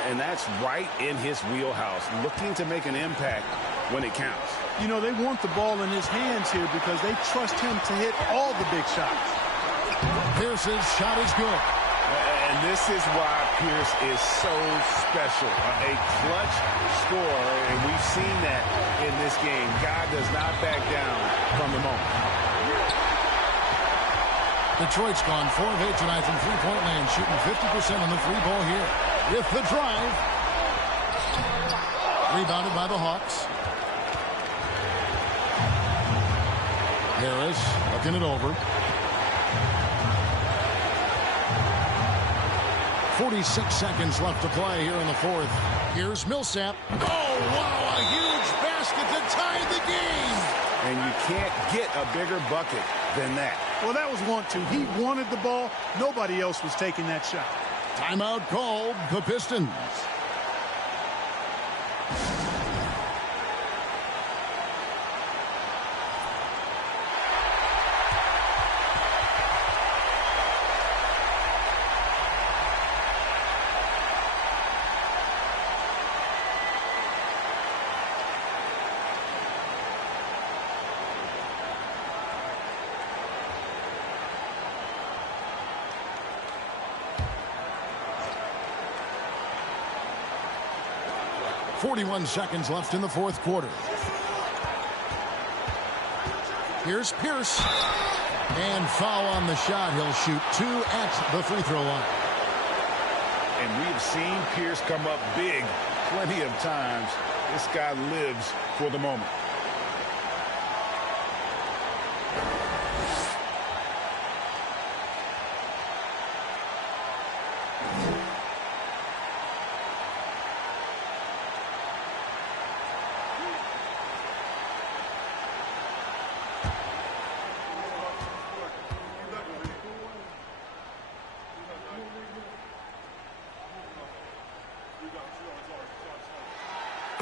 And that's right in his wheelhouse, looking to make an impact when it counts. You know, they want the ball in his hands here because they trust him to hit all the big shots. Pierce's shot is good. And this is why Pierce is so special. A clutch scorer, and we've seen that in this game. Guy does not back down from the moment. Detroit's gone 4 of 8 tonight from three-point land, shooting 50% on the 3-ball here. With the drive. Rebounded by the Hawks. Harris looking it over. 46 seconds left to play here in the fourth. Here's Millsap. Oh, wow, a huge basket to tie the game. And you can't get a bigger bucket than that. Well, that was 1-2. He wanted the ball. Nobody else was taking that shot. Timeout called. The Pistons. .41 seconds left in the fourth quarter. Here's Pierce. And foul on the shot. He'll shoot 2 at the free throw line. And we've seen Pierce come up big plenty of times. This guy lives for the moment.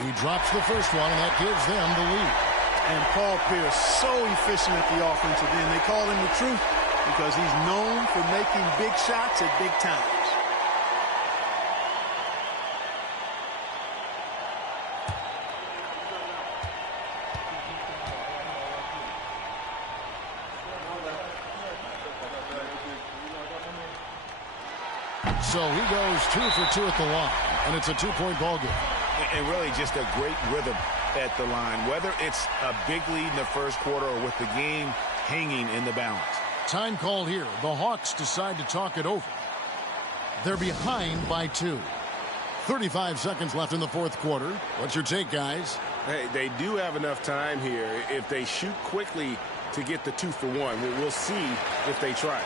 He drops the first one, and that gives them the lead. And Paul Pierce, so efficient at the offensive end. They call him the truth because he's known for making big shots at big times. So he goes 2 for 2 at the line, and it's a 2-point ball game. And really just a great rhythm at the line, whether it's a big lead in the first quarter or with the game hanging in the balance. Time call here. The Hawks decide to talk it over. They're behind by 2. 35 seconds left in the fourth quarter. What's your take, guys? Hey, they do have enough time here if they shoot quickly to get the 2 for 1. We'll see if they try.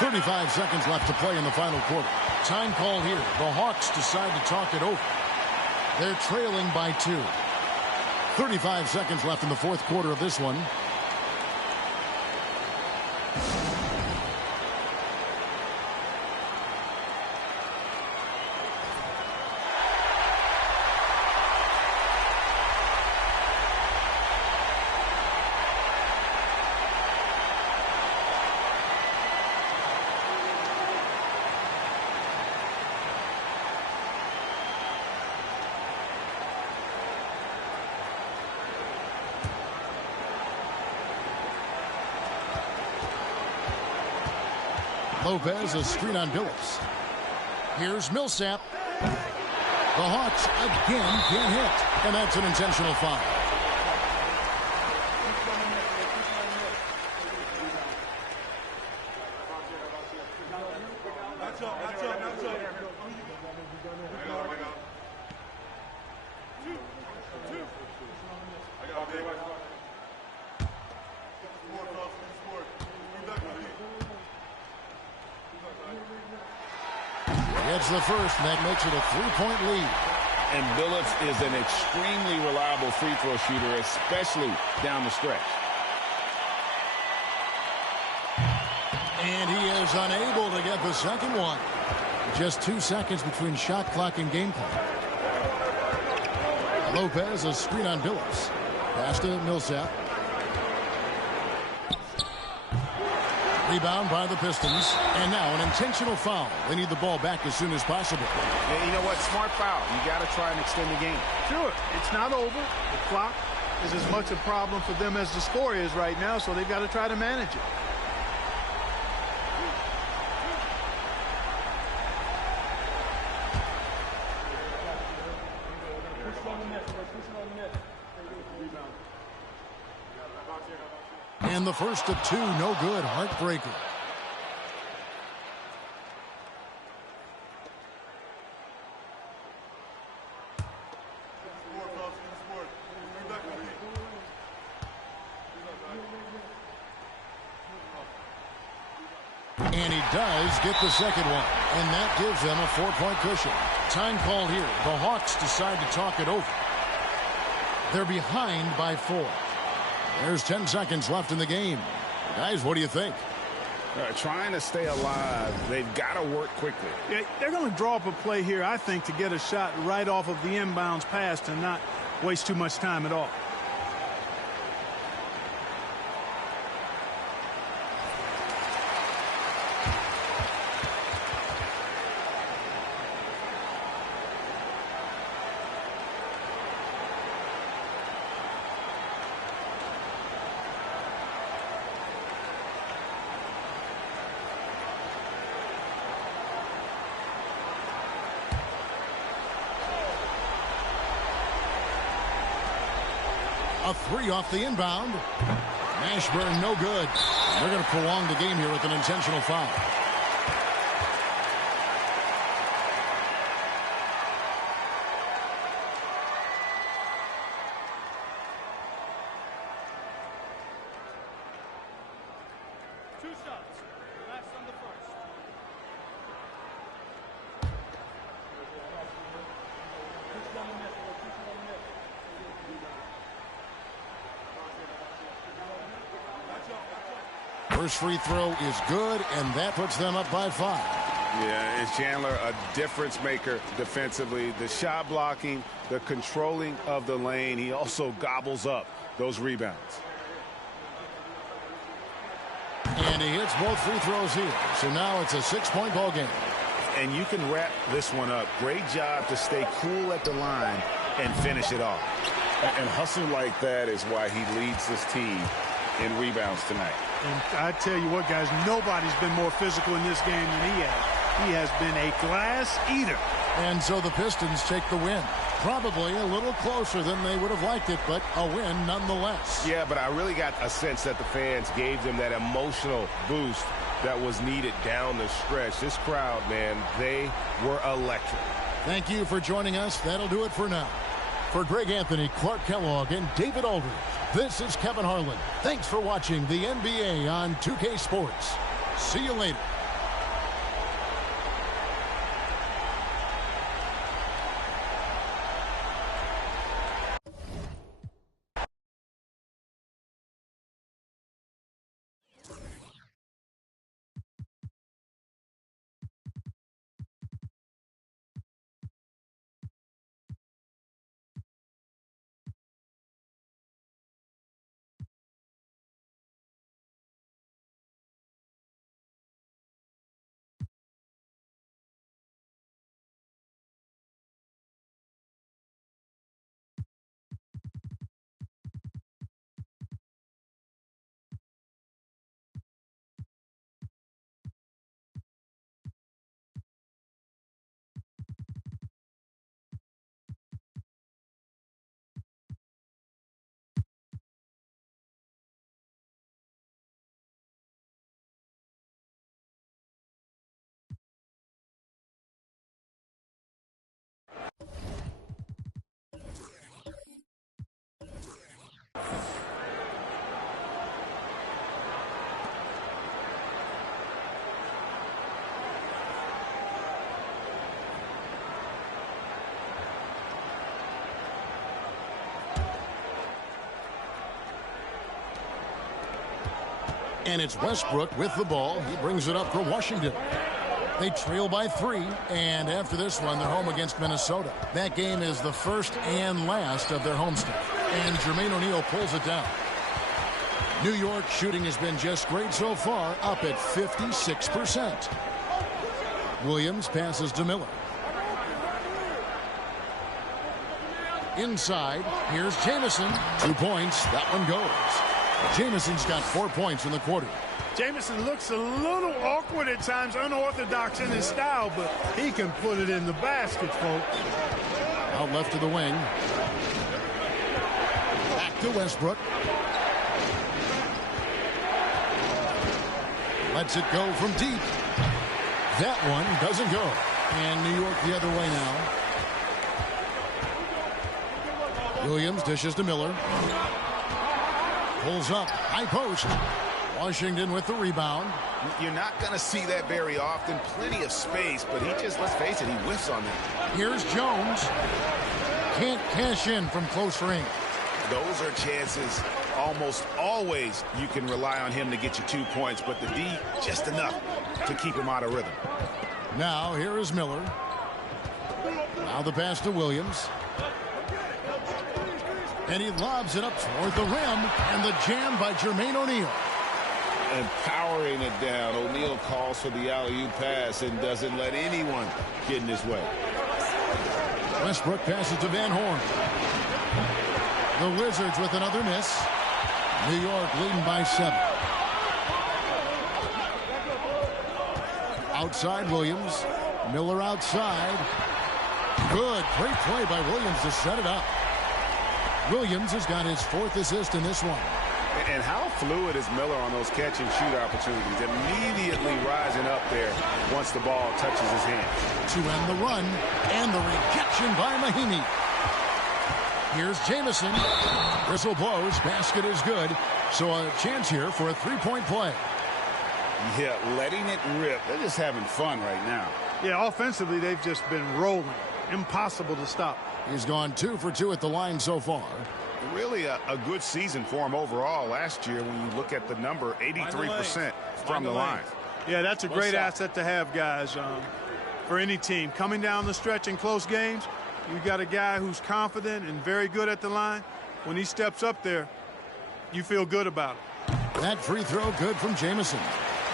35 seconds left to play in the final quarter. Time call here. The Hawks decide to talk it over. They're trailing by 2. 35 seconds left in the fourth quarter of this one. Lopez, a screen on Billups. Here's Millsap. The Hawks again can't hit, and that's an intentional foul. It's the first, and that makes it a 3-point lead. And Billups is an extremely reliable free throw shooter, especially down the stretch. And he is unable to get the second one. Just 2 seconds between shot clock and game clock. Lopez, a screen on Billups. Pass to Millsap. Rebound by the Pistons. And now an intentional foul. They need the ball back as soon as possible. Yeah, you know what? Smart foul. You got to try and extend the game. Sure. It's not over. The clock is as much a problem for them as the score is right now, so they've got to try to manage it. And the first of 2, no good. Heartbreaker. And he does get the second one. And that gives them a 4-point cushion. Time call here. The Hawks decide to talk it over. They're behind by 4. There's 10 seconds left in the game. Guys, what do you think? Trying to stay alive. They've got to work quickly. Yeah, they're going to draw up a play here, I think, to get a shot right off of the inbounds pass and not waste too much time at all. A 3 off the inbound. Mashburn, no good. They're going to prolong the game here with an intentional foul. Two shots. Last on the first. First free throw is good, and that puts them up by 5. Yeah, is Chandler a difference maker defensively? The shot blocking, the controlling of the lane. He also gobbles up those rebounds. And he hits both free throws here. So now it's a 6-point ball game. And you can wrap this one up. Great job to stay cool at the line and finish it off. And hustle like that is why he leads this team in rebounds tonight. And I tell you what, guys, nobody's been more physical in this game than he has. He has been a glass eater. And so the Pistons take the win. Probably a little closer than they would have liked it, but a win nonetheless. Yeah, but I really got a sense that the fans gave them that emotional boost that was needed down the stretch. This crowd, man, they were electric. Thank you for joining us. That'll do it for now. For Greg Anthony, Clark Kellogg, and David Aldridge, this is Kevin Harlan. Thanks for watching the NBA on 2K Sports. See you later. And it's Westbrook with the ball. He brings it up for Washington. They trail by 3, and after this one, they're home against Minnesota. That game is the first and last of their homestand. And Jermaine O'Neal pulls it down. New York shooting has been just great so far, up at 56%. Williams passes to Miller. Inside, here's Jamison. 2 points. That one goes. Jamison's got 4 points in the quarter. Jamison looks a little awkward at times, unorthodox in his style, but he can put it in the basket, folks. Out left to the wing. Back to Westbrook. Lets it go from deep. That one doesn't go. And New York the other way now. Williams dishes to Miller. Pulls up, high post. Washington with the rebound. You're not going to see that very often. Plenty of space, but he just, let's face it, he whiffs on that. Here's Jones. Can't cash in from close range. Those are chances almost always you can rely on him to get you 2 points, but the D, just enough to keep him out of rhythm. Now here is Miller. Now the pass to Williams. And he lobs it up toward the rim, and the jam by Jermaine O'Neal. And powering it down, O'Neal calls for the alley-oop pass and doesn't let anyone get in his way. Westbrook passes to Van Horn. The Wizards with another miss. New York leading by 7. Outside Williams. Miller outside. Good. Great play by Williams to set it up. Williams has got his 4th assist in this one. And how fluid is Miller on those catch and shoot opportunities? Immediately rising up there once the ball touches his hand. To end the run, and the rejection by Mahinmi. Here's Jamison. Whistle blows. Basket is good. So a chance here for a 3-point play. Yeah, letting it rip. They're just having fun right now. Yeah, offensively, they've just been rolling. Impossible to stop. He's gone 2 for 2 at the line so far. Really a good season for him overall last year when you look at the number, 83% from the line. Yeah, that's a great asset to have, guys, for any team. Coming down the stretch in close games, you got a guy who's confident and very good at the line. When he steps up there, you feel good about it. That free throw good from Jamison.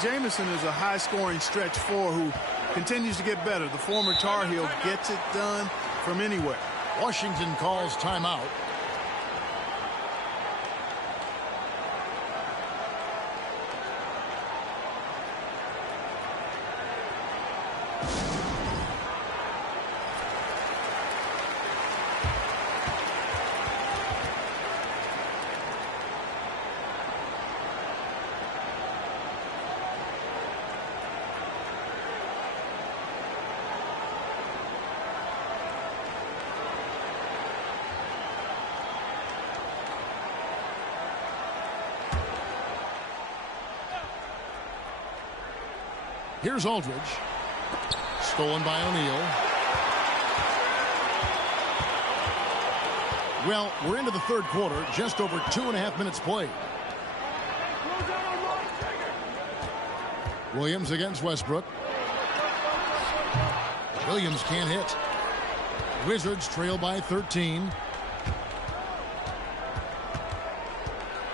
Jamison is a high-scoring stretch four who continues to get better. The former Tar Heel gets it done from anywhere. Washington calls timeout. Here's Aldridge. Stolen by O'Neal. Well, we're into the third quarter. Just over 2.5 minutes played. Williams against Westbrook. Williams can't hit. Wizards trail by 13.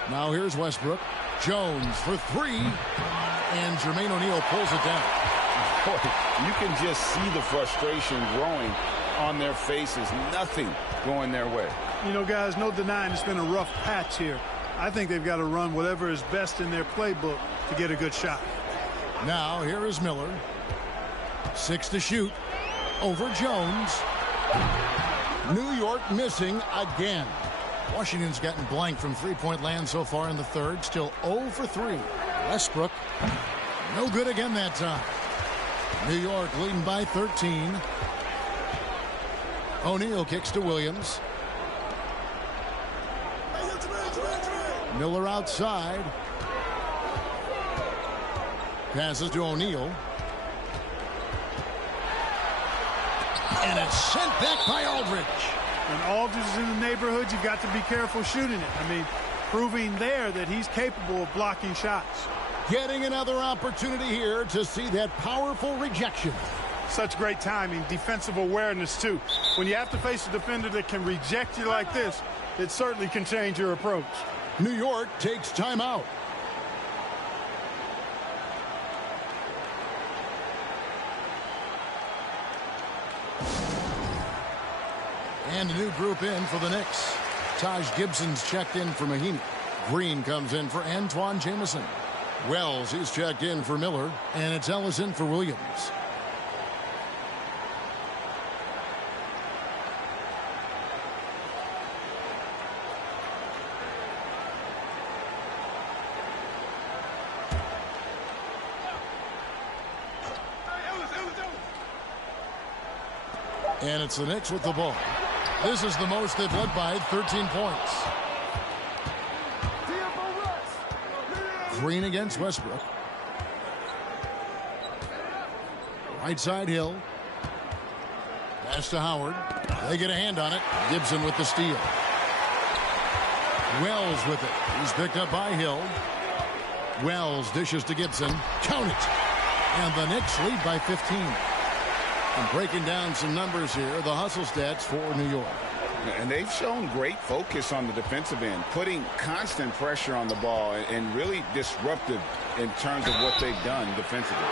Now here's Westbrook. Jones for three. And Jermaine O'Neal pulls it down. Boy, you can just see the frustration growing on their faces. Nothing going their way. You know, guys, no denying it's been a rough patch here. I think they've got to run whatever is best in their playbook to get a good shot. Now here is Miller. 6 to shoot. Over Jones. New York missing again. Washington's gotten blank from three-point land so far in the third. Still 0 for 3. Westbrook, no good again that time. New York leading by 13. O'Neal kicks to Williams. Miller outside. Passes to O'Neal. And it's sent back by Aldridge. When Aldridge is in the neighborhood, you've got to be careful shooting it. I mean, proving there that he's capable of blocking shots. Getting another opportunity here to see that powerful rejection. Such great timing, defensive awareness, too. When you have to face a defender that can reject you like this, it certainly can change your approach. New York takes timeout. And a new group in for the Knicks. Taj Gibson's checked in for Mahinmi. Green comes in for Antoine Jamison. Wells, he's checked in for Miller. And it's Ellison for Williams. And it's the Knicks with the ball. This is the most they've led by 13 points. Green against Westbrook. Right side Hill. Pass to Howard. They get a hand on it. Gibson with the steal. Wells with it. He's picked up by Hill. Wells dishes to Gibson. Count it. And the Knicks lead by 15. And breaking down some numbers here, the hustle stats for New York. And they've shown great focus on the defensive end, putting constant pressure on the ball and really disruptive in terms of what they've done defensively.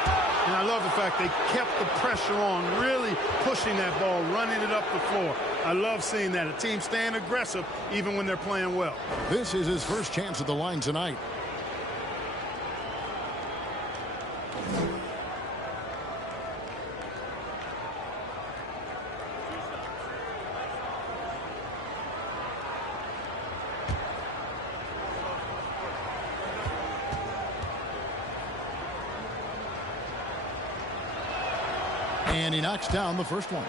And I love the fact they kept the pressure on, really pushing that ball, running it up the floor. I love seeing that. A team staying aggressive even when they're playing well. This is his first chance at the line tonight. And he knocks down the first one.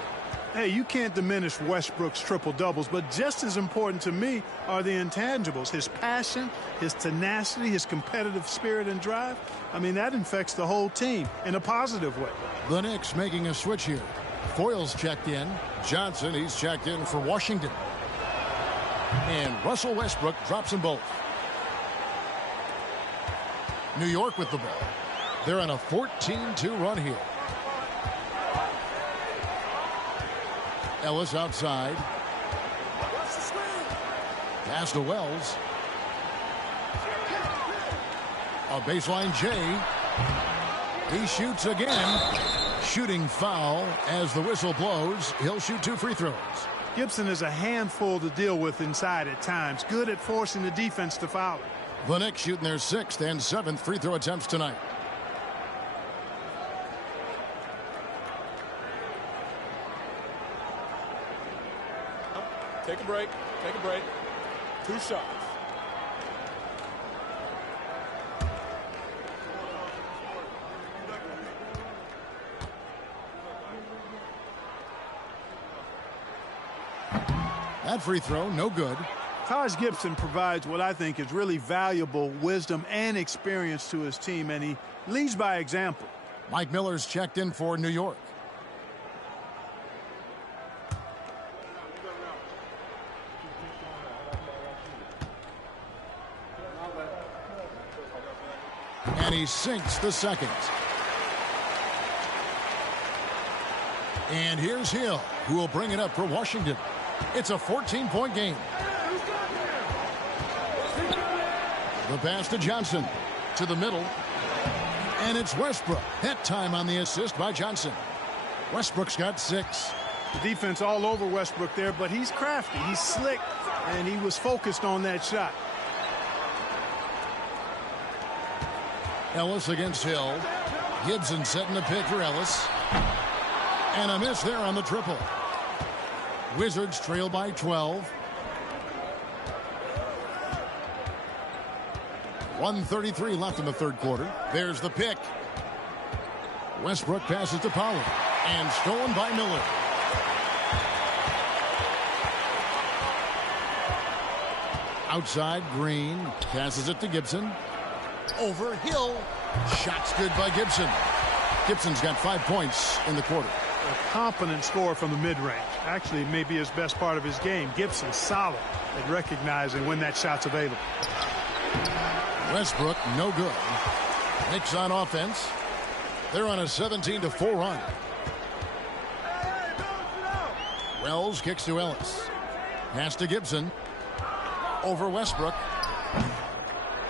Hey, you can't diminish Westbrook's triple-doubles, but just as important to me are the intangibles. His passion, his tenacity, his competitive spirit and drive. I mean, that infects the whole team in a positive way. The Knicks making a switch here. Foyle's checked in. Johnson, he's checked in for Washington. And Russell Westbrook drops them both. New York with the ball. They're on a 14-2 run here. Ellis outside. Pass to Wells. A baseline J. He shoots again. Shooting foul as the whistle blows. He'll shoot 2 free throws. Gibson is a handful to deal with inside at times. Good at forcing the defense to foul. The Knicks shooting their 6th and 7th free throw attempts tonight. Take a break. Take a break. 2 shots. That free throw, no good. Taj Gibson provides what I think is really valuable wisdom and experience to his team, and he leads by example. Mike Miller's checked in for New York. And he sinks the second. And here's Hill, who will bring it up for Washington. It's a 14-point game. The pass to Johnson. To the middle. And it's Westbrook. That time on the assist by Johnson. Westbrook's got 6. The defense all over Westbrook there, but he's crafty. He's slick, and he was focused on that shot. Ellis against Hill. Gibson setting the pick for Ellis. And a miss there on the triple. Wizards trail by 12. 1:33 left in the third quarter. There's the pick. Westbrook passes to Powell. And stolen by Miller. Outside, Green passes it to Gibson. Over Hill. Shots good by Gibson. Gibson's got 5 points in the quarter. A competent score from the mid-range. Actually, it may be his best part of his game. Gibson's solid at recognizing when that shot's available. Westbrook, no good. Knicks on offense. They're on a 17-4 run. Wells kicks to Ellis. Pass to Gibson. Over Westbrook.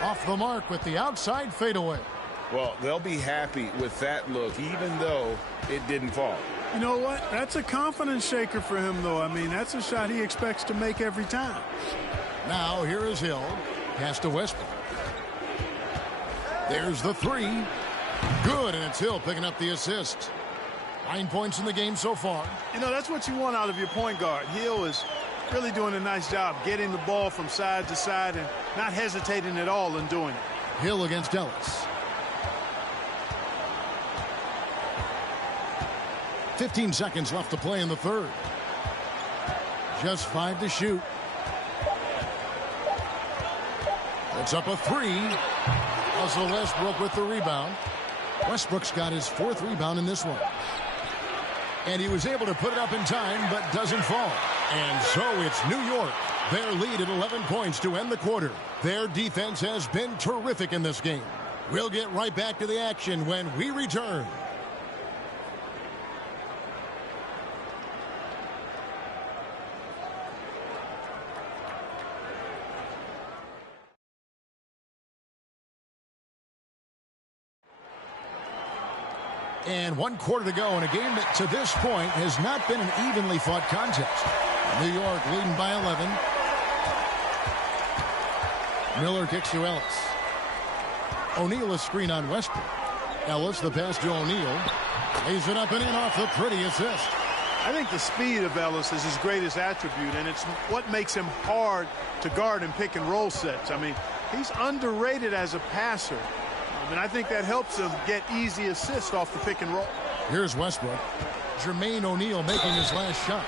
Off the mark with the outside fadeaway. Well, they'll be happy with that look, even though it didn't fall. You know what? That's a confidence shaker for him, though. I mean, that's a shot he expects to make every time. Now here is Hill. Pass to Westbrook. There's the 3. Good, and it's Hill picking up the assist. 9 points in the game so far. You know, that's what you want out of your point guard. Hill is really doing a nice job getting the ball from side to side and not hesitating at all in doing it. Hill against Ellis. 15 seconds left to play in the third. Just 5 to shoot. It's up a 3. Russell Westbrook with the rebound. Westbrook's got his 4th rebound in this one. And he was able to put it up in time, but doesn't fall. And so it's New York. Their lead at 11 points to end the quarter. Their defense has been terrific in this game. We'll get right back to the action when we return. And 1 quarter to go in a game that to this point has not been an evenly fought contest. New York leading by 11. Miller kicks to Ellis. O'Neal a screen on Westbrook. Ellis the pass to O'Neal. Lays it up and in off the pretty assist. I think the speed of Ellis is his greatest attribute, and it's what makes him hard to guard in pick and roll sets. I mean, he's underrated as a passer. And I think that helps him get easy assists off the pick and roll. Here's Westbrook. Jermaine O'Neal making his last shot.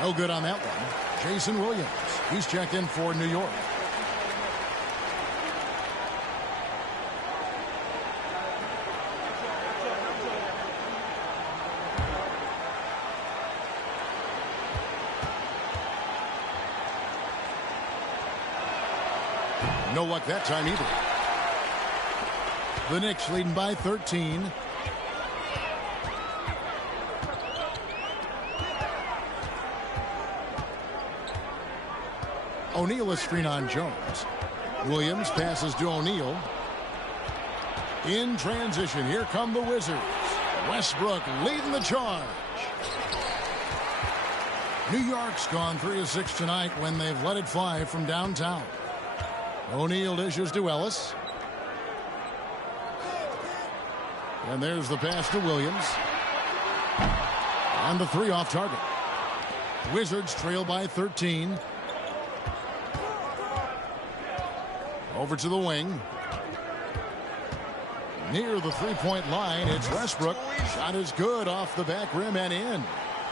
No good on that one. Jason Williams. He's checked in for New York. No luck that time either. The Knicks leading by 13. O'Neal a screen on Jones. Williams passes to O'Neal. In transition, here come the Wizards. Westbrook leading the charge. New York's gone 3 of 6 tonight when they've let it fly from downtown. O'Neal dishes to Ellis. And there's the pass to Williams. And the 3 off target. Wizards trail by 13. Over to the wing. Near the three-point line, it's Westbrook. Shot is good off the back rim and in.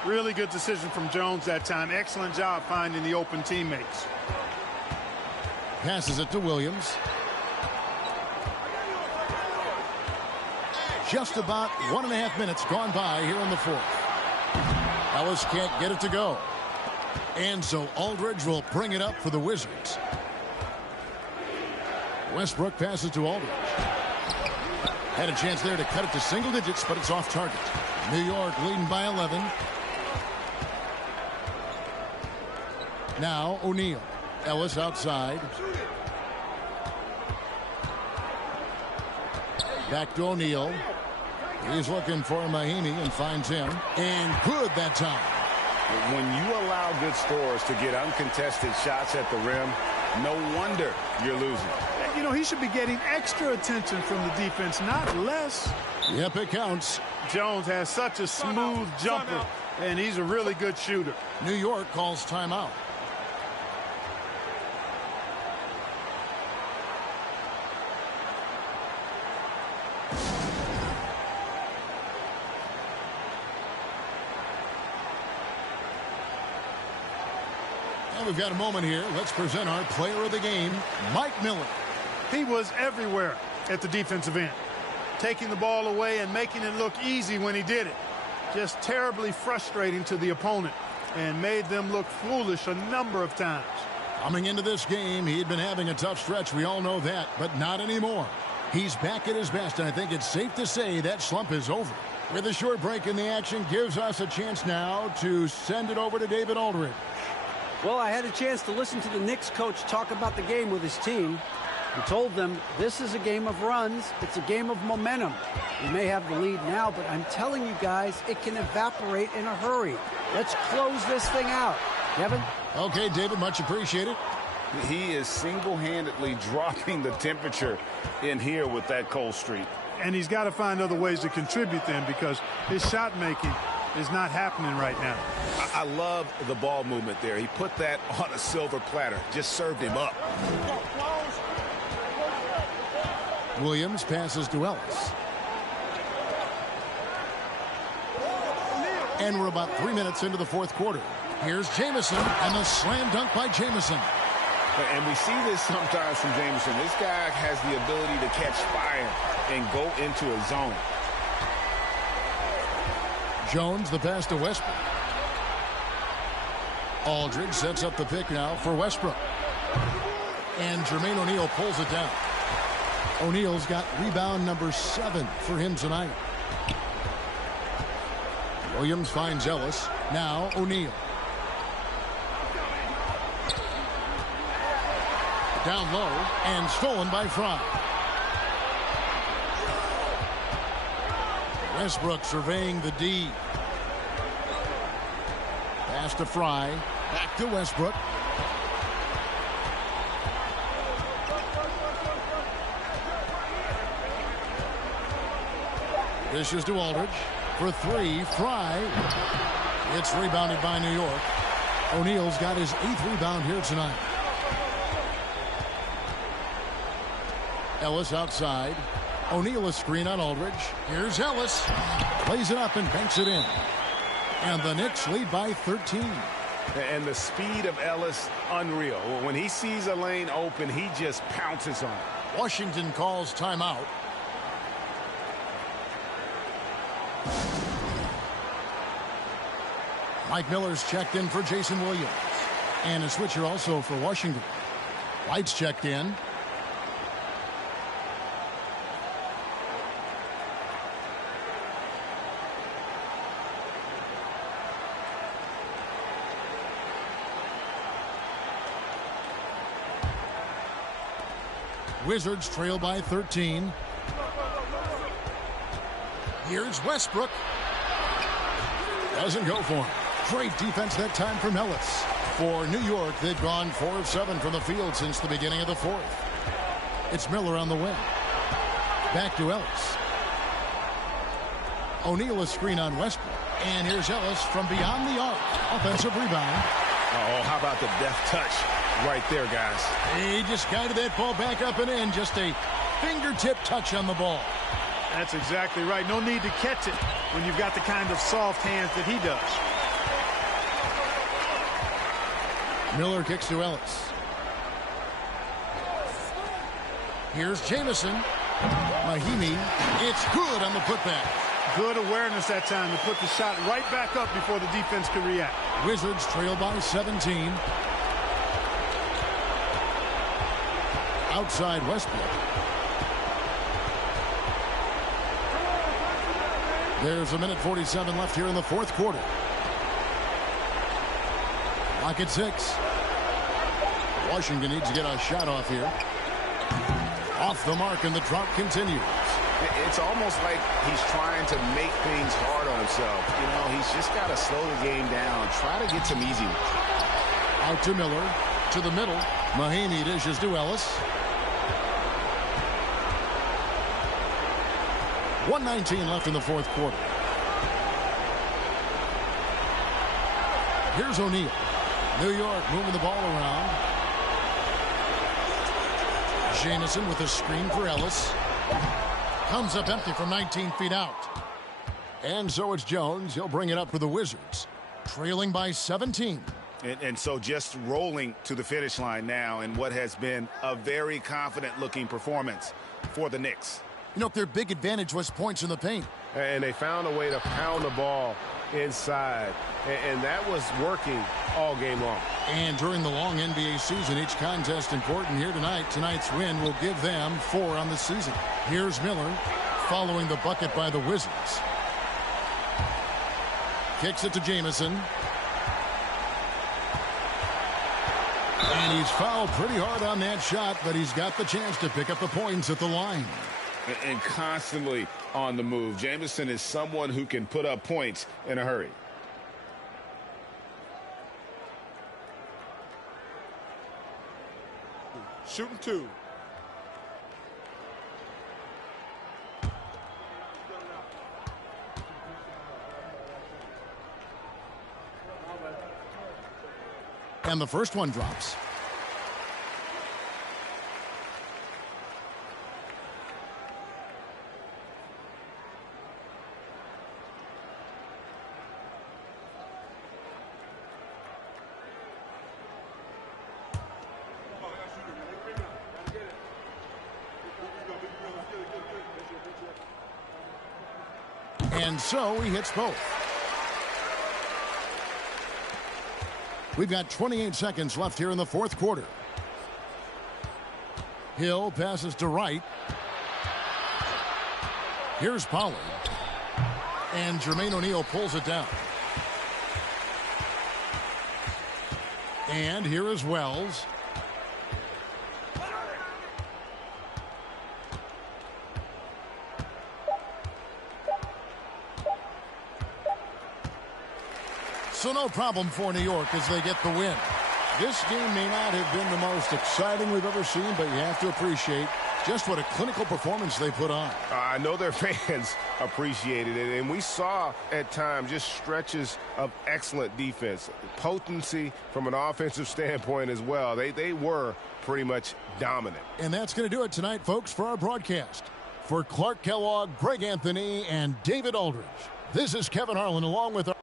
Really good decision from Jones that time. Excellent job finding the open teammates. Passes it to Williams. Just about 1.5 minutes gone by here in the fourth. Ellis can't get it to go. And so Aldridge will bring it up for the Wizards. Westbrook passes to Aldridge. Had a chance there to cut it to single digits, but it's off target. New York leading by 11. Now O'Neal. Ellis outside. Back to O'Neal. He's looking for Mahimi and finds him. And good that time. When you allow good scorers to get uncontested shots at the rim, no wonder you're losing. You know, he should be getting extra attention from the defense, not less. Yep, it counts. Jones has such a smooth jumper, and he's a really good shooter. New York calls timeout. And we've got a moment here. Let's present our player of the game, Mike Miller. He was everywhere at the defensive end, taking the ball away and making it look easy when he did it. Just terribly frustrating to the opponent and made them look foolish a number of times. Coming into this game, he'd been having a tough stretch. We all know that, but not anymore. He's back at his best, and I think it's safe to say that slump is over. With a short break in the action, gives us a chance now to send it over to David Aldridge. Well, I had a chance to listen to the Knicks coach talk about the game with his team. He told them this is a game of runs. It's a game of momentum. We may have the lead now, but I'm telling you guys, it can evaporate in a hurry. Let's close this thing out. Kevin? Okay, David, much appreciated. He is single-handedly dropping the temperature in here with that cold streak. And he's got to find other ways to contribute then, because his shot making is not happening right now. I love the ball movement there. He put that on a silver platter. Just served him up. Williams passes to Ellis. And we're about 3 minutes into the fourth quarter. Here's Jamison, and the slam dunk by Jamison. And we see this sometimes from Jamison. This guy has the ability to catch fire and go into a zone. Jones, the pass to Westbrook. Aldridge sets up the pick now for Westbrook. And Jermaine O'Neal pulls it down. O'Neal's got rebound number 7 for him tonight. Williams finds Ellis. Now O'Neal. Down low and stolen by Fry. Westbrook surveying the D. Pass to Fry. Back to Westbrook. This is to Aldridge. For 3, Fry. It's rebounded by New York. O'Neal's got his 8th rebound here tonight. Ellis outside. O'Neal a screen on Aldridge. Here's Ellis. Plays it up and banks it in. And the Knicks lead by 13. And the speed of Ellis, unreal. When he sees a lane open, he just pounces on it. Washington calls timeout. Mike Miller's checked in for Jason Williams. And a switcher also for Washington. White's checked in. Wizards trail by 13. Here's Westbrook. Doesn't go for him. Great defense that time from Ellis. For New York, they've gone 4 of 7 from the field since the beginning of the fourth. It's Miller on the wing. Back to Ellis. O'Neal a screen on Westbrook. And here's Ellis from beyond the arc. Offensive rebound. Oh, how about the deft touch right there, guys? He just guided that ball back up and in. Just a fingertip touch on the ball. That's exactly right. No need to catch it when you've got the kind of soft hands that he does. Miller kicks to Ellis. Here's Jamison. Mahimi. It's good on the putback. Good awareness that time to put the shot right back up before the defense could react. Wizards trail by 17. Outside Westbrook. There's a minute 47 left here in the fourth quarter. Clock at 6. Washington needs to get a shot off here. Off the mark, and the drought continues. It's almost like he's trying to make things hard on himself. You know, he's just got to slow the game down. Try to get some easy ones. Out to Miller. To the middle. Mahimi dishes to Ellis. 1:19 left in the fourth quarter. Here's O'Neal. New York moving the ball around. Jamison with a screen for Ellis. Comes up empty from 19 feet out. And so it's Jones. He'll bring it up for the Wizards. Trailing by 17. And so just rolling to the finish line now in what has been a very confident-looking performance for the Knicks. You know, their big advantage was points in the paint. And they found a way to pound the ball inside. And that was working all game long. And during the long NBA season, each contest important here tonight. Tonight's win will give them 4 on the season. Here's Miller following the bucket by the Wizards. Kicks it to Jamison. And he's fouled pretty hard on that shot, but he's got the chance to pick up the points at the line. And constantly on the move. Jamison is someone who can put up points in a hurry. Shooting 2. And the first one drops. And so he hits both. We've got 28 seconds left here in the fourth quarter. Hill passes to Wright. Here's Pollard. And Jermaine O'Neal pulls it down. And here is Wells. So no problem for New York as they get the win. This game may not have been the most exciting we've ever seen, but you have to appreciate just what a clinical performance they put on. I know their fans appreciated it, and we saw at times just stretches of excellent defense. Potency from an offensive standpoint as well. They were pretty much dominant. And that's going to do it tonight, folks, for our broadcast. For Clark Kellogg, Greg Anthony, and David Aldridge, this is Kevin Harlan along with our